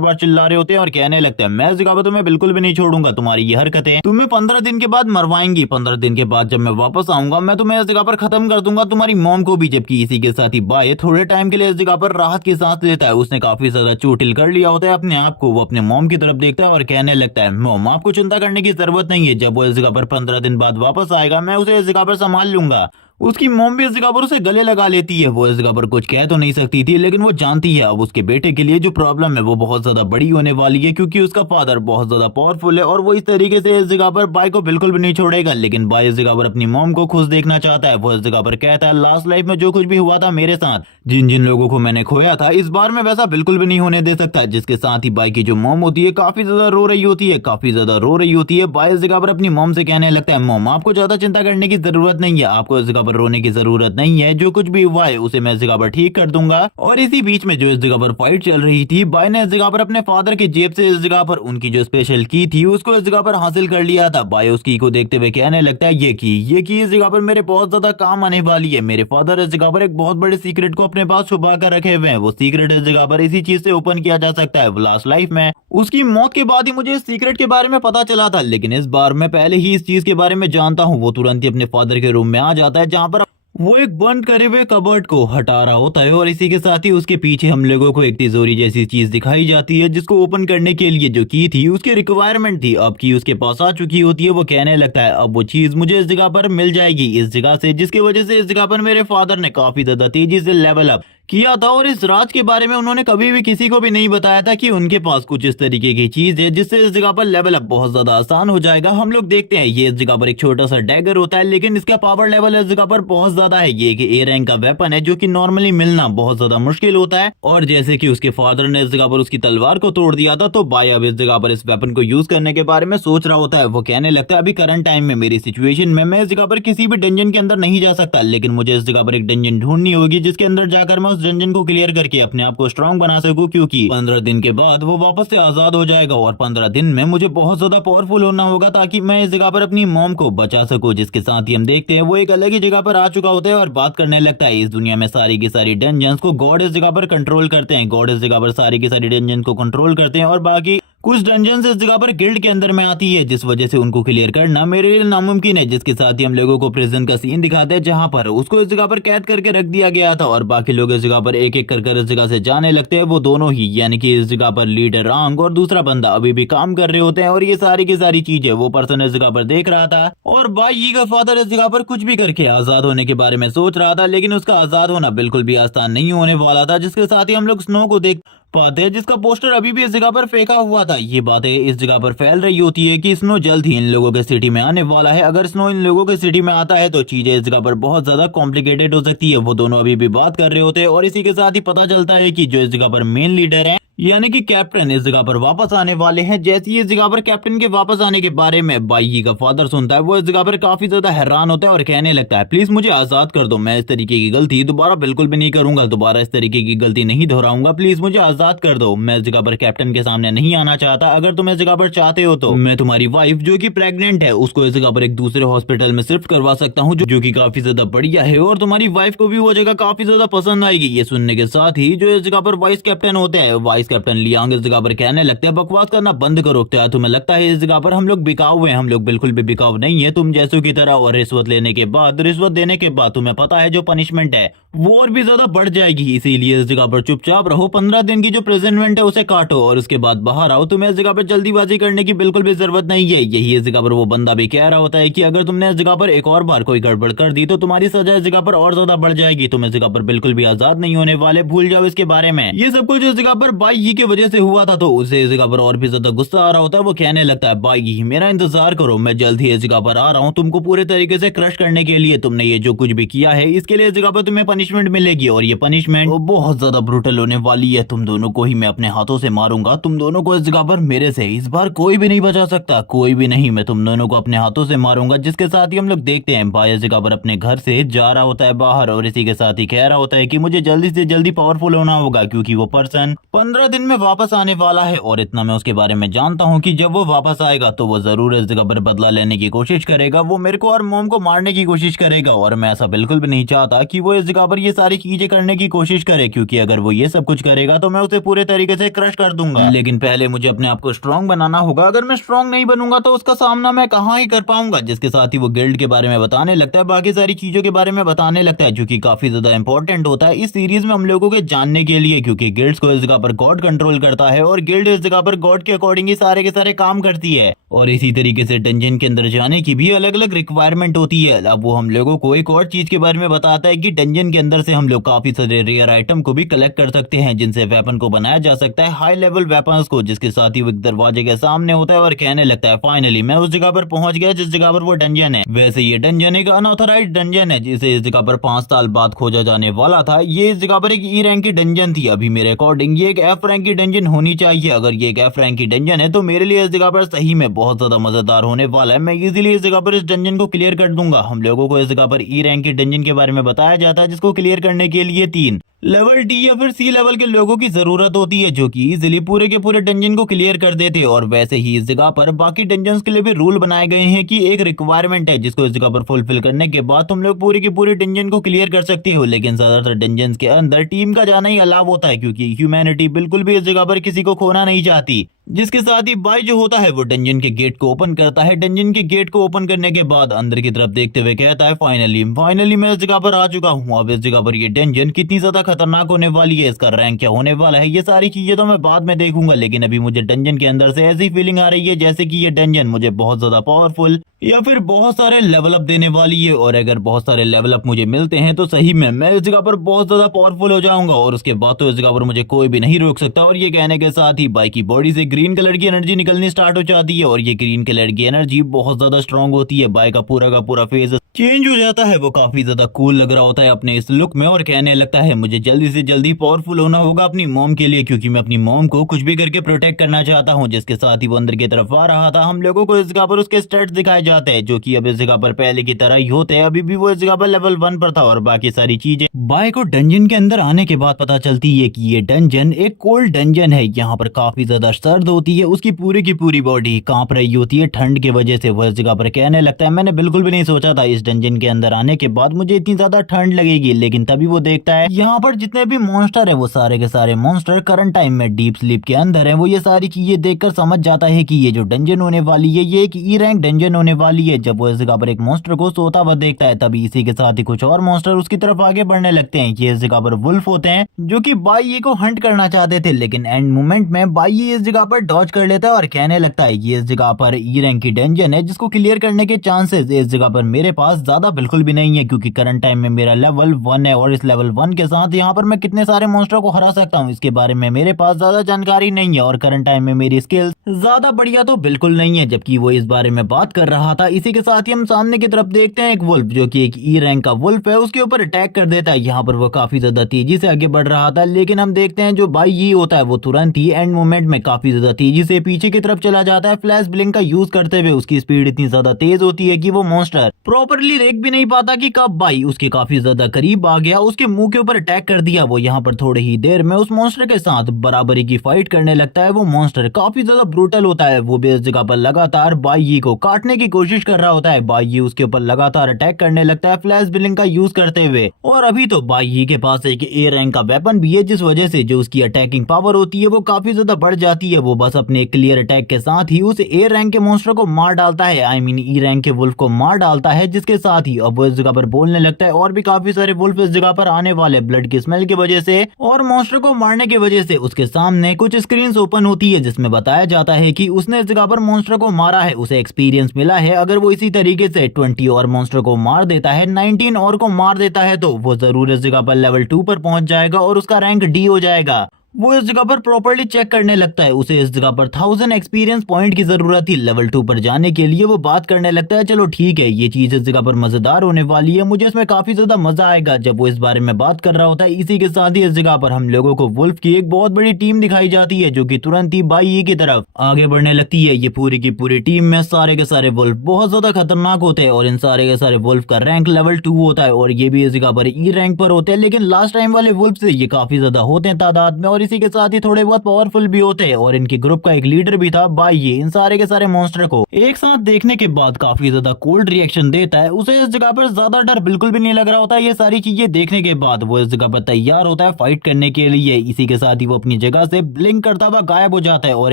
बार चिल्ला रहे होते हैं और कहने लगता है मैं इस जगह पर तुम्हें बिल्कुल भी नहीं छोड़ूंगा, तुम्हारी ये हरकतें तुम्हें 15 दिन के बाद मरवाएंगी, 15 दिन के बाद जब मैं वापस आऊंगा मैं तुम्हें इस जगह पर खत्म कर दूंगा, तुम्हारी मॉम को भी। जबकि इसी के साथ ही बाई थोड़े टाइम के लिए इस जगह पर राहत की सांस लेता है, उसने काफी ज्यादा चोटिल कर लिया होता है अपने आप को। वो अपने मॉम की तरफ देखता है और कहने लगता है मॉम आपको चिंता करने की जरूरत नहीं है, जब वो इस जगह पर 15 दिन बाद वापस आएगा मैं उसे इस जगह पर संभाल लूंगा, उसकी मॉम भी इस जगह पर उसे गले लगा लेती है। वो इस जगह पर कुछ कह तो नहीं सकती थी, लेकिन वो जानती है अब उसके बेटे के लिए जो प्रॉब्लम है वो बहुत ज्यादा बड़ी होने वाली है, क्योंकि उसका फादर बहुत ज्यादा पावरफुल है और वो इस तरीके से इस जगह पर बाई को बिल्कुल भी नहीं छोड़ेगा। लेकिन बाई इस जगह पर अपनी मॉम को खुश देखना चाहता है। वो इस जगह पर कहता है लास्ट लाइफ में जो कुछ भी हुआ था मेरे साथ, जिन जिन लोगों को मैंने खोया था, इस बार मैं वैसा बिल्कुल भी नहीं होने दे सकता। जिसके साथ ही बाई की जो मॉम होती है काफी ज्यादा रो रही होती है, काफी ज्यादा रो रही होती है। बाई इस जगह पर अपनी मॉम से कहने लगता है मॉम आपको ज्यादा चिंता करने की जरूरत नहीं है, आपको इस जगह पर रोने की जरूरत नहीं है, जो कुछ भी हुआ है उसे मैं इस जगह पर ठीक कर दूंगा। और इसी बीच में जो इस जगह पर फाइट चल रही थी, बाई ने इस जगह पर अपने फादर की जेब से इस जगह पर उनकी जो स्पेशल की थी उसको इस जगह पर हासिल कर लिया था। बाई उस की को देखते हुए कहने लगता है ये की इस जगह पर मेरे बहुत ज्यादा काम आने वाली है। मेरे फादर इस जगह पर एक बहुत बड़े सीक्रेट को अपने पास छुपा कर रखे हुए हैं, वो सीक्रेट इस जगह पर इसी चीज से ओपन किया जा सकता है। लास्ट लाइफ में उसकी मौत के बाद ही मुझे इस सीक्रेट के बारे में पता चला था, लेकिन इस बार मैं पहले ही इस चीज के बारे में जानता हूँ। वो तुरंत ही अपने फादर के रूम में आ जाता है, जहाँ पर वो एक बंद करे हुए कबर्ड को हटा रहा होता है और इसी के साथ ही उसके पीछे हम लोगों को एक तिजोरी जैसी चीज दिखाई जाती है, जिसको ओपन करने के लिए जो की थी उसकी रिक्वायरमेंट थी, अब की उसके पास आ चुकी होती है। वो कहने लगता है अब वो चीज मुझे इस जगह पर मिल जाएगी, इस जगह से, जिसकी वजह से इस जगह पर मेरे फादर ने काफी ज्यादा तेजी से लेवल अप किया था। और इस राज के बारे में उन्होंने कभी भी किसी को भी नहीं बताया था कि उनके पास कुछ इस तरीके की चीज है जिससे इस जगह पर लेवल अप बहुत ज्यादा आसान हो जाएगा। हम लोग देखते हैं ये इस जगह पर एक छोटा सा डैगर होता है, लेकिन इसका पावर लेवल इस जगह पर बहुत ज्यादा है। ये एक ए रैंक का वेपन है जो कि नॉर्मली मिलना बहुत ज्यादा मुश्किल होता है। और जैसे कि उसके फादर ने इस जगह पर उसकी तलवार को तोड़ दिया था, तो बाई अब इस जगह पर इस वेपन को यूज करने के बारे में सोच रहा होता है। वो कहने लगता है अभी करंट टाइम में मेरी सिचुएशन में मैं इस जगह पर किसी भी डंजन के अंदर नहीं जा सकता, लेकिन मुझे इस जगह पर एक डंजन ढूंढनी होगी जिसके अंदर जाकर मैं उस डंजन को क्लियर करके अपने आप को स्ट्रांग बना सकूं, क्योंकि 15 दिन के बाद वो वापस से आजाद हो जाएगा और 15 दिन में मुझे बहुत ज्यादा पावरफुल होना होगा ताकि मैं इस जगह पर अपनी मॉम को बचा सकूं। जिसके साथ ही हम देखते हैं वो एक अलग ही जगह पर आ चुका होता है और बात करने लगता है इस दुनिया में सारी की सारी डंजन्स को गॉड इस जगह पर कंट्रोल करते हैं, गॉड इस जगह पर सारी की सारी डंजन को कंट्रोल करते हैं और बाकी कुछ डंजन इस जगह पर गिल्ड के अंदर में आती है, जिस वजह से उनको क्लियर करना मेरे लिए नामुमकिन है। जिसके साथ ही हम लोगों को प्रिजन का सीन दिखाते हैं जहां पर उसको इस जगह पर कैद करके रख दिया गया था और बाकी लोग इस जगह पर एक एक कर इस जगह से जाने लगते हैं। वो दोनों ही यानी कि इस जगह पर लीडर रांग और दूसरा बंदा अभी भी काम कर रहे होते हैं और ये सारी की सारी चीजें वो पर्सन इस जगह पर देख रहा था। और बाई का फादर इस जगह पर कुछ भी करके आजाद होने के बारे में सोच रहा था, लेकिन उसका आजाद होना बिल्कुल भी आसान नहीं होने वाला था। जिसके साथ ही हम लोग स्नो को देख पाते हैं जिसका पोस्टर अभी भी इस जगह पर फेंका हुआ था। ये बातें इस जगह पर फैल रही होती है कि स्नो जल्द ही इन लोगों के सिटी में आने वाला है। अगर स्नो इन लोगों के सिटी में आता है तो चीजें इस जगह पर बहुत ज्यादा कॉम्प्लिकेटेड हो सकती है। वो दोनों अभी भी बात कर रहे होते हैं और इसी के साथ ही पता चलता है कि जो इस जगह पर मेन लीडर है यानी कि कैप्टन इस जगह पर वापस आने वाले हैं। जैसे ही इस जगह पर कैप्टन के वापस आने के बारे में बाई का फादर सुनता है, वो इस जगह पर काफी ज्यादा हैरान होता है और कहने लगता है प्लीज मुझे आजाद कर दो, मैं इस तरीके की गलती दोबारा बिल्कुल भी नहीं करूंगा, दोबारा इस तरीके की गलती नहीं दोहराऊंगा, प्लीज मुझे आजाद कर दो। मैं इस जगह पर कैप्टन के सामने नहीं आना चाहता, अगर तुम इस जगह पर चाहते हो तो मैं तुम्हारी वाइफ जो की प्रेग्नेंट है उसको इस जगह पर एक दूसरे हॉस्पिटल में शिफ्ट करवा सकता हूँ जो की काफी ज्यादा बढ़िया है और तुम्हारी वाइफ को भी वो जगह काफी ज्यादा पसंद आएगी। ये सुनने के साथ ही जो इस जगह पर वाइस कैप्टन होते हैं, वाइस कैप्टन लियांग जगह पर कहने लगते हैं बकवास करना बंद करो, क्या तुम्हें लगता है इस जगह पर हम लोग बिकाऊ हैं? हम लोग बिल्कुल भी बिकाऊ नहीं है तुम जैसों की तरह। और रिश्वत लेने के बाद, रिश्वत देने के बाद तुम्हें पता है जो पनिशमेंट है वो और भी ज्यादा बढ़ जाएगी, इसीलिए इस जगह पर चुपचाप रहो, 15 दिन की जो प्रेजेंटमेंट है उसे काटो और उसके बाद बाहर आओ। तुम्हें इस जगह पर जल्दीबाजी करने की बिल्कुल भी जरूरत नहीं है। यही इस जगह पर वो बंदा भी कह रहा होता है कि अगर तुमने इस जगह पर एक और बार कोई गड़बड़ कर दी तो तुम्हारी सजा इस जगह पर और ज्यादा बढ़ जाएगी, तुम इस जगह पर बिल्कुल भी आजाद नहीं होने वाले, भूल जाओ इसके बारे में। ये सब कुछ इस जगह पर बाई ही की वजह से हुआ था, तो उसे इस जगह पर और भी ज्यादा गुस्सा आ रहा होता है। वो कहने लगता है बाई मेरा इंतजार करो, मैं जल्द ही इस जगह पर आ रहा हूँ तुमको पूरे तरीके से क्रश करने के लिए। तुमने ये जो कुछ भी किया है इसके लिए इस जगह पर तुम्हें पनिशमेंट मिलेगी और ये पनिशमेंट बहुत ज्यादा ब्रूटल होने वाली है। तुम दोनों को ही मैं अपने हाथों से मारूंगा, तुम दोनों को इस जगह पर मेरे से इस बार कोई भी नहीं बचा सकता, कोई भी नहीं, मैं तुम दोनों को अपने हाथों से मारूंगा। जिसके साथ ही हम लोग देखते हैं बाई इस जगह पर अपने घर से जा रहा होता है बाहर और इसी के साथ ही कह रहा होता है कि मुझे जल्दी से जल्दी पावरफुल होना होगा क्योंकि वो पर्सन 15 दिन में वापस आने वाला है और इतना मैं उसके बारे में जानता हूँ कि जब वो वापस आएगा तो वो जरूर इस जगह पर बदला लेने की कोशिश करेगा, वो मेरे को और मोम को मारने की कोशिश करेगा और मैं ऐसा बिल्कुल भी नहीं चाहता कि वो इस जगह पर ये सारी चीजें करने की कोशिश करे, क्योंकि अगर वो ये सब कुछ करेगा तो मैं उसे पूरे तरीके से क्रश कर दूंगा। लेकिन पहले मुझे अपने आप को स्ट्रांग बनाना होगा, अगर मैं स्ट्रांग नहीं बनूंगा तो उसका सामना मैं कहाँ ही कर पाऊंगा। जिसके साथ ही वो गिल्ड के बारे में बताने लगता है, बाकी सारी चीजों के बारे में बताने लगता है जो कि काफी ज्यादा इंपॉर्टेंट होता है इस सीरीज में हम लोगों के जानने के लिए, क्योंकि गिल्ड्स को इस जगह पर गॉड गॉड कंट्रोल करता है और गिल्ड इस जगह पर गॉड के अकॉर्डिंग ही सारे के सारे काम करती है। और इसी तरीके से डंजन के अंदर जाने की भी अलग अलग रिक्वायरमेंट होती है। अब वो हम लोगों को एक और चीज के बारे में बताता है कि डंजन के अंदर से हम लोग काफी सारे रेयर आइटम को भी कलेक्ट कर सकते हैं, जिनसे वेपन को बनाया जा सकता है, हाई लेवल वेपन्स को, जिसके साथ ही वो एक दरवाजे के सामने होता है और कहने लगता है फाइनली मैं उस जगह पर पहुंच गया जिस जगह पर वो डंजन है। वैसे ये डंजन एक अनऑथराइज्ड डंजन है जिसे इस जगह पर 5 साल बाद खोजा जाने वाला था। ये इस जगह पर एक ई रैंक की डंजन थी। अभी मेरे अकॉर्डिंग ये एक एफ रैंक की डंजन होनी चाहिए। अगर ये एक एफ रैंक की डंजन है तो मेरे लिए इस जगह पर सही में बहुत ज्यादा मजेदार होने वाला है। मैं इजीली इस जगह पर इस डंजन को क्लियर कर दूंगा। हम लोगों को इस जगह पर ई रैंक की डंजन के बारे में बताया जाता है, जिसको क्लियर करने के लिए 3 लेवल डी या फिर सी लेवल के लोगों की जरूरत होती है, जो कि इजीली पूरे के पूरे डंजन को क्लियर कर देते हैं। और वैसे ही इस जगह पर बाकी डंजन्स के लिए भी रूल बनाए गए हैं कि एक रिक्वायरमेंट है जिसको इस जगह पर फुलफिल करने के बाद तुम लोग पूरे के पूरे डंजन को क्लियर कर सकते हो। लेकिन ज्यादातर डंजन्स के अंदर टीम का जाना ही अलाव होता है, क्योंकि ह्यूमैनिटी बिल्कुल भी इस जगह पर किसी को खोना नहीं चाहती। जिसके साथ ही बाई जो होता है वो डंजन के गेट को ओपन करता है। डंजन के गेट को ओपन करने के बाद अंदर की तरफ देखते हुए कहता है फाइनली मैं इस जगह पर आ चुका हूँ। अब इस जगह पर ये डंजन कितनी ज्यादा खतरनाक होने वाली है, इसका रैंक क्या होने वाला है, ये सारी चीजें तो मैं बाद में देखूंगा। लेकिन अभी मुझे डंजन के अंदर से ऐसी फीलिंग आ रही है जैसे कि ये डंजन मुझे बहुत ज्यादा पावरफुल या फिर बहुत सारे लेवल अप देने वाली है। और अगर बहुत सारे लेवल अप मुझे मिलते हैं तो सही में मैं इस जगह पर बहुत ज्यादा पावरफुल हो जाऊंगा और उसके बाद तो इस जगह पर मुझे कोई भी नहीं रोक सकता। और ये कहने के साथ ही बाई की बॉडी से ग्रीन कलर की एनर्जी निकलनी स्टार्ट हो जाती है और ये ग्रीन कलर की एनर्जी बहुत ज्यादा स्ट्रांग होती है। बाई का पूरा फेस चेंज हो जाता है, वो काफी ज्यादा कूल लग रहा होता है अपने इस लुक में और कहने लगता है मुझे जल्दी से जल्दी पावरफुल होना होगा अपनी मॉम के लिए, क्योंकि मैं अपनी मॉम को कुछ भी करके प्रोटेक्ट करना चाहता हूँ। जिसके साथ ही वो अंदर की तरफ आ रहा था। हम लोगों को इस जगह पर उसके स्टेट्स दिखाए जाते हैं, जो कि अब इस जगह पर पहले की तरह ही होते हैं। अभी भी वो इस जगह पर लेवल 1 पर था और बाकी सारी चीजें बाय को डंजन के अंदर आने के बाद पता चलती है कि ये डंजन एक कोल्ड डंजन है। यहाँ पर काफी ज्यादा सर्द होती है, उसकी पूरी की पूरी बॉडी कांप रही होती है ठंड की वजह से। वो इस जगह पर कहने लगता है मैंने बिल्कुल भी नहीं सोचा था इस डंजन के अंदर आने के बाद मुझे इतनी ज्यादा ठंड लगेगी। लेकिन तभी वो देखता है यहाँ पर जितने भी मॉन्स्टर है वो सारे के सारे मॉन्स्टर करंट टाइम में डीप स्लीप के अंदर है। वो ये सारी चीजें देखकर समझ जाता है कि ये जो डंजन होने वाली है ये एक ई रैंक डंजन होने वाली है। जब वो इस जगह पर एक मॉन्स्टर को सोता हुआ देखता है तभी इसी के साथ ही कुछ और मॉन्स्टर उसकी तरफ आगे बढ़ने लगते हैं। ये इस जगह पर वुल्फ होते हैं जो कि बाई को हंट करना चाहते थे, लेकिन एंड मोमेंट में बाई इस जगह पर डॉज कर लेता है और कहने लगता है ये इस जगह पर ई रैंक की डंजन है जिसको क्लियर करने के चांसेस इस जगह पर मेरे पास ज्यादा बिल्कुल भी नहीं है, क्योंकि करंट टाइम में मेरा लेवल 1 है और इस लेवल 1 के साथ यहाँ पर मैं कितने सारे मॉन्स्टर को हरा सकता हूँ इसके बारे में मेरे पास ज्यादा जानकारी नहीं है। और करंट टाइम में मेरी स्किल्स ज्यादा बढ़िया तो बिल्कुल नहीं है। जबकि वो इस बारे में बात कर रहा था, इसी के साथ ही हम सामने की तरफ देखते हैं एक वुल्फ जो कि एक ई रैंक का वुल्फ है, उसके ऊपर अटैक कर देता है। यहाँ पर वो काफी ज्यादा तेजी से आगे बढ़ रहा था, लेकिन हम देखते हैं जो बाई ये होता है वो तुरंत ही एंड मोमेंट में काफी ज्यादा तेजी से पीछे की तरफ चला जाता है। फ्लैश ब्लिंक का यूज करते हुए उसकी स्पीड इतनी ज्यादा तेज होती है कि वो मॉन्स्टर प्रॉपरली देख भी नहीं पाता कि कब बाई उसके काफी ज्यादा करीब आ गया, उसके मुंह के ऊपर अटैक कर दिया। वो यहाँ पर थोड़ी ही देर में उस मॉन्स्टर के साथ बराबरी की फाइट करने लगता है। वो मॉन्स्टर काफी ज्यादा ब्रूटल होता है, वो भी इस जगह पर लगातार बाई को काटने की कोशिश कर रहा होता है। बाई उसके ऊपर लगातार अटैक करने लगता है फ्लैश ब्लिंक का यूज करते हुए। और अभी तो बाई के पास एक ए रैंक का वेपन भी है, जिस वजह से जो उसकी अटैकिंग पावर होती है वो काफी ज्यादा बढ़ जाती है। वो बस अपने क्लियर अटैक के साथ ही उस ए रैंक के मॉन्स्टर को मार डालता है, आई मीन ई रैंक के वुल्फ को मार डालता है। जिसके साथ ही अब वो इस जगह पर बोलने लगता है और भी काफी सारे वुल्फ इस जगह पर आने वाले ब्लड की स्मेल की वजह से और मॉन्स्टर को मारने की वजह से उसके सामने कुछ स्क्रीन्स ओपन होती है जिसमें बताया जाता है कि उसने इस जगह पर मॉन्स्टर को मारा है, उसे एक्सपीरियंस मिला है। अगर वो इसी तरीके से 20 और मॉन्स्टर को मार देता है, 19 और को मार देता है, तो वो जरूर इस जगह पर लेवल 2 पर पहुंच जाएगा और उसका रैंक डी हो जाएगा। वो इस जगह पर प्रॉपर्ली चेक करने लगता है, उसे इस जगह पर 1000 एक्सपीरियंस पॉइंट की जरूरत थी लेवल 2 पर जाने के लिए। वो बात करने लगता है चलो ठीक है ये चीज इस जगह पर मजेदार होने वाली है, मुझे इसमें काफी ज्यादा मजा आएगा। जब वो इस बारे में बात कर रहा होता है, इसी के साथ ही इस जगह पर हम लोगों को वुल्फ की एक बहुत बड़ी टीम दिखाई जाती है जो कि तुरंत ही बाई की तरफ आगे बढ़ने लगती है। ये पूरी की पूरी टीम में सारे के सारे वुल्फ बहुत ज्यादा खतरनाक होते हैं और इन सारे के सारे वुल्फ का रैंक लेवल 2 होता है और ये भी इस जगह पर ई रैंक पर होते हैं। लेकिन लास्ट टाइम वाले वुल्फ से ये काफी ज्यादा होते हैं तादाद में और इसी के साथ ही थोड़े बहुत पावरफुल भी होते हैं। और इनके ग्रुप का एक लीडर भी था बाई। इन सारे के सारे मॉन्स्टर को एक साथ देखने के बाद काफी ज्यादा कोल्ड रिएक्शन देता है, उसे इस जगह पर ज्यादा डर बिल्कुल भी नहीं लग रहा होता। ये सारी चीजें देखने के बाद वो इस जगह पर तैयार होता है फाइट करने के लिए। इसी के साथ ही वो अपनी जगह से ब्लिंक करता हुआ गायब हो जाता है और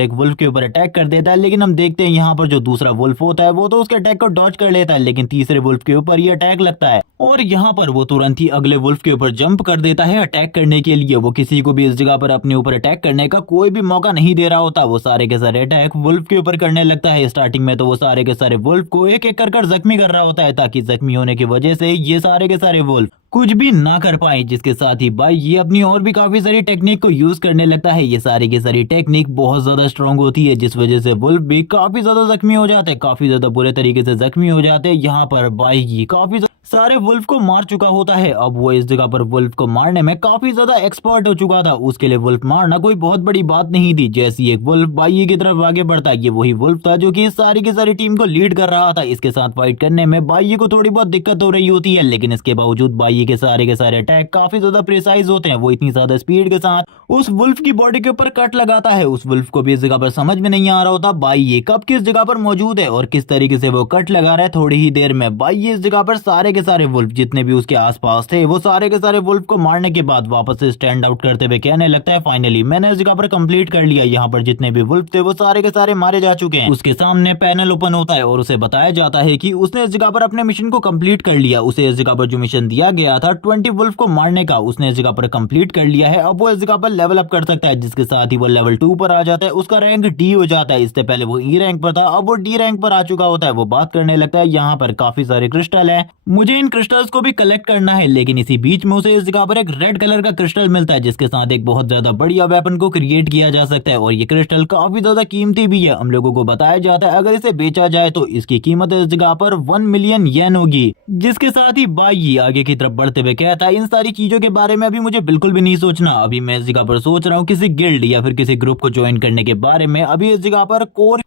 एक वुल्फ के ऊपर अटैक कर देता है। लेकिन हम देखते हैं यहाँ पर जो दूसरा वुल्फ होता है वो तो उसके अटैक को डॉज कर लेता है, लेकिन तीसरे वुल्फ के ऊपर ये अटैक लगता है और यहाँ पर वो तुरंत ही अगले वुल्फ के ऊपर जंप कर देता है अटैक करने के लिए। वो किसी को भी इस जगह पर अपने ऊपर अटैक करने का कोई भी मौका नहीं दे रहा होता। वो सारे के सारे अटैक वुल्फ के ऊपर करने लगता है। स्टार्टिंग में तो वो सारे के सारे वुल्फ को एक एक कर जख्मी कर रहा होता है, ताकि जख्मी होने की वजह से ये सारे के सारे वुल्फ कुछ भी ना कर पाए। जिसके साथ ही भाई ये अपनी और भी काफी सारी टेक्निक को यूज करने लगता है। ये सारी की सारी टेक्निक बहुत ज्यादा स्ट्रांग होती है, जिस वजह से वुल्फ भी काफी ज्यादा जख्मी हो जाते हैं, काफी ज्यादा बुरे तरीके से जख्मी हो जाते हैं। यहाँ पर भाई ये काफी सारे वुल्फ को मार चुका होता है। अब वो इस जगह पर वुल्फ को मारने में काफी ज्यादा एक्सपर्ट हो चुका था। उसके लिए वुल्फ मारना कोई बहुत बड़ी बात नहीं थी। जैसी एक वुल्फ बाई की तरफ आगे बढ़ता है, ये वही वुल्फ था जो कि इस सारी की सारी टीम को लीड कर रहा था। इसके साथ फाइट करने में बाई को थोड़ी बहुत दिक्कत हो रही होती है, लेकिन इसके बावजूद बाई के सारे अटैक काफी ज्यादा प्रिसाइज होते हैं। वो इतनी ज्यादा स्पीड के साथ उस वुल्फ की बॉडी के ऊपर कट लगाता है। उस वुल्फ को भी इस जगह पर समझ में नहीं आ रहा होता बाई ये कब किस जगह पर मौजूद है और किस तरीके से वो कट लगा रहा है। थोड़ी ही देर में बाई इस जगह पर सारे के सारे वुल्फ जितने भी उसके आसपास थे, वो सारे के सारे वुल्फ को मारने के बाद वापस से स्टैंड आउट करते हुए कहने लगता है, फाइनली मैंने इस जगह पर कंप्लीट कर लिया। यहाँ पर जितने भी वुल्फ थे वो सारे के सारे मारे जा चुके हैं। उसके सामने पैनल ओपन होता है और उसे बताया जाता है कि उसने इस जगह पर अपने मिशन को कंप्लीट कर लिया। उसे इस जगह पर जो मिशन दिया गया था 20 वुल्फ को मारने का, उसने इस जगह पर कंप्लीट कर लिया है। अब वो इस जगह पर लेवल अप कर सकता है, जिसके साथ ही वो लेवल 2 पर आ जाता है। उसका रैंक डी हो जाता है। इससे पहले वो ई रैंक पर था, अब वो डी रैंक पर आ चुका होता है। वो बात करने लगता है, यहाँ पर काफी सारे क्रिस्टल है, मुझे इन क्रिस्टल्स को भी कलेक्ट करना है। लेकिन इसी बीच में उसे इस जगह पर एक रेड कलर का क्रिस्टल मिलता है, जिसके साथ एक बहुत ज्यादा बढ़िया वेपन को क्रिएट किया जा सकता है। और ये क्रिस्टल काफी ज्यादा कीमती भी है। हम लोगों को बताया जाता है अगर इसे बेचा जाए तो इसकी कीमत इस जगह पर 1 मिलियन येन होगी। जिसके साथ ही बाई आगे की तरफ बढ़ते हुए कहता है, इन सारी चीजों के बारे में अभी मुझे बिल्कुल भी नहीं सोचना। अभी मैं इस जगह पर सोच रहा हूँ किसी गिल्ड या फिर किसी ग्रुप को ज्वाइन करने के बारे में। अभी इस जगह पर कोर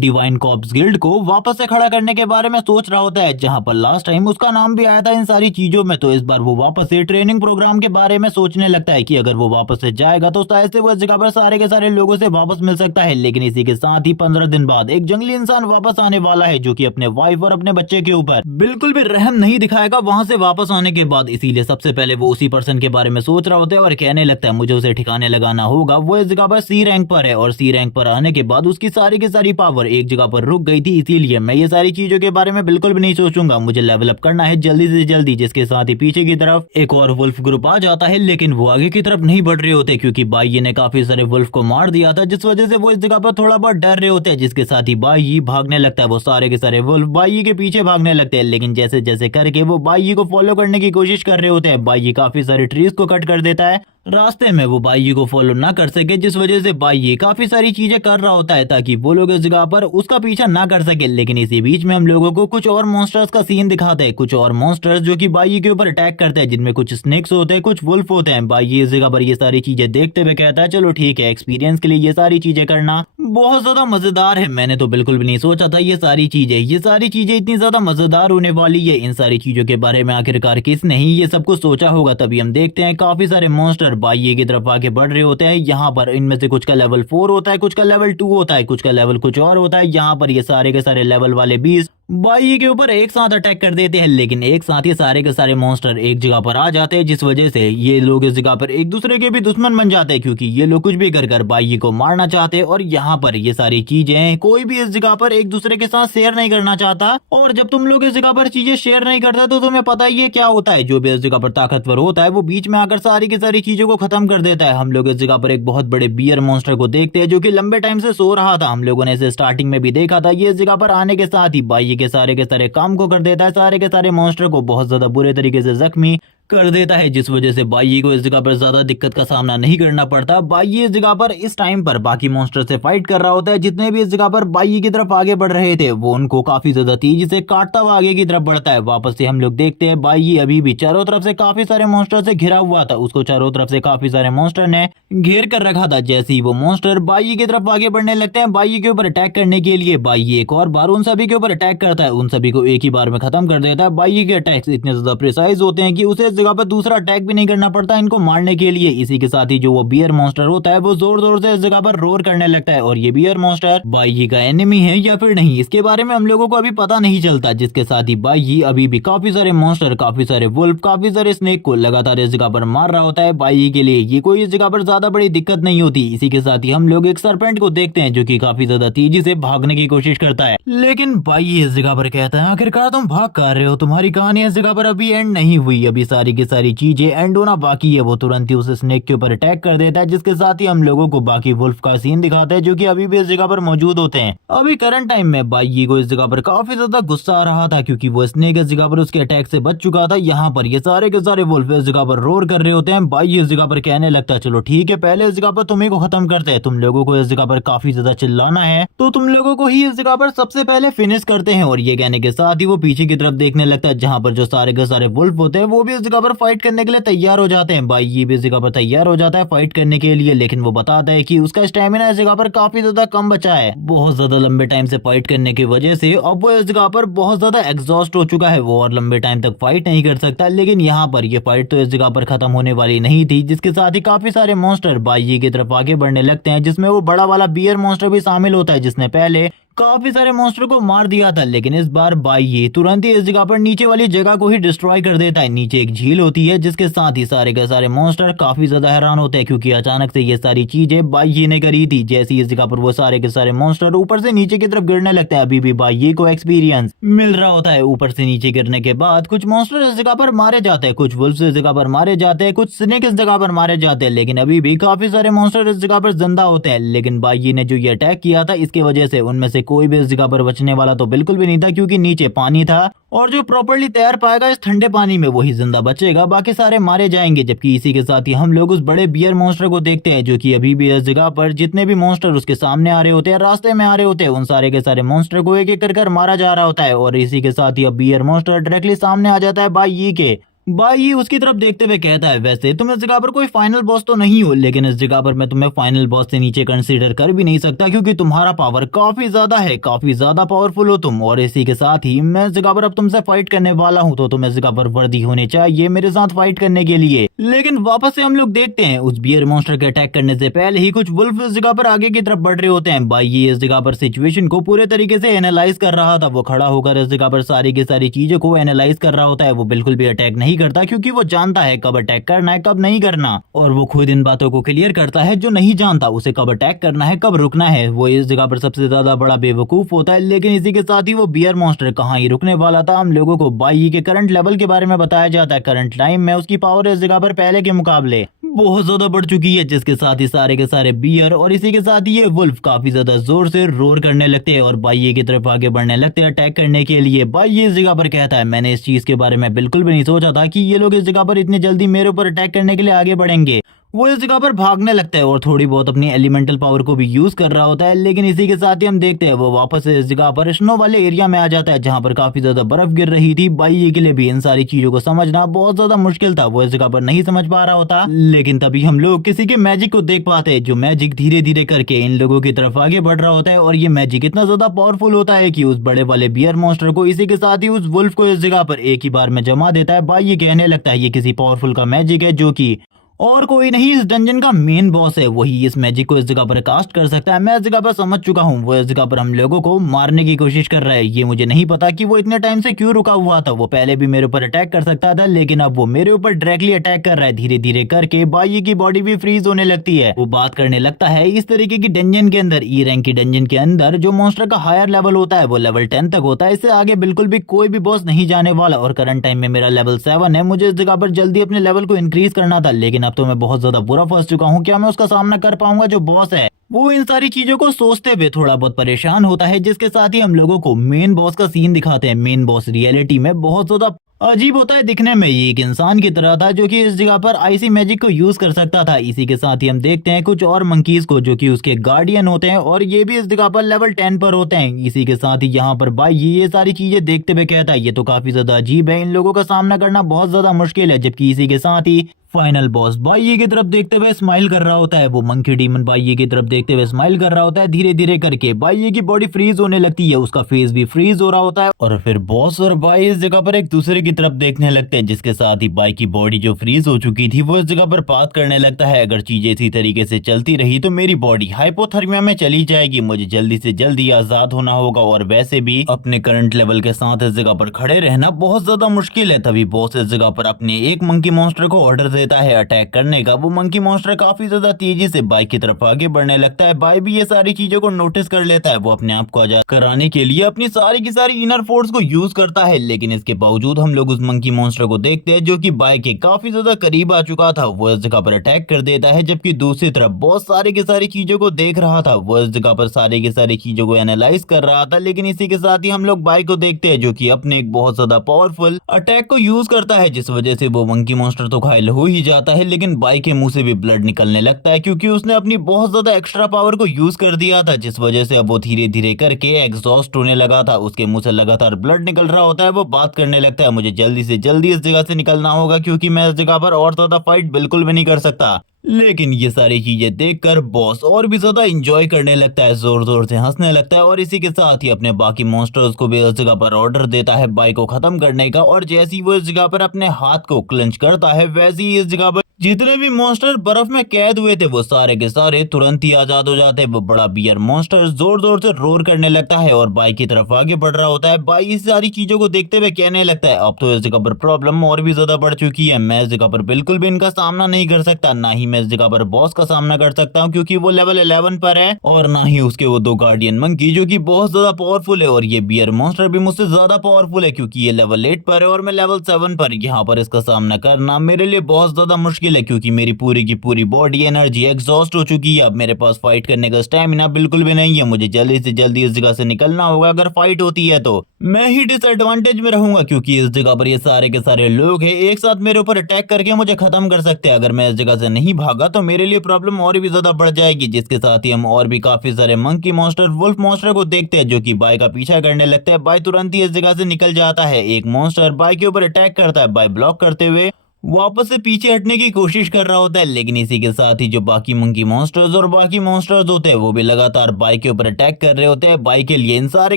डिवाइन कॉर्प्स गिल्ड को वापस से खड़ा करने के बारे में सोच रहा होता है, जहां पर लास्ट टाइम उसका नाम भी आया था इन सारी चीजों में। तो इस बार वो वापस से ट्रेनिंग प्रोग्राम के बारे में सोचने लगता है कि अगर वो वापस से जाएगा तो शायद से वो इस जगह पर सारे के सारे लोगों से वापस मिल सकता है। लेकिन इसी के साथ ही 15 दिन बाद एक जंगली इंसान वापस आने वाला है, जो कि अपने वाइफ और अपने बच्चे के ऊपर बिल्कुल भी रहम नहीं दिखाएगा वहां से वापस आने के बाद। इसीलिए सबसे पहले वो उसी पर्सन के बारे में सोच रहा होता है और कहने लगता है, मुझे उसे ठिकाने लगाना होगा। वो इस जगह पर सी रैंक पर है और सी रैंक पर आने के बाद उसकी सारी की सारी पावर एक जगह पर रुक गई थी। इसीलिए मैं ये सारी चीजों के बारे में बिल्कुल भी नहीं सोचूंगा, मुझे लेवल अप करना है जल्दी से जल्दी। जिसके साथ ही पीछे की तरफ एक और वुल्फ ग्रुप आ जाता है, लेकिन वो आगे की तरफ नहीं बढ़ रहे होते क्योंकि बाई ने काफी सारे वुल्फ को मार दिया था, जिस वजह से वो इस जगह पर थोड़ा बहुत डर रहे होते हैं। जिसके साथ ही बाई भागने लगता है। वो सारे के सारे वुल्फ बाई के पीछे भागने लगते हैं, लेकिन जैसे जैसे करके वो बाई को फॉलो करने की कोशिश कर रहे होते हैं। बाई काफी सारे ट्रीज को कट कर देता है रास्ते में, वो बाई को फॉलो ना कर सके, जिस वजह से बाई काफी सारी चीजें कर रहा होता है ताकि वो लोग इस जगह पर उसका पीछा ना कर सके। लेकिन इसी बीच में हम लोगों को कुछ और मॉन्स्टर्स का सीन दिखाते हैं, कुछ और मॉन्स्टर्स जो कि बाई के ऊपर अटैक करते हैं, जिनमें कुछ स्नेक्स होते हैं, कुछ वुल्फ होते हैं। बाई इस जगह पर ये सारी चीजें देखते हुए कहता है, चलो ठीक है, एक्सपीरियंस के लिए ये सारी चीजें करना बहुत ज्यादा मजेदार है। मैंने तो बिल्कुल भी नहीं सोचा था ये सारी चीजें इतनी ज्यादा मजेदार होने वाली है। इन सारी चीजों के बारे में आखिरकार किसने ही ये सब कुछ सोचा होगा। तभी हम देखते हैं काफी सारे मॉन्स्टर बाई की तरफ आगे बढ़ रहे होते हैं। यहाँ पर इनमें से कुछ का लेवल 4 होता है, कुछ का लेवल 2 होता है, कुछ का लेवल कुछ और होता है। यहाँ पर ये सारे के सारे लेवल वाले 20 बाई के ऊपर एक साथ अटैक कर देते हैं, लेकिन एक साथ ही सारे के सारे मॉन्स्टर एक जगह पर आ जाते हैं, जिस वजह से ये लोग इस जगह पर एक दूसरे के भी दुश्मन बन जाते हैं, क्योंकि ये लोग कुछ भी कर बाई को मारना चाहते हैं। और यहाँ पर ये सारी चीजें कोई भी इस जगह पर एक दूसरे के साथ शेयर नहीं करना चाहता। और जब तुम लोग इस जगह पर चीजें शेयर नहीं करते तो तुम्हें पता ही है क्या होता है। जो भी इस जगह पर ताकतवर होता है वो बीच में आकर सारी की सारी चीजों को खत्म कर देता है। हम लोग इस जगह पर एक बहुत बड़े बियर मॉन्स्टर को देखते हैं, जो कि लंबे टाइम से सो रहा था। हम लोगों ने इसे स्टार्टिंग में भी देखा था। ये इस जगह पर आने के साथ ही बाई के सारे काम को कर देता है, सारे के सारे मॉन्स्टर को बहुत ज्यादा बुरे तरीके से जख्मी कर देता है, जिस वजह से बाई को इस जगह पर ज्यादा दिक्कत का सामना नहीं करना पड़ता। बाई इस जगह पर इस टाइम पर बाकी मॉन्स्टर से फाइट कर रहा होता है। जितने भी इस जगह पर बाई की तरफ आगे बढ़ रहे थे वो उनको काफी ज्यादा तेजी से काटता हुआ आगे की तरफ बढ़ता है। वापस से हम लोग देखते हैं बाई अभी भी चारों तरफ से काफी सारे मॉन्स्टर से घिरा हुआ था। उसको चारों तरफ से काफी सारे मॉन्स्टर ने घेर कर रखा था। जैसे ही वो मॉन्स्टर बाई की तरफ आगे बढ़ने लगते हैं बाई के ऊपर अटैक करने के लिए, बाई एक और बार उन सभी के ऊपर अटैक करता है, उन सभी को एक ही बार में खत्म कर देता है। बाई के अटैक्स इतने ज्यादा प्रिसाइज होते हैं कि उसे इस जगह पर दूसरा अटैक भी नहीं करना पड़ता इनको मारने के लिए। इसी के साथ ही जो वो बियर मॉन्स्टर होता है वो जोर जोर से इस जगह पर रोर करने लगता है। और ये बियर मॉन्स्टर बाई का एनिमी है या फिर नहीं, इसके बारे में हम लोगों को अभी पता नहीं चलता। जिसके साथ ही बाई अभी भी काफी सारे मॉन्स्टर, काफी सारे वुल्फ, काफी सारे स्नेक को लगातार इस जगह पर मार रहा होता है। बाई के लिए ये कोई इस जगह पर ज्यादा बड़ी दिक्कत नहीं होती। इसी के साथ ही हम लोग एक सरपेंट को देखते हैं जो कि काफी ज्यादा तेजी से भागने की कोशिश करता है, लेकिन बाई इस जगह पर कहता है, आखिरकार तुम भाग कर रहे हो, तुम्हारी कहानी इस जगह पर अभी एंड नहीं हुई। अभी सारी सारी की सारी चीजें एंड होना बाकी है वो तुरंत ही उस स्नेक के ऊपर अटैक कर देता है, जिसके साथ ही हम लोगों को बाकी वुल्फ का सीन दिखाता है जो कि अभी भी इस जगह पर मौजूद होते हैं। अभी करंट टाइम में बाई को इस जगह पर काफी ज्यादा गुस्सा आ रहा था क्योंकि वो स्नेक इस जगह पर उसके अटैक से बच चुका था। यहाँ पर ये सारे के सारे वुल्फ इस जगह पर रोर कर रहे होते हैं। बाई इस जगह पर कहने लगता है चलो ठीक है, पहले इस जगह पर तुम्हें को खत्म करते हैं, तुम लोगों को इस जगह पर काफी ज्यादा चिल्लाना है तो तुम लोगों को ही इस जगह पर सबसे पहले फिनिश करते हैं। और ये कहने के साथ ही वो पीछे की तरफ देखने लगता है जहाँ पर जो सारे के सारे वुल्फ होते हैं वो भी इस जगह पर फाइट करने के लिए तैयार हो जाते हैं। बाई ये भी इस जगह पर तैयार हो जाता है फाइट करने के लिए, लेकिन वो बताता है कि उसका स्टेमिना इस जगह पर काफी ज्यादा कम बचा है। बहुत ज्यादा लंबे टाइम से फाइट करने की वजह से अब वो इस जगह पर बहुत ज्यादा एग्जॉस्ट हो चुका है, वो और लंबे टाइम तक फाइट नहीं कर सकता। लेकिन यहाँ पर ये फाइट तो इस जगह पर खत्म होने वाली नहीं थी, जिसके साथ ही काफी सारे मॉन्स्टर बाई की तरफ आगे बढ़ने लगते हैं, जिसमें वो बड़ा वाला बियर मॉन्स्टर भी शामिल होता है जिसने पहले काफी सारे मॉन्स्टर को मार दिया था। लेकिन इस बार बाई तुरंत ही इस जगह पर नीचे वाली जगह को ही डिस्ट्रॉय कर देता है। नीचे एक झील होती है जिसके साथ ही सारे के सारे मॉन्स्टर काफी ज्यादा हैरान होते हैं क्योंकि अचानक से ये सारी चीजें बाई ने करी थी। जैसे इस जगह पर वो सारे के सारे मॉन्स्टर ऊपर से नीचे की तरफ गिरने लगते हैं, अभी भी बाई को एक्सपीरियंस मिल रहा होता है। ऊपर से नीचे गिरने के बाद कुछ मॉन्स्टर इस जगह पर मारे जाते हैं, कुछ वुल्फ इस जगह पर मारे जाते हैं, कुछ स्नेक इस जगह पर मारे जाते हैं, लेकिन अभी भी काफी सारे मॉन्स्टर इस जगह पर जिंदा होते हैं। लेकिन बाई ने जो ये अटैक किया था इसकी वजह से उनमें से कोई भी इस जगह पर बचने वाला तो बिल्कुल भी नहीं था क्योंकि नीचे पानी था और जो प्रॉपर्ली तैर पाएगा इस ठंडे पानी में वही जिंदा बचेगा, बाकी सारे मारे जाएंगे। जबकि इसी के साथ ही हम लोग उस बड़े बियर मॉन्स्टर को देखते हैं जो कि अभी भी इस जगह पर जितने भी मॉन्स्टर उसके सामने आ रहे होते हैं, रास्ते में आ रहे होते हैं, उन सारे के सारे मॉन्स्टर को एक एक कर मारा जा रहा होता है। और इसी के साथ ही अब बियर मॉन्स्टर डायरेक्टली सामने आ जाता है बाई के। बाई उसकी तरफ देखते हुए कहता है वैसे तुम इस जगह पर कोई फाइनल बॉस तो नहीं हो, लेकिन इस जगह पर मैं तुम्हें फाइनल बॉस से नीचे कंसीडर कर भी नहीं सकता क्योंकि तुम्हारा पावर काफी ज्यादा है, काफी ज्यादा पावरफुल हो तुम। और इसी के साथ ही मैं इस जगह पर अब तुमसे फाइट करने वाला हूँ तो तुम्हें इस जगह पर वर्दी होने चाहिए मेरे साथ फाइट करने के लिए। लेकिन वापस से हम लोग देखते हैं उस बियर मॉन्स्टर के अटैक करने से पहले ही कुछ वुल्फ इस जगह पर आगे की तरफ बढ़ रहे होते हैं। बाई इस जगह पर सिचुएशन को पूरे तरीके से एनालाइज कर रहा था, वो खड़ा होकर इस जगह पर सारी की सारी चीजों को एनालाइज कर रहा होता है। वो बिल्कुल भी अटैक नहीं करता क्योंकि वो जानता है कब अटैक करना है कब नहीं करना, और वो खुद इन बातों को क्लियर करता है। जो नहीं जानता उसे कब अटैक करना है कब रुकना है, वो इस जगह पर सबसे ज्यादा बड़ा बेवकूफ होता है। लेकिन इसी के साथ ही वो बियर मॉन्स्टर कहाँ ही रुकने वाला था। हम लोगों को बाई के करंट लेवल के बारे में बताया जाता है। करंट टाइम में उसकी पावर इस जगह पर पहले के मुकाबले बहुत ज्यादा बढ़ चुकी है, जिसके साथ ही सारे के सारे बियर और इसी के साथ ही ये वुल्फ काफी ज्यादा जोर से रोर करने लगते हैं और बाई की तरफ आगे बढ़ने लगते हैं अटैक करने के लिए। बाई इस जगह पर कहता है मैंने इस चीज के बारे में बिल्कुल भी नहीं सोचा था कि ये लोग इस जगह पर इतनी जल्दी मेरे ऊपर अटैक करने के लिए आगे बढ़ेंगे। वो इस जगह पर भागने लगता है और थोड़ी बहुत अपनी एलिमेंटल पावर को भी यूज कर रहा होता है। लेकिन इसी के साथ ही हम देखते हैं वो वापस इस जगह पर स्नो वाले एरिया में आ जाता है जहां पर काफी ज्यादा बर्फ गिर रही थी। बाई के लिए भी इन सारी चीजों को समझना बहुत ज्यादा मुश्किल था, वो इस जगह पर नहीं समझ पा रहा होता। लेकिन तभी हम लोग किसी के मैजिक को देख पाते हैं, जो मैजिक धीरे धीरे करके इन लोगों की तरफ आगे बढ़ रहा होता है। और ये मैजिक इतना ज्यादा पावरफुल होता है कि उस बड़े वाले बियर मॉन्स्टर को इसी के साथ ही उस वुल्फ को इस जगह पर एक ही बार में जमा देता है। बाई कहने लगता है ये किसी पावरफुल का मैजिक है जो कि और कोई नहीं इस डंजन का मेन बॉस है, वही इस मैजिक को इस जगह पर कास्ट कर सकता है। मैं इस जगह पर समझ चुका हूँ, वो इस जगह पर हम लोगों को मारने की कोशिश कर रहा है। ये मुझे नहीं पता कि वो इतने टाइम से क्यों रुका हुआ था, वो पहले भी मेरे ऊपर अटैक कर सकता था लेकिन अब वो मेरे ऊपर डायरेक्टली अटैक कर रहा है। धीरे धीरे करके बाई की बॉडी भी फ्रीज होने लगती है। वो बात करने लगता है इस तरीके की डंजन के अंदर, ई रैंक की डंजन के अंदर जो मॉन्स्टर का हायर लेवल होता है वो लेवल 10 तक होता है। इससे आगे बिल्कुल भी कोई भी बॉस नहीं जाने वाला। और करंट टाइम में मेरा लेवल 7 है, मुझे इस जगह पर जल्दी अपने लेवल को इंक्रीज करना था, लेकिन अब तो मैं बहुत ज्यादा बुरा फंस चुका हूँ। क्या मैं उसका सामना कर पाऊंगा? जो बॉस है वो इन सारी चीजों को सोचते हुए थोड़ा बहुत परेशान होता है, जिसके साथ ही हम लोगों को मेन बॉस का सीन दिखाते हैं। मेन बॉस रियलिटी में बहुत ज्यादा अजीब होता है दिखने में, ये एक इंसान की तरह था जो कि इस जगह पर आईसी मैजिक को यूज कर सकता था। इसी के साथ ही हम देखते हैं कुछ और मंकीज को जो कि उसके गार्डियन होते हैं और ये भी इस जगह पर लेवल 10 पर होते हैं। इसी के साथ ही यहाँ पर बाई ये सारी चीजें देखते हुए कहता है ये तो काफी ज्यादा अजीब है, इन लोगों का सामना करना बहुत ज्यादा मुश्किल है। जबकि इसी के साथ ही फाइनल बॉस बाई की तरफ देखते हुए स्माइल कर रहा होता है। वो मंकी डीमन बाई की तरफ देखते हुए स्माइल कर रहा होता है। धीरे धीरे करके बाई की बॉडी फ्रीज होने लगती है, उसका फेस भी फ्रीज हो रहा होता है और फिर बॉस और बाई इस जगह पर एक दूसरे की तरफ देखने लगते हैं, जिसके साथ ही बाई की बॉडी जो फ्रीज हो चुकी थी वो इस जगह पर बात करने लगता है अगर चीजें इसी तरीके से चलती रही तो मेरी बॉडी हाइपोथर्मिया में चली जाएगी, मुझे जल्दी से जल्दी आजाद होना होगा और वैसे भी अपने करंट लेवल के साथ इस जगह पर खड़े रहना बहुत ज्यादा मुश्किल है। तभी बॉस इस जगह पर अपने एक मंकी मॉन्स्टर को ऑर्डर देता है अटैक करने का। वो मंकी मॉन्स्टर काफी ज्यादा तेजी से बाइक की तरफ आगे बढ़ने लगता है। बाइक भी ये सारी चीजों को नोटिस कर लेता है। वो अपने आप को आजाद कराने के लिए अपनी सारी की सारी इनर फोर्स को यूज करता है, लेकिन इसके बावजूद हम लोग उस मंकी मॉन्स्टर को देखते हैं जो कि बाइक के काफी ज्यादा करीब आ चुका था। वो इस जगह पर अटैक कर देता है, जबकि दूसरी तरफ बहुत सारी की सारी चीजों को देख रहा था। वो इस जगह पर सारी की सारी चीजों को एनालाइज कर रहा था, लेकिन इसी के साथ ही हम लोग बाइक को देखते हैं जो कि अपने एक बहुत ज्यादा पावरफुल अटैक को यूज करता है, जिस वजह से वो मंकी मॉन्स्टर तो घायल हो ही जाता है, लेकिन बाइक के मुंह से भी ब्लड निकलने लगता है क्योंकि उसने अपनी बहुत ज्यादा एक्स्ट्रा पावर को यूज कर दिया था, जिस वजह से अब वो धीरे धीरे करके एग्जॉस्ट होने लगा था। उसके मुंह से लगातार ब्लड निकल रहा होता है। वो बात करने लगता है, मुझे जल्दी से जल्दी इस जगह से निकलना होगा क्योंकि मैं इस जगह पर और ज्यादा फाइट बिल्कुल भी नहीं कर सकता। लेकिन ये सारी चीजें देखकर बॉस और भी ज्यादा एंजॉय करने लगता है, जोर जोर से हंसने लगता है और इसी के साथ ही अपने बाकी मॉन्स्टर्स को भी इस जगह पर ऑर्डर देता है बाइक को खत्म करने का। और जैसे ही वो इस जगह पर अपने हाथ को क्लेंच करता है, वैसे ही इस जगह पर जितने भी मॉन्स्टर बर्फ में कैद हुए थे वो सारे के सारे तुरंत ही आजाद हो जाते हैं। वो बड़ा बियर मॉन्स्टर जोर जोर से रोर करने लगता है और बाइक की तरफ आगे बढ़ रहा होता है। बाइक इस सारी चीजों को देखते हुए कहने लगता है, अब तो इस जगह पर प्रॉब्लम और भी ज्यादा बढ़ चुकी है। मैं इस जगह पर बिल्कुल भी इनका सामना नहीं कर सकता, ना ही मैं इस जगह पर बॉस का सामना कर सकता हूँ क्योंकि वो लेवल 11 पर है, और ना ही उसके वो दो गार्डियन मंकी जो कि बहुत ज्यादा पावरफुल है, और ये बियर मॉन्स्टर भी मुझसे ज्यादा पावरफुल है क्योंकि ये लेवल 8 पर है और मैं लेवल 7 पर। यहाँ पर इसका सामना करना मेरे लिए बहुत ज्यादा मुश्किल है क्योंकि मेरी पूरी की पूरी बॉडी एनर्जी एग्जॉस्ट हो चुकी है। अब मेरे पास फाइट करने का स्टैमिना बिल्कुल भी नहीं है। मुझे जल्दी से जल्दी इस जगह से निकलना होगा। अगर फाइट होती है तो मैं ही डिसएडवांटेज में रहूंगा क्योंकि इस जगह पर ये सारे के सारे लोग हैं, एक साथ मेरे ऊपर अटैक करके मुझे खत्म कर सकते हैं। अगर मैं इस जगह से नहीं भागा तो मेरे लिए प्रॉब्लम और भी ज्यादा बढ़ जाएगी, जिसके साथ ही हम और भी काफी सारे मंकी मॉन्स्टर वुल्फ मॉन्स्टर को देखते हैं जो कि बाय का पीछा करने लगते हैं। बाय तुरंत ही इस जगह से निकल जाता है। एक मॉन्स्टर बाय के ऊपर अटैक करता है। बाय ब्लॉक करते हुए वापस से पीछे हटने की कोशिश कर रहा होता है, लेकिन इसी के साथ ही जो बाकी मंकी मॉन्स्टर्स और बाकी मॉन्स्टर्स होते हैं वो भी लगातार बाइक के ऊपर अटैक कर रहे होते हैं। बाइक के लिए इन सारे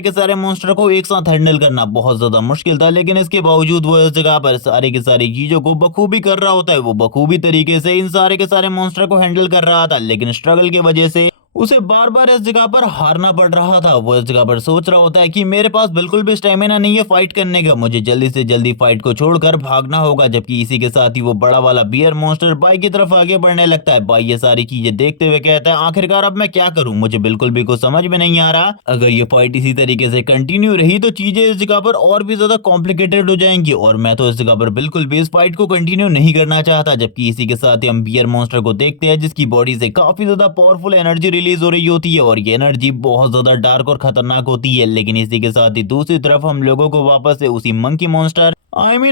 के सारे मॉन्स्टर को एक साथ हैंडल करना बहुत ज्यादा मुश्किल था, लेकिन इसके बावजूद वो इस जगह पर सारी की सारी चीजों को बखूबी कर रहा होता है। वो बखूबी तरीके से इन सारे के सारे मॉन्स्टर को हैंडल कर रहा था, लेकिन स्ट्रगल की वजह से उसे बार बार इस जगह पर हारना पड़ रहा था। वो इस जगह पर सोच रहा होता है कि मेरे पास बिल्कुल भी स्टेमिना नहीं है फाइट करने का, मुझे जल्दी से जल्दी फाइट को छोड़कर भागना होगा। जबकि इसी के साथ ही वो बड़ा वाला बियर मॉन्स्टर बाइक की तरफ आगे बढ़ने लगता है। बाइक ये सारी चीजें देखते हुए कहता है, आखिरकार अब मैं क्या करूं, मुझे बिल्कुल भी कुछ समझ में नहीं आ रहा। अगर ये फाइट इसी तरीके से कंटिन्यू रही तो चीजें इस जगह पर और भी ज्यादा कॉम्प्लिकेटेड हो जाएंगी, और मैं तो इस जगह पर बिल्कुल भी इस फाइट को कंटिन्यू नहीं करना चाहता। जबकि इसी के साथ ही हम बियर मॉन्स्टर को देखते हैं जिसकी बॉडी से काफी ज्यादा पावरफुल एनर्जी रिलीज हो रही होती है, और ये एनर्जी बहुत ज्यादा डार्क और खतरनाक होती है। लेकिन इसी के साथ ही दूसरी तरफ हम लोगों को वापस से उसी मंकी मॉन्स्टर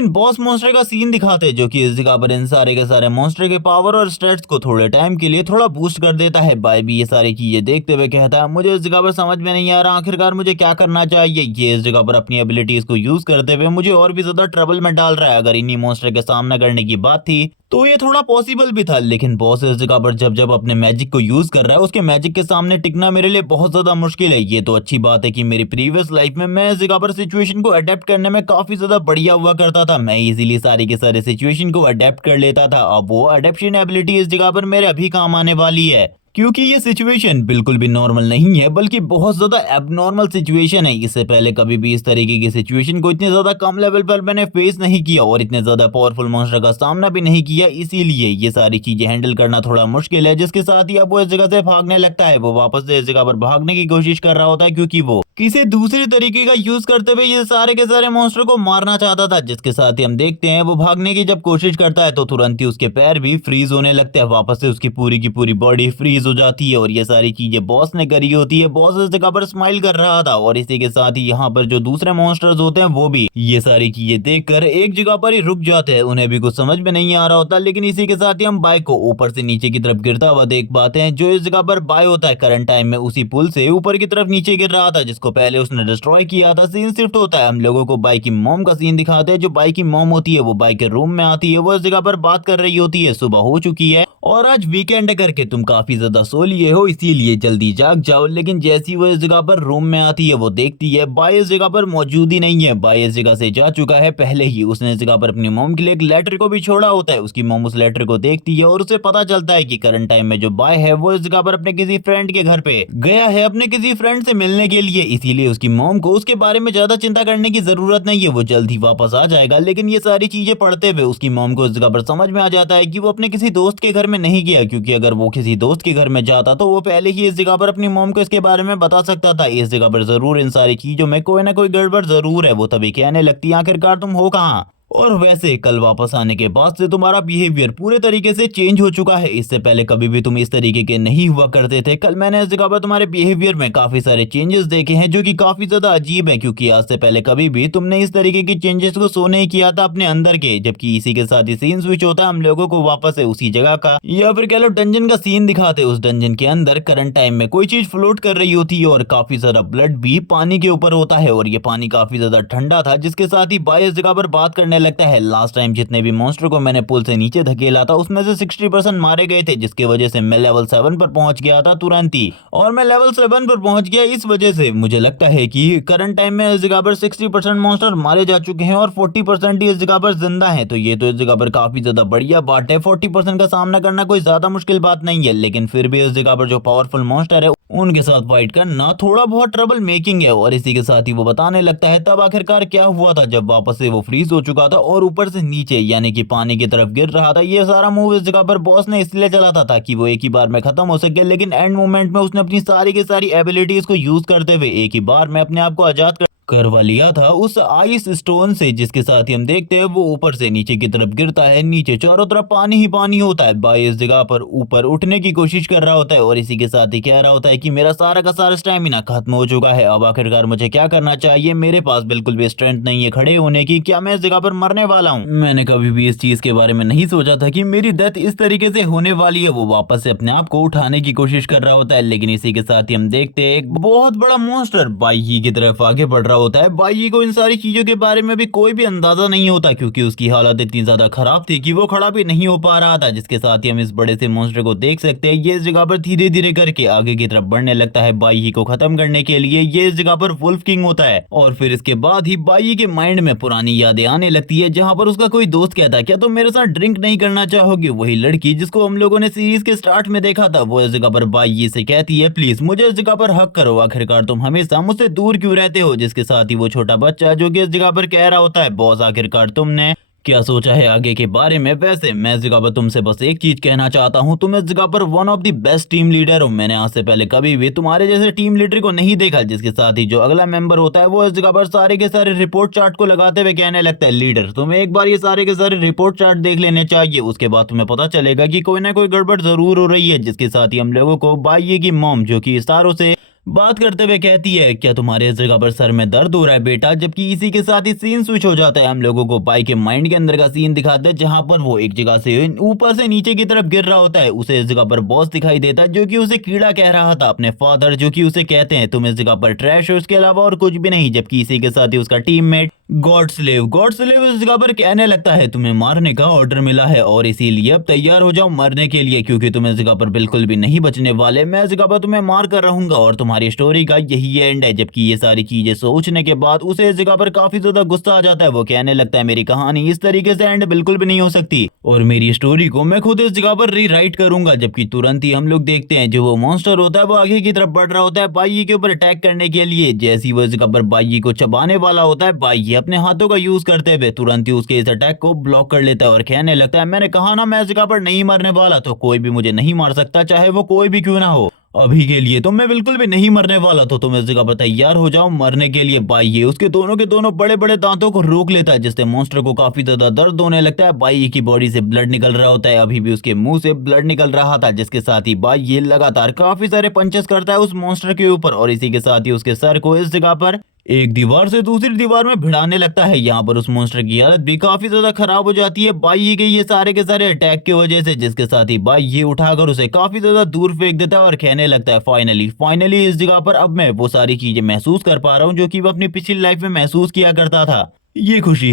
बॉस मॉन्स्टर का सीन दिखाते हैं जो कि इस जगह पर इन सारे के सारे मॉन्स्टर के पावर और स्टेट्स को थोड़े टाइम के लिए थोड़ा बूस्ट कर देता है। बाय भी ये सारी चीजें देखते हुए कहता है, मुझे इस जगह पर समझ में नहीं आ रहा आखिरकार मुझे क्या करना चाहिए। ये इस जगह पर अपनी एबिलिटीज को यूज करते हुए मुझे और भी ज्यादा ट्रबल में डाल रहा है। अगर इन्हीं मॉन्स्टर के सामना करने की बात थी तो ये थोड़ा पॉसिबल भी था, लेकिन बॉस इस जगह पर जब जब अपने मैजिक को यूज कर रहा है उसके मैजिक के सामने टिकना मेरे लिए बहुत ज्यादा मुश्किल है। ये तो अच्छी बात है कि मेरी प्रीवियस लाइफ में मैं इस जगह पर सिचुएशन को अडेप्ट करने में काफी ज्यादा बढ़िया हुआ करता था। मैं इजीली सारी के सारे सिचुएशन को अडेप्ट कर लेता था। अब वो अडेप्शन एबिलिटी इस जगह पर मेरे अभी काम आने वाली है क्योंकि ये सिचुएशन बिल्कुल भी नॉर्मल नहीं है बल्कि बहुत ज्यादा एबनॉर्मल सिचुएशन है। इससे पहले कभी भी इस तरीके की सिचुएशन को इतने ज्यादा कम लेवल पर मैंने फेस नहीं किया और इतने ज्यादा पावरफुल मॉन्स्टर का सामना भी नहीं किया, इसीलिए ये सारी चीजें हैंडल करना थोड़ा मुश्किल है। जिसके साथ ही अब वो इस जगह से भागने लगता है। वो वापस से इस जगह पर भागने की कोशिश कर रहा होता है क्योंकि वो किसी दूसरे तरीके का यूज करते हुए ये सारे के सारे मॉन्स्टर को मारना चाहता था। जिसके साथ ही हम देखते हैं वो भागने की जब कोशिश करता है तो तुरंत ही उसके पैर भी फ्रीज होने लगते हैं। वापस से उसकी पूरी की पूरी बॉडी फ्रीज हो जाती है और ये सारी चीजें बॉस ने करी होती है। बॉस इस जगह पर स्माइल कर रहा था और इसी के साथ ही यहाँ पर जो दूसरे मॉन्स्टर्स होते हैं वो भी ये सारी चीजें देखकर एक जगह पर ही रुक जाते हैं। उन्हें भी कुछ समझ में नहीं आ रहा होता, लेकिन इसी के साथ ही हम बाइक को ऊपर से नीचे की तरफ गिरता हुआ देख पाते हैं। जो इस जगह पर बाय होता है करंट टाइम में उसी पुल से ऊपर की तरफ नीचे गिर रहा था जिसको पहले उसने डिस्ट्रॉय किया था। सीन शिफ्ट होता है, हम लोगों को बाइक की मॉम का सीन दिखाते हैं। जो बाइक की मॉम होती है वो बाइक के रूम में आती है। वो इस जगह पर बात कर रही होती है। सुबह हो चुकी है और आज वीकेंड करके तुम काफी ज्यादा सो लिए हो, इसीलिए जल्दी जाग जाओ। लेकिन जैसी वो इस जगह पर रूम में आती है वो देखती है बाई इस जगह पर मौजूद ही नहीं है। बाई इस जगह से जा चुका है पहले ही। उसने इस जगह पर अपनी मोम के लिए एक लेटर को भी छोड़ा होता है। उसकी मोम उस लेटर को देखती है और उसे पता चलता है कि करंट टाइम में जो बाय है वो इस जगह पर अपने किसी फ्रेंड के घर पे गया है अपने किसी फ्रेंड से मिलने के लिए। इसीलिए उसकी मोम को उसके बारे में ज्यादा चिंता करने की जरूरत नहीं है, वो जल्द ही वापस आ जाएगा। लेकिन ये सारी चीजें पढ़ते हुए उसकी मोम को इस जगह पर समझ में आ जाता है कि वो अपने किसी दोस्त के घर में नहीं गया, क्योंकि अगर वो किसी दोस्त के घर में जाता तो वो पहले ही इस जगह पर अपनी मोम को इसके बारे में बता सकता था। इस जगह पर जरूर इन सारी चीजों में कोई ना कोई गड़बड़ जरूर है। वो तभी कहने लगती है आखिरकार तुम हो कहाँ। और वैसे कल वापस आने के बाद से तुम्हारा बिहेवियर पूरे तरीके से चेंज हो चुका है। इससे पहले कभी भी तुम इस तरीके के नहीं हुआ करते थे। कल मैंने इस जगह पर तुम्हारे बिहेवियर में काफी सारे चेंजेस देखे हैं जो कि काफी ज्यादा अजीब है, क्योंकि आज से पहले कभी भी तुमने इस तरीके की चेंजेस को शो नहीं किया था अपने अंदर के। जबकि इसी के साथ ही सीन स्विच होता है हम लोगों को वापस से उसी जगह का, या फिर कह लो डंजन का सीन दिखाते। उस डंजन के अंदर करंट टाइम में कोई चीज फ्लोट कर रही होती है और काफी सारा ब्लड भी पानी के ऊपर होता है और ये पानी काफी ज्यादा ठंडा था। जिसके साथ ही बाय इस जगह पर बात करने लगता है लास्ट टाइम जितने भी मॉन्स्टर को मैंने पुल से नीचे धकेला था उसमें से 60% मारे गए थे, जिसकी वजह से मैं लेवल 7 पर पहुंच गया था तुरंत ही। और मैं लेवल 7 पर पहुंच गया इस वजह से मुझे लगता है कि करंट टाइम में इस जगह पर 60% मॉन्स्टर मारे जा चुके हैं और 40% ही इस जगह पर जिंदा है। तो ये तो इस जगह पर काफी ज्यादा बढ़िया बात है। 40% का सामना करना कोई ज्यादा मुश्किल बात नहीं है, लेकिन फिर भी इस जगह पर जो पावरफुल मॉन्स्टर है उनके साथ फाइट करना थोड़ा बहुत ट्रबल मेकिंग है। और इसी के साथ ही वो बताने लगता है तब आखिरकार क्या हुआ था जब वापस से वो फ्रीज हो चुका था और ऊपर से नीचे यानी कि पानी की तरफ गिर रहा था। ये सारा मूव इस जगह पर बॉस ने इसलिए चला था ताकि वो एक ही बार में खत्म हो सके, लेकिन एंड मोमेंट में उसने अपनी सारी की सारी एबिलिटीज को यूज करते हुए एक ही बार में अपने आप को आजाद करवा लिया था उस आइस स्टोन से। जिसके साथ ही हम देखते हैं वो ऊपर से नीचे की तरफ गिरता है, नीचे चारों तरफ पानी ही पानी होता है। बाई इस जगह पर ऊपर उठने की कोशिश कर रहा होता है और इसी के साथ ही कह रहा होता है कि मेरा सारा का सारा स्टेमिना खत्म हो चुका है, अब आखिरकार मुझे क्या करना चाहिए। मेरे पास बिल्कुल भी स्ट्रेंथ नहीं है खड़े होने की, क्या मैं इस जगह पर मरने वाला हूँ। मैंने कभी भी इस चीज के बारे में नहीं सोचा था कि मेरी डेथ इस तरीके से होने वाली है। वो वापस से अपने आप को उठाने की कोशिश कर रहा होता है, लेकिन इसी के साथ ही हम देखते हैं एक बहुत बड़ा मॉन्स्टर बाई की तरफ आगे बढ़ रहा होता है। बाई को इन सारी चीजों के बारे में भी कोई भी अंदाजा नहीं होता, क्योंकि उसकी हालत इतनी ज्यादा खराब थी कि वो खड़ा भी नहीं हो पा रहा था। जिसके साथ ही हम इस बड़े से मॉन्स्टर को देख सकते हैं, ये इस जगह पर धीरे धीरे करके आगे की तरफ बढ़ने लगता है बाई को खत्म करने के लिए। ये इस जगह पर वुल्फ किंग होता है और फिर इसके बाद ही बाई के माइंड में पुरानी यादें आने लगती है, जहां पर उसका कोई दोस्त कहता है क्या तुम मेरे साथ ड्रिंक नहीं करना चाहोगे। वही लड़की जिसको हम लोगों ने सीरीज के स्टार्ट में देखा था वो इस जगह पर बाई से कहती है प्लीज मुझे इस जगह पर हक करो, आखिरकार तुम हमेशा मुझसे दूर क्यों रहते हो। जिसके साथ ही वो छोटा बच्चा जो कि इस जगह पर कह रहा होता है बॉस आखिरकार तुमने क्या सोचा है आगे के बारे में। वैसे मैं इस जगह पर तुमसे बस एक चीज कहना चाहता हूँ, तुम इस जगह पर one of the best team leader हो। मैंने आज से पहले कभी भी तुम्हारे जैसे टीम लीडर को नहीं देखा। जिसके साथ ही जो अगला मेंबर होता है वो इस जगह पर सारे के सारे रिपोर्ट चार्ट को लगाते हुए कहने लगता है लीडर तुम्हें एक बार ये सारे के सारे रिपोर्ट चार्ट देख लेने चाहिए, उसके बाद तुम्हें पता चलेगा कि कोई ना कोई गड़बड़ जरूर हो रही है। जिसके साथ ही हम लोगों को बाई की मॉम जो कि इशारों से बात करते हुए कहती है क्या तुम्हारे इस जगह पर सर में दर्द हो रहा है बेटा। जबकि इसी के साथ ही सीन स्विच हो जाता है, हम लोगों को बाई के माइंड के अंदर का सीन दिखाते हैं जहां पर वो एक जगह से ऊपर से नीचे की तरफ गिर रहा होता है। उसे इस जगह पर बॉस दिखाई देता है जो कि उसे कीड़ा कह रहा था, अपने फादर जो कि उसे कहते हैं तुम इस जगह पर ट्रैश हो, इसके अलावा और कुछ भी नहीं। जबकि इसी के साथ ही उसका टीममेट गॉड स्लेव इस जगह पर कहने लगता है तुम्हें मारने का ऑर्डर मिला है और इसीलिए अब तैयार हो जाओ मरने के लिए, क्योंकि तुम इस जगह पर बिल्कुल भी नहीं बचने वाले। मैं इस जगह पर तुम्हें मार कर रहूंगा और तुम्हारी स्टोरी का यही एंड है। जबकि ये सारी चीजें सोचने के बाद उसे इस जगह पर काफी ज्यादा गुस्सा आ जाता है। वो कहने लगता है मेरी कहानी इस तरीके से एंड बिल्कुल भी नहीं हो सकती और मेरी स्टोरी को मैं खुद इस जगह पर रीराइट करूंगा। जबकि तुरंत ही हम लोग देखते हैं जो वो मॉन्स्टर होता है वो आगे की तरफ बढ़ रहा होता है बाई के ऊपर अटैक करने के लिए। जैसी वो इस जगह पर बाई को चबाने वाला होता है, बाई अपने हाथों का यूज करते हुए तुरंत ही उसके इस अटैक को ब्लॉक कर लेता है और कहने लगता है मैंने कहा ना मैं इस जगह पर नहीं मरने वाला, तो कोई भी मुझे नहीं मार सकता चाहे वो कोई भी क्यों ना हो। अभी के लिए तो मैं बिल्कुल भी नहीं मरने वाला, तो तुम इस जगह पर तैयार हो जाओ मरने के लिए। बाई उसके दोनों के दोनों बड़े बड़े दांतों को रोक लेता है जिससे मॉन्स्टर को काफी ज्यादा दर्द होने लगता है। बाई की बॉडी से ब्लड निकल रहा होता है, अभी भी उसके मुंह से ब्लड निकल रहा था। जिसके साथ ही बाई लगातार काफी सारे पंचेस करता है उस मॉन्स्टर के ऊपर और इसी के साथ ही उसके सर को इस जगह पर एक दीवार से दूसरी दीवार में भिड़ाने लगता है। यहाँ पर उस मॉन्स्टर की हालत भी काफी ज्यादा खराब हो जाती है बाई के ये सारे के सारे अटैक की वजह से। जिसके साथ ही बाई ये उठाकर उसे काफी ज्यादा दूर फेंक देता है और कहने लगता है फाइनली इस जगह पर अब मैं वो सारी चीजें महसूस कर पा रहा हूँ जो कि वो अपनी पिछली लाइफ में महसूस किया करता था। ये खुशी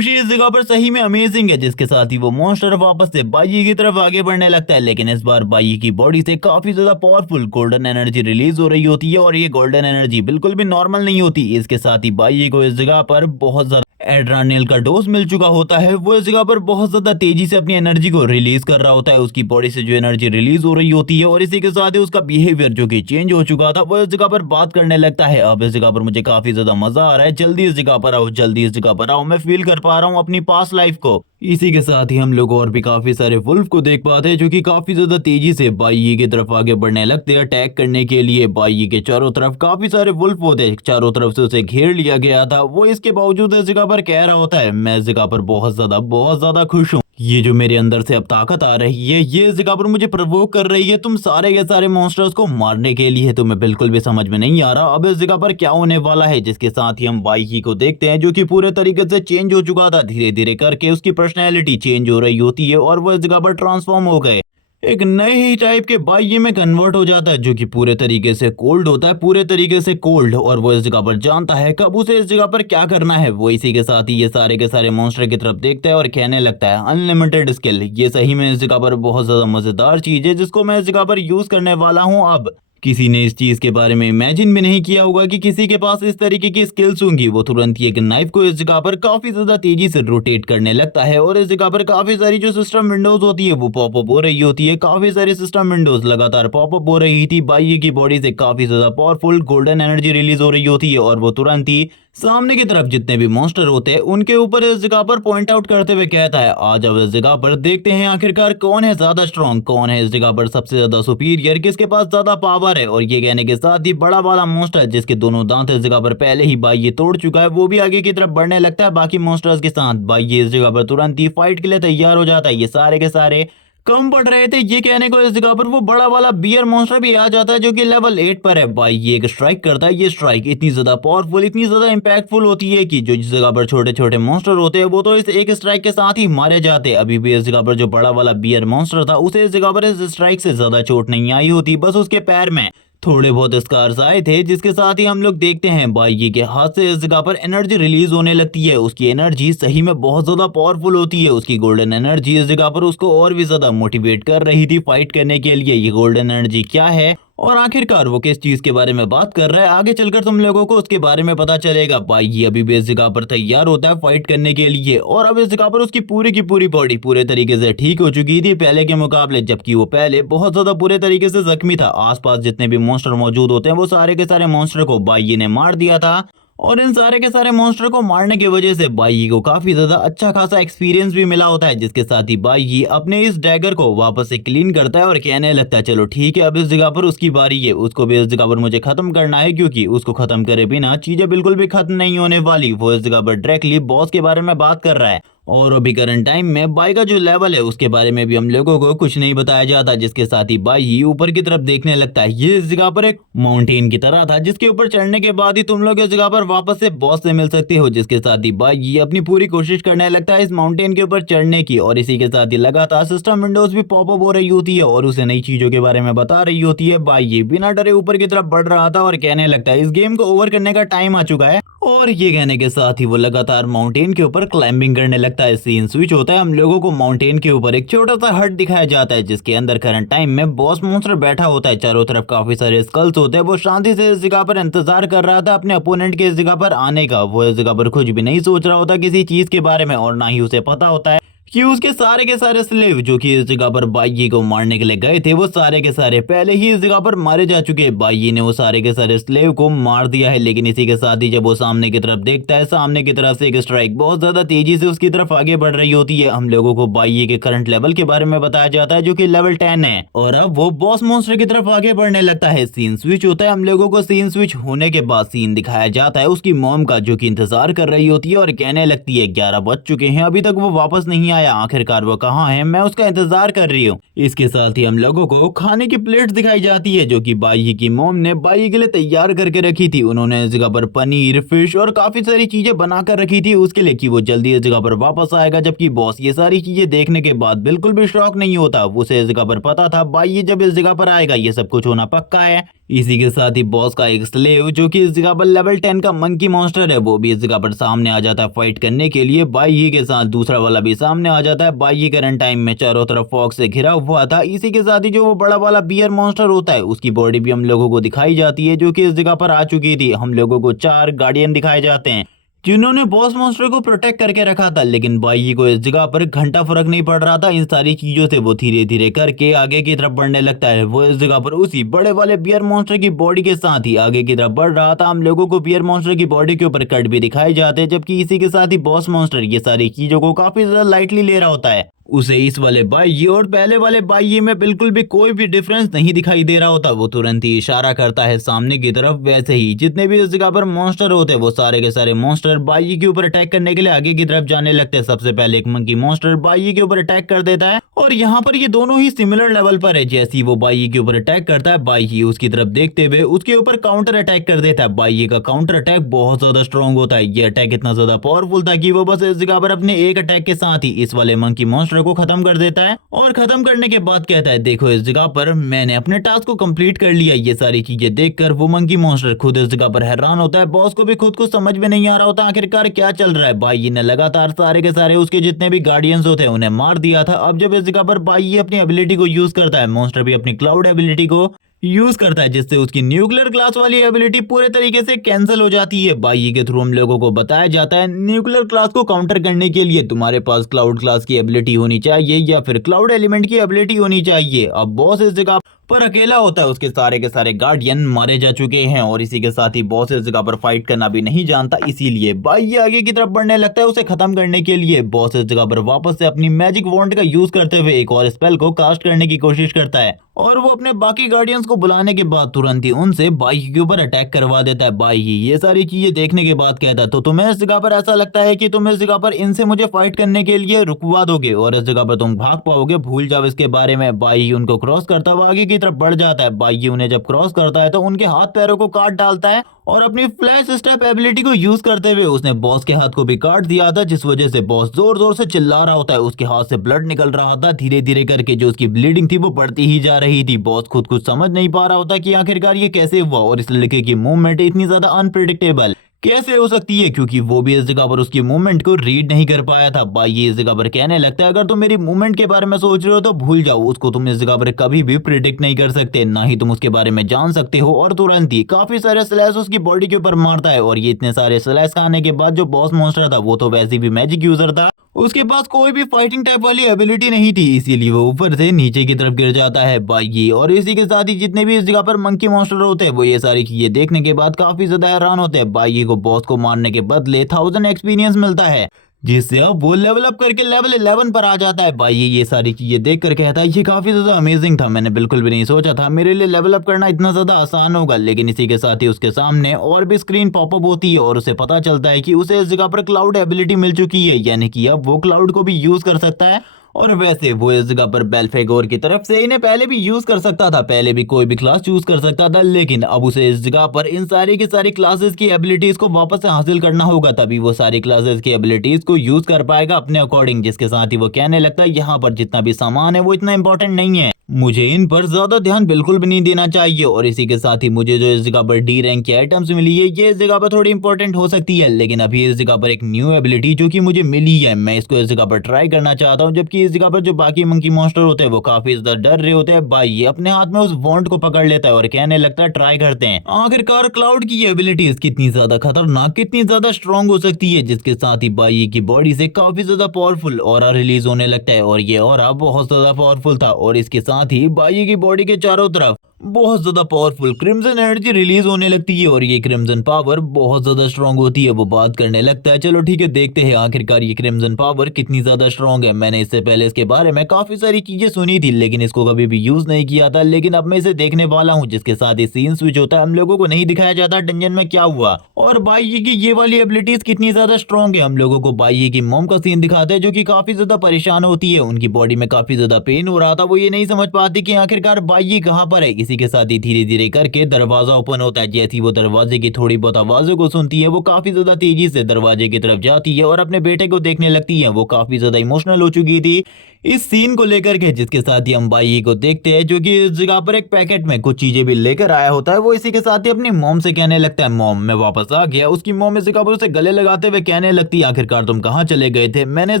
इस जगह पर सही में अमेजिंग है, जिसके साथ ही वो मॉन्स्टर वापस से बाई की तरफ आगे बढ़ने लगता है। लेकिन इस बार बाई की बॉडी से काफी ज्यादा पावरफुल गोल्डन एनर्जी रिलीज हो रही होती है और ये गोल्डन एनर्जी बिल्कुल भी नॉर्मल नहीं होती। इसके साथ ही बाई को इस जगह पर बहुत ज्यादा एड्रेनालिन का डोज मिल चुका होता है। वो इस जगह पर बहुत ज्यादा तेजी से अपनी एनर्जी को रिलीज कर रहा होता है। उसकी बॉडी से जो एनर्जी रिलीज हो रही होती है और इसी के साथ ही उसका बिहेवियर जो कि चेंज हो चुका था, वो इस जगह पर बात करने लगता है। अब इस जगह पर मुझे काफी ज्यादा मजा आ रहा है, जल्दी इस जगह पर आओ, जल्दी इस जगह पर आओ, मैं फील कर पा रहा हूँ अपनी पास्ट लाइफ को। इसी के साथ ही हम लोग और भी काफी सारे वुल्फ को देख पाते हैं जो कि काफी ज्यादा तेजी से बाई की तरफ आगे बढ़ने लगते हैं अटैक करने के लिए। बाई के चारों तरफ काफी सारे वुल्फ होते हैं, चारों तरफ से उसे घेर लिया गया था। वो इसके बावजूद इस जगह पर कह रहा होता है, मैं इस जगह पर बहुत ज्यादा खुश हूँ। ये जो मेरे अंदर से अब ताकत आ रही है, ये इस जगह पर मुझे प्रवोक कर रही है तुम सारे के सारे मॉन्स्टर्स को मारने के लिए। तुम्हें बिल्कुल भी समझ में नहीं आ रहा अब इस जगह पर क्या होने वाला है। जिसके साथ ही हम बाई को देखते हैं जो कि पूरे तरीके से चेंज हो चुका था। धीरे धीरे करके उसकी पर्सनैलिटी चेंज हो रही होती है और वो इस जगह पर ट्रांसफॉर्म हो गए, एक नए ही टाइप के बाई में कन्वर्ट हो जाता है जो कि पूरे तरीके से कोल्ड होता है, पूरे तरीके से कोल्ड। और वो इस जगह पर जानता है कब उसे इस जगह पर क्या करना है। वो इसी के साथ ही ये सारे के सारे मॉन्स्टर की तरफ देखता है और कहने लगता है, अनलिमिटेड स्किल। ये सही में इस जगह पर बहुत ज्यादा मजेदार चीज है जिसको मैं इस जगह पर यूज करने वाला हूँ। अब किसी ने इस चीज के बारे में इमेजिन भी नहीं किया होगा कि किसी के पास इस तरीके की स्किल्स होंगी। वो तुरंत ही एक नाइफ को इस जगह पर काफी ज्यादा तेजी से रोटेट करने लगता है और इस जगह पर काफी सारी जो सिस्टम विंडोज होती है वो पॉपअप हो रही होती है। काफी सारी सिस्टम विंडोज लगातार पॉपअप हो रही थी। बाई की बॉडी से काफी ज्यादा पावरफुल गोल्डन एनर्जी रिलीज हो रही होती है और वो तुरंत ही सामने की तरफ जितने भी मॉन्स्टर होते हैं उनके ऊपर इस जगह पर पॉइंट आउट करते हुए कहता है, आज अब इस जगह पर देखते हैं आखिरकार कौन है ज्यादा स्ट्रॉन्ग, कौन है इस जगह पर सबसे ज्यादा सुपीरियर, किसके पास ज्यादा पावर है। और ये कहने के साथ ही बड़ा वाला मॉन्स्टर जिसके दोनों दांत इस जगह पर पहले ही बाई तोड़ चुका है, वो भी आगे की तरफ बढ़ने लगता है बाकी मॉन्स्टर्स के साथ। बाई इस जगह पर तुरंत ही फाइट के लिए तैयार हो जाता है। ये सारे के सारे कम पड़ रहे थे ये कहने को इस जगह पर वो बड़ा वाला बियर मॉन्स्टर भी आ जाता है जो कि लेवल 8 पर है। भाई ये एक स्ट्राइक करता है। ये स्ट्राइक इतनी ज्यादा पावरफुल, इतनी ज्यादा इंपैक्टफुल होती है कि जो जिस जगह पर छोटे छोटे मॉन्स्टर होते हैं वो तो इस एक स्ट्राइक के साथ ही मारे जाते हैं। अभी भी इस जगह पर जो बड़ा वाला बियर मॉन्स्टर था उसे इस जगह पर इस स्ट्राइक से ज्यादा चोट नहीं आई होती, बस उसके पैर में थोड़े बहुत स्कार्स आए थे। जिसके साथ ही हम लोग देखते हैं बाई के हाथ से इस जगह पर एनर्जी रिलीज होने लगती है। उसकी एनर्जी सही में बहुत ज्यादा पावरफुल होती है। उसकी गोल्डन एनर्जी इस जगह पर उसको और भी ज्यादा मोटिवेट कर रही थी फाइट करने के लिए। ये गोल्डन एनर्जी क्या है और आखिरकार वो किस चीज के बारे में बात कर रहा है, आगे चलकर तुम लोगों को उसके बारे में पता चलेगा। बाई अभी भी इस जगह पर तैयार होता है फाइट करने के लिए और अब इस जगह पर उसकी पूरी की पूरी बॉडी पूरे तरीके से ठीक हो चुकी थी पहले के मुकाबले, जबकि वो पहले बहुत ज्यादा पूरे तरीके से जख्मी था। आसपास जितने भी मॉन्स्टर मौजूद होते हैं वो सारे के सारे मॉन्स्टर को बाई ने मार दिया था और इन सारे के सारे मॉन्स्टर को मारने की वजह से बाई को काफी ज्यादा अच्छा खासा एक्सपीरियंस भी मिला होता है। जिसके साथ ही बाई अपने इस डैगर को वापस से क्लीन करता है और कहने लगता है, चलो ठीक है अब इस जगह पर उसकी बारी है, उसको भी इस जगह पर मुझे खत्म करना है क्योंकि उसको खत्म करे बिना चीजें बिल्कुल भी खत्म नहीं होने वाली। वो इस जगह पर डायरेक्टली बॉस के बारे में बात कर रहा है और अभी करंट टाइम में बाई का जो लेवल है उसके बारे में भी हम लोगों को कुछ नहीं बताया जाता। जिसके साथ ही बाई ऊपर की तरफ देखने लगता है। ये इस जगह पर एक माउंटेन की तरह था जिसके ऊपर चढ़ने के बाद ही तुम लोग इस जगह पर वापस से बॉस से मिल सकते हो। जिसके साथ ही बाई अपनी पूरी कोशिश करने लगता है इस माउंटेन के ऊपर चढ़ने की और इसी के साथ ही लगातार सिस्टम विंडोज भी पॉपअप हो रही होती है और उसे नई चीजों के बारे में बता रही होती है। बाई बिना डरे ऊपर की तरफ बढ़ रहा था और कहने लगता है इस गेम को ओवर करने का टाइम आ चुका है। और ये कहने के साथ ही वो लगातार माउंटेन के ऊपर क्लाइंबिंग करने लगता है। सीन स्विच होता है, हम लोगों को माउंटेन के ऊपर एक छोटा सा हट दिखाया जाता है जिसके अंदर करंट टाइम में बॉस मॉन्स्टर बैठा होता है। चारों तरफ काफी सारे स्कल्स होते हैं। वो शांति से इस जगह पर इंतजार कर रहा था अपने अपोनेंट के इस जगह पर आने का। वो इस जगह पर कुछ भी नहीं सोच रहा होता किसी चीज के बारे में और ना ही उसे पता होता है कि उसके सारे के सारे स्लेव जो कि इस जगह पर बाई को मारने के लिए गए थे वो सारे के सारे पहले ही इस जगह पर मारे जा चुके हैं। बाई ने वो सारे के सारे स्लेव को मार दिया है। लेकिन इसी के साथ ही जब वो सामने की तरफ देखता है, सामने की तरफ से एक स्ट्राइक बहुत ज्यादा तेजी से उसकी तरफ आगे बढ़ रही होती है। हम लोगों को बाई के करंट लेवल के बारे में बताया जाता है जो कि लेवल 10 है और अब वो बॉस मॉन्स्टर की तरफ आगे बढ़ने लगता है। सीन स्विच होता है, हम लोगों को सीन स्विच होने के बाद सीन दिखाया जाता है उसकी मॉम का जो कि इंतजार कर रही होती है और कहने लगती है 11 बज चुके हैं, अभी तक वो वापस नहीं आया, आखिरकार वो कहाँ है, मैं उसका इंतजार कर रही हूँ। इसके साथ ही हम लोगों को खाने की प्लेट्स दिखाई जाती है जो कि बाई की मोम ने बाई के लिए तैयार करके रखी थी। उन्होंने इस जगह पर पनीर, फिश और काफी सारी चीजें बनाकर रखी थी उसके लिए कि वो जल्दी इस जगह पर वापस आएगा। जबकि बॉस ये सारी चीजें देखने के बाद बिल्कुल भी शौक नहीं होता, उसे इस जगह पर पता था बाई जब इस जगह पर आएगा ये सब कुछ होना पक्का है। इसी के साथ ही बॉस का एक स्लेव जो कि इस जगह पर लेवल 10 का मंकी मॉन्स्टर है वो भी इस जगह पर सामने आ जाता है फाइट करने के लिए। बाई के साथ दूसरा वाला भी सामने आ जाता है। बाई करंट टाइम में चारों तरफ फॉग से घिरा हुआ था। इसी के साथ ही जो वो बड़ा वाला बियर मॉन्स्टर होता है उसकी बॉडी भी हम लोगों को दिखाई जाती है जो कि इस जगह पर आ चुकी थी। हम लोगों को 4 गार्डियन दिखाए जाते हैं जिन्होंने बॉस मॉन्स्टर को प्रोटेक्ट करके रखा था। लेकिन बाई को इस जगह पर घंटा फर्क नहीं पड़ रहा था। इन सारी चीजों से वो धीरे धीरे करके आगे की तरफ बढ़ने लगता है। वो इस जगह पर उसी बड़े वाले बियर मॉन्स्टर की बॉडी के साथ ही आगे की तरफ बढ़ रहा था। हम लोगों को बियर मॉन्स्टर की बॉडी के ऊपर कट भी दिखाई जाते हैं, जबकि इसी के साथ ही बॉस मॉन्स्टर ये सारी चीजों को काफी ज्यादा लाइटली ले रहा होता है। उसे इस वाले बाई और पहले वाले बाई में बिल्कुल भी कोई भी डिफरेंस नहीं दिखाई दे रहा होता। वो तुरंत ही इशारा करता है सामने की तरफ। वैसे ही जितने भी इस जगह पर मॉन्स्टर होते हैं वो सारे के सारे मॉन्स्टर बाई के ऊपर अटैक करने के लिए आगे की तरफ जाने लगते हैं। सबसे पहले एक मंकी मॉन्स्टर बाई के ऊपर अटैक कर देता है और यहाँ पर ये दोनों ही सिमिलर लेवल पर है। जैसे ही वो बाई के ऊपर अटैक करता है बाई उसकी तरफ देखते हुए उसके ऊपर काउंटर अटैक कर देता है। बाई का काउंटर अटैक बहुत ज्यादा स्ट्रॉन्ग होता है। ये अटैक इतना ज्यादा पावरफुल था कि वो बस इस जगह पर अपने एक अटैक के साथ ही इस वाले मंकी मॉन्स्टर को खत्म कर देता है और खत्म करने के बाद कहता है देखो इस जगह पर मैंने अपने टास्क को कंप्लीट कर लिया। ये सारी चीजें देखकर वो मंकी मॉन्स्टर खुद इस जगह पर हैरान होता है। बॉस को भी खुद को समझ में नहीं आ रहा होता आखिरकार क्या चल रहा है। बाई ने लगातार सारे के सारे उसके जितने भी गार्डियंस होते हैं उन्हें मार दिया था। अब जब इस जगह पर बाई अपनी एबिलिटी को यूज करता है, मॉन्स्टर भी अपनी क्लाउड एबिलिटी को यूज करता है जिससे उसकी न्यूक्लियर क्लास वाली एबिलिटी पूरे तरीके से कैंसिल हो जाती है। बाई के थ्रू हम लोगों को बताया जाता है न्यूक्लियर क्लास को काउंटर करने के लिए तुम्हारे पास क्लाउड क्लास की एबिलिटी होनी चाहिए या फिर क्लाउड एलिमेंट की एबिलिटी होनी चाहिए। अब बॉस इस जगह पर अकेला होता है, उसके सारे के सारे गार्डियन मारे जा चुके हैं और इसी के साथ ही बॉस इस जगह पर फाइट करना भी नहीं जानता। इसीलिए बाई आगे की तरफ बढ़ने लगता है उसे खत्म करने के लिए। बॉस इस जगह पर वापस से अपनी मैजिक वॉन्ड का यूज करते हुए एक और स्पेल को कास्ट करने की कोशिश करता है और वो अपने बाकी गार्डियंस को बुलाने के बाद तुरंत ही उनसे बाई के ऊपर अटैक करवा देता है। बाई ये सारी चीजें देखने के बाद कहता है तो तुम्हें इस जगह पर ऐसा लगता है कि तुम इस जगह पर इनसे मुझे फाइट करने के लिए रुकवा दोगे और इस जगह पर तुम भाग पाओगे, भूल जाओ इसके बारे में। बाई उनको क्रॉस करता हुआ आगे की तरफ बढ़ जाता है। बाई उन्हें जब क्रॉस करता है तो उनके हाथ पैरों को काट डालता है और अपनी फ्लैश स्टेप एबिलिटी को यूज करते हुए उसने बॉस के हाथ को भी काट दिया था, जिस वजह से बॉस जोर जोर से चिल्ला रहा होता है। उसके हाथ से ब्लड निकल रहा था धीरे धीरे करके, जो उसकी ब्लीडिंग थी वो बढ़ती ही जा रही थी। बॉस खुद कुछ समझ नहीं पा रहा होता कि आखिरकार ये कैसे हुआ और इस लड़के की मूवमेंट इतनी ज्यादा अनप्रिडिक्टेबल कैसे हो सकती है, क्योंकि वो भी इस जगह पर उसकी मूवमेंट को रीड नहीं कर पाया था। बाई इस जगह पर कहने लगता है अगर तुम मेरी मूवमेंट के बारे में सोच रहे हो तो भूल जाओ, उसको तुम इस जगह पर कभी भी प्रिडिक्ट नहीं कर सकते, ना ही तुम उसके बारे में जान सकते हो। और तुरंत ही काफी सारे स्लैश उसकी बॉडी के ऊपर मारता है और ये इतने सारे स्लैश खाने के बाद जो बॉस मॉन्स्टर था वो तो वैसे भी मैजिक यूजर था, उसके पास कोई भी फाइटिंग टाइप वाली एबिलिटी नहीं थी, इसीलिए वो ऊपर से नीचे की तरफ गिर जाता है बाई। और इसी के साथ ही जितने भी इस जगह पर मंकी मॉन्स्टर होते हैं वो ये सारी चीजें देखने के बाद काफी ज्यादा हैरान होते हैं। बाई को बॉस को मारने के बदले 1000 एक्सपीरियंस मिलता है, जिससे अब वो लेवल अप करके लेवल 11 पर आ जाता है। बाई ये सारी चीजें देखकर कहता है ये काफी ज्यादा अमेजिंग था, मैंने बिल्कुल भी नहीं सोचा था मेरे लिए लेवल अप करना इतना ज्यादा आसान होगा। लेकिन इसी के साथ ही उसके सामने और भी स्क्रीन पॉपअप होती है और उसे पता चलता है कि उसे इस जगह पर क्लाउड एबिलिटी मिल चुकी है, यानी कि अब वो क्लाउड को भी यूज कर सकता है। और वैसे वो इस जगह पर बेल्फेगोर की तरफ से इन्हें पहले भी यूज कर सकता था, पहले भी कोई भी क्लास चूज कर सकता था, लेकिन अब उसे इस जगह पर इन सारी की सारी क्लासेस की एबिलिटीज को वापस से हासिल करना होगा, तभी वो सारी क्लासेस की एबिलिटीज को यूज कर पाएगा अपने अकॉर्डिंग। जिसके साथ ही वो कहने लगता है यहाँ पर जितना भी सामान है वो इतना इंपॉर्टेंट नहीं है, मुझे इन पर ज्यादा ध्यान बिल्कुल भी नहीं देना चाहिए। और इसी के साथ ही मुझे जो इस जगह पर डी रैंक की आइटम्स मिली है ये इस जगह पर थोड़ी इंपॉर्टेंट हो सकती है, लेकिन अभी इस जगह पर एक न्यू एबिलिटी जो कि मुझे मिली है मैं इसको इस जगह पर ट्राई करना चाहता हूँ। जबकि इस जगह पर जो बाकी मंकी मॉन्स्टर होते हैं वो काफी ज्यादा डर रहे होते हैं। बाई अपने हाथ में उस वॉन्ड को पकड़ लेता है और कहने लगता है ट्राई करते हैं आखिरकार क्लाउड की एबिलिटीज कितनी ज्यादा खतरनाक कितनी ज्यादा स्ट्रॉन्ग हो सकती है। जिसके साथ ही बाई की बॉडी से काफी ज्यादा पावरफुल ऑरा रिलीज होने लगता है और ये ऑरा बहुत ज्यादा पावरफुल था और इसके साथ ही बाई की बॉडी के चारों तरफ बहुत ज्यादा पावरफुल क्रिम्सन एनर्जी रिलीज होने लगती है और ये क्रिम्सन पावर बहुत ज्यादा स्ट्रांग होती है। वो बात करने लगता है, चलो ठीक है देखते हैं आखिरकार ये क्रिम्सन पावर कितनी ज्यादा स्ट्रांग है। मैंने इससे पहले इसके बारे में काफी सारी चीजें सुनी थी लेकिन इसको कभी भी यूज नहीं किया था, लेकिन अब मैं इसे देखने वाला हूँ जिसके साथ ये सीन स्विच होता है। हम लोगों को नहीं दिखाया जाता डंजन में क्या हुआ और बाई की ये वाली एबिलिटीज कितनी ज्यादा स्ट्रांग है। हम लोगों को बाई की मॉम का सीन दिखाते हैं जो कि काफी ज्यादा परेशान होती है, उनकी बॉडी में काफी ज्यादा पेन हो रहा था। वो ये नहीं समझ पाती कि आखिरकार बाई कहाँ पर है। इसी के साथ ही धीरे धीरे करके दरवाजा ओपन होता है। जैसे ही वो दरवाजे की थोड़ी बहुत आवाजों को सुनती है वो काफी ज्यादा तेजी से दरवाजे की तरफ जाती है और अपने बेटे को देखने लगती है। वो काफी ज्यादा इमोशनल हो चुकी थी इस सीन को लेकर के, जिसके साथ ही हम बाई को देखते हैं जो कि इस जगह पर एक पैकेट में कुछ चीजें भी लेकर आया होता है। वो इसी के साथ ही अपनी मॉम से कहने लगता है मॉम मैं वापस आ गया। उसकी मॉम इस जगह पर उसे गले लगाते हुए कहने लगती है आखिरकार तुम कहाँ चले गए थे, मैंने इस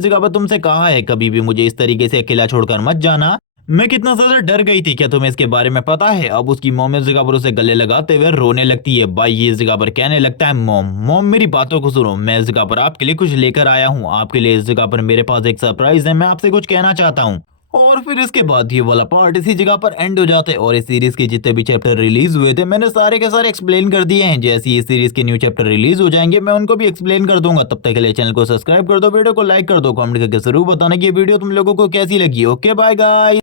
जगह पर तुमसे कहा है कभी भी मुझे इस तरीके से अकेला छोड़कर मत जाना, मैं कितना ज्यादा डर गई थी, क्या तुम्हें इसके बारे में पता है। अब उसकी मॉम इस जगह पर उसे गले लगाते हुए रोने लगती है। बाई ये इस जगह पर कहने लगता है मॉम मॉम मेरी बातों को सुनो, मैं इस जगह पर आपके लिए कुछ लेकर आया हूँ, आपके लिए इस जगह पर मेरे पास एक सरप्राइज है, मैं आपसे कुछ कहना चाहता हूँ। और फिर इसके बाद ये वाला पार्ट इसी जगह पर एंड हो जाते हैं और इस सीरीज के जितने भी चैप्टर रिलीज हुए थे मैंने सारे के सारे एक्सप्लेन कर दिए हैं। जैसे ही इस सीरीज के न्यू चैप्टर रिलीज हो जाएंगे मैं उनको भी एक्सप्लेन कर दूंगा। तब तक के लिए चैनल को सब्सक्राइब कर दो, वीडियो को लाइक कर दो, कमेंट करके जरूर बताना कि ये वीडियो तुम लोगों को कैसी लगी। Okay bye guys.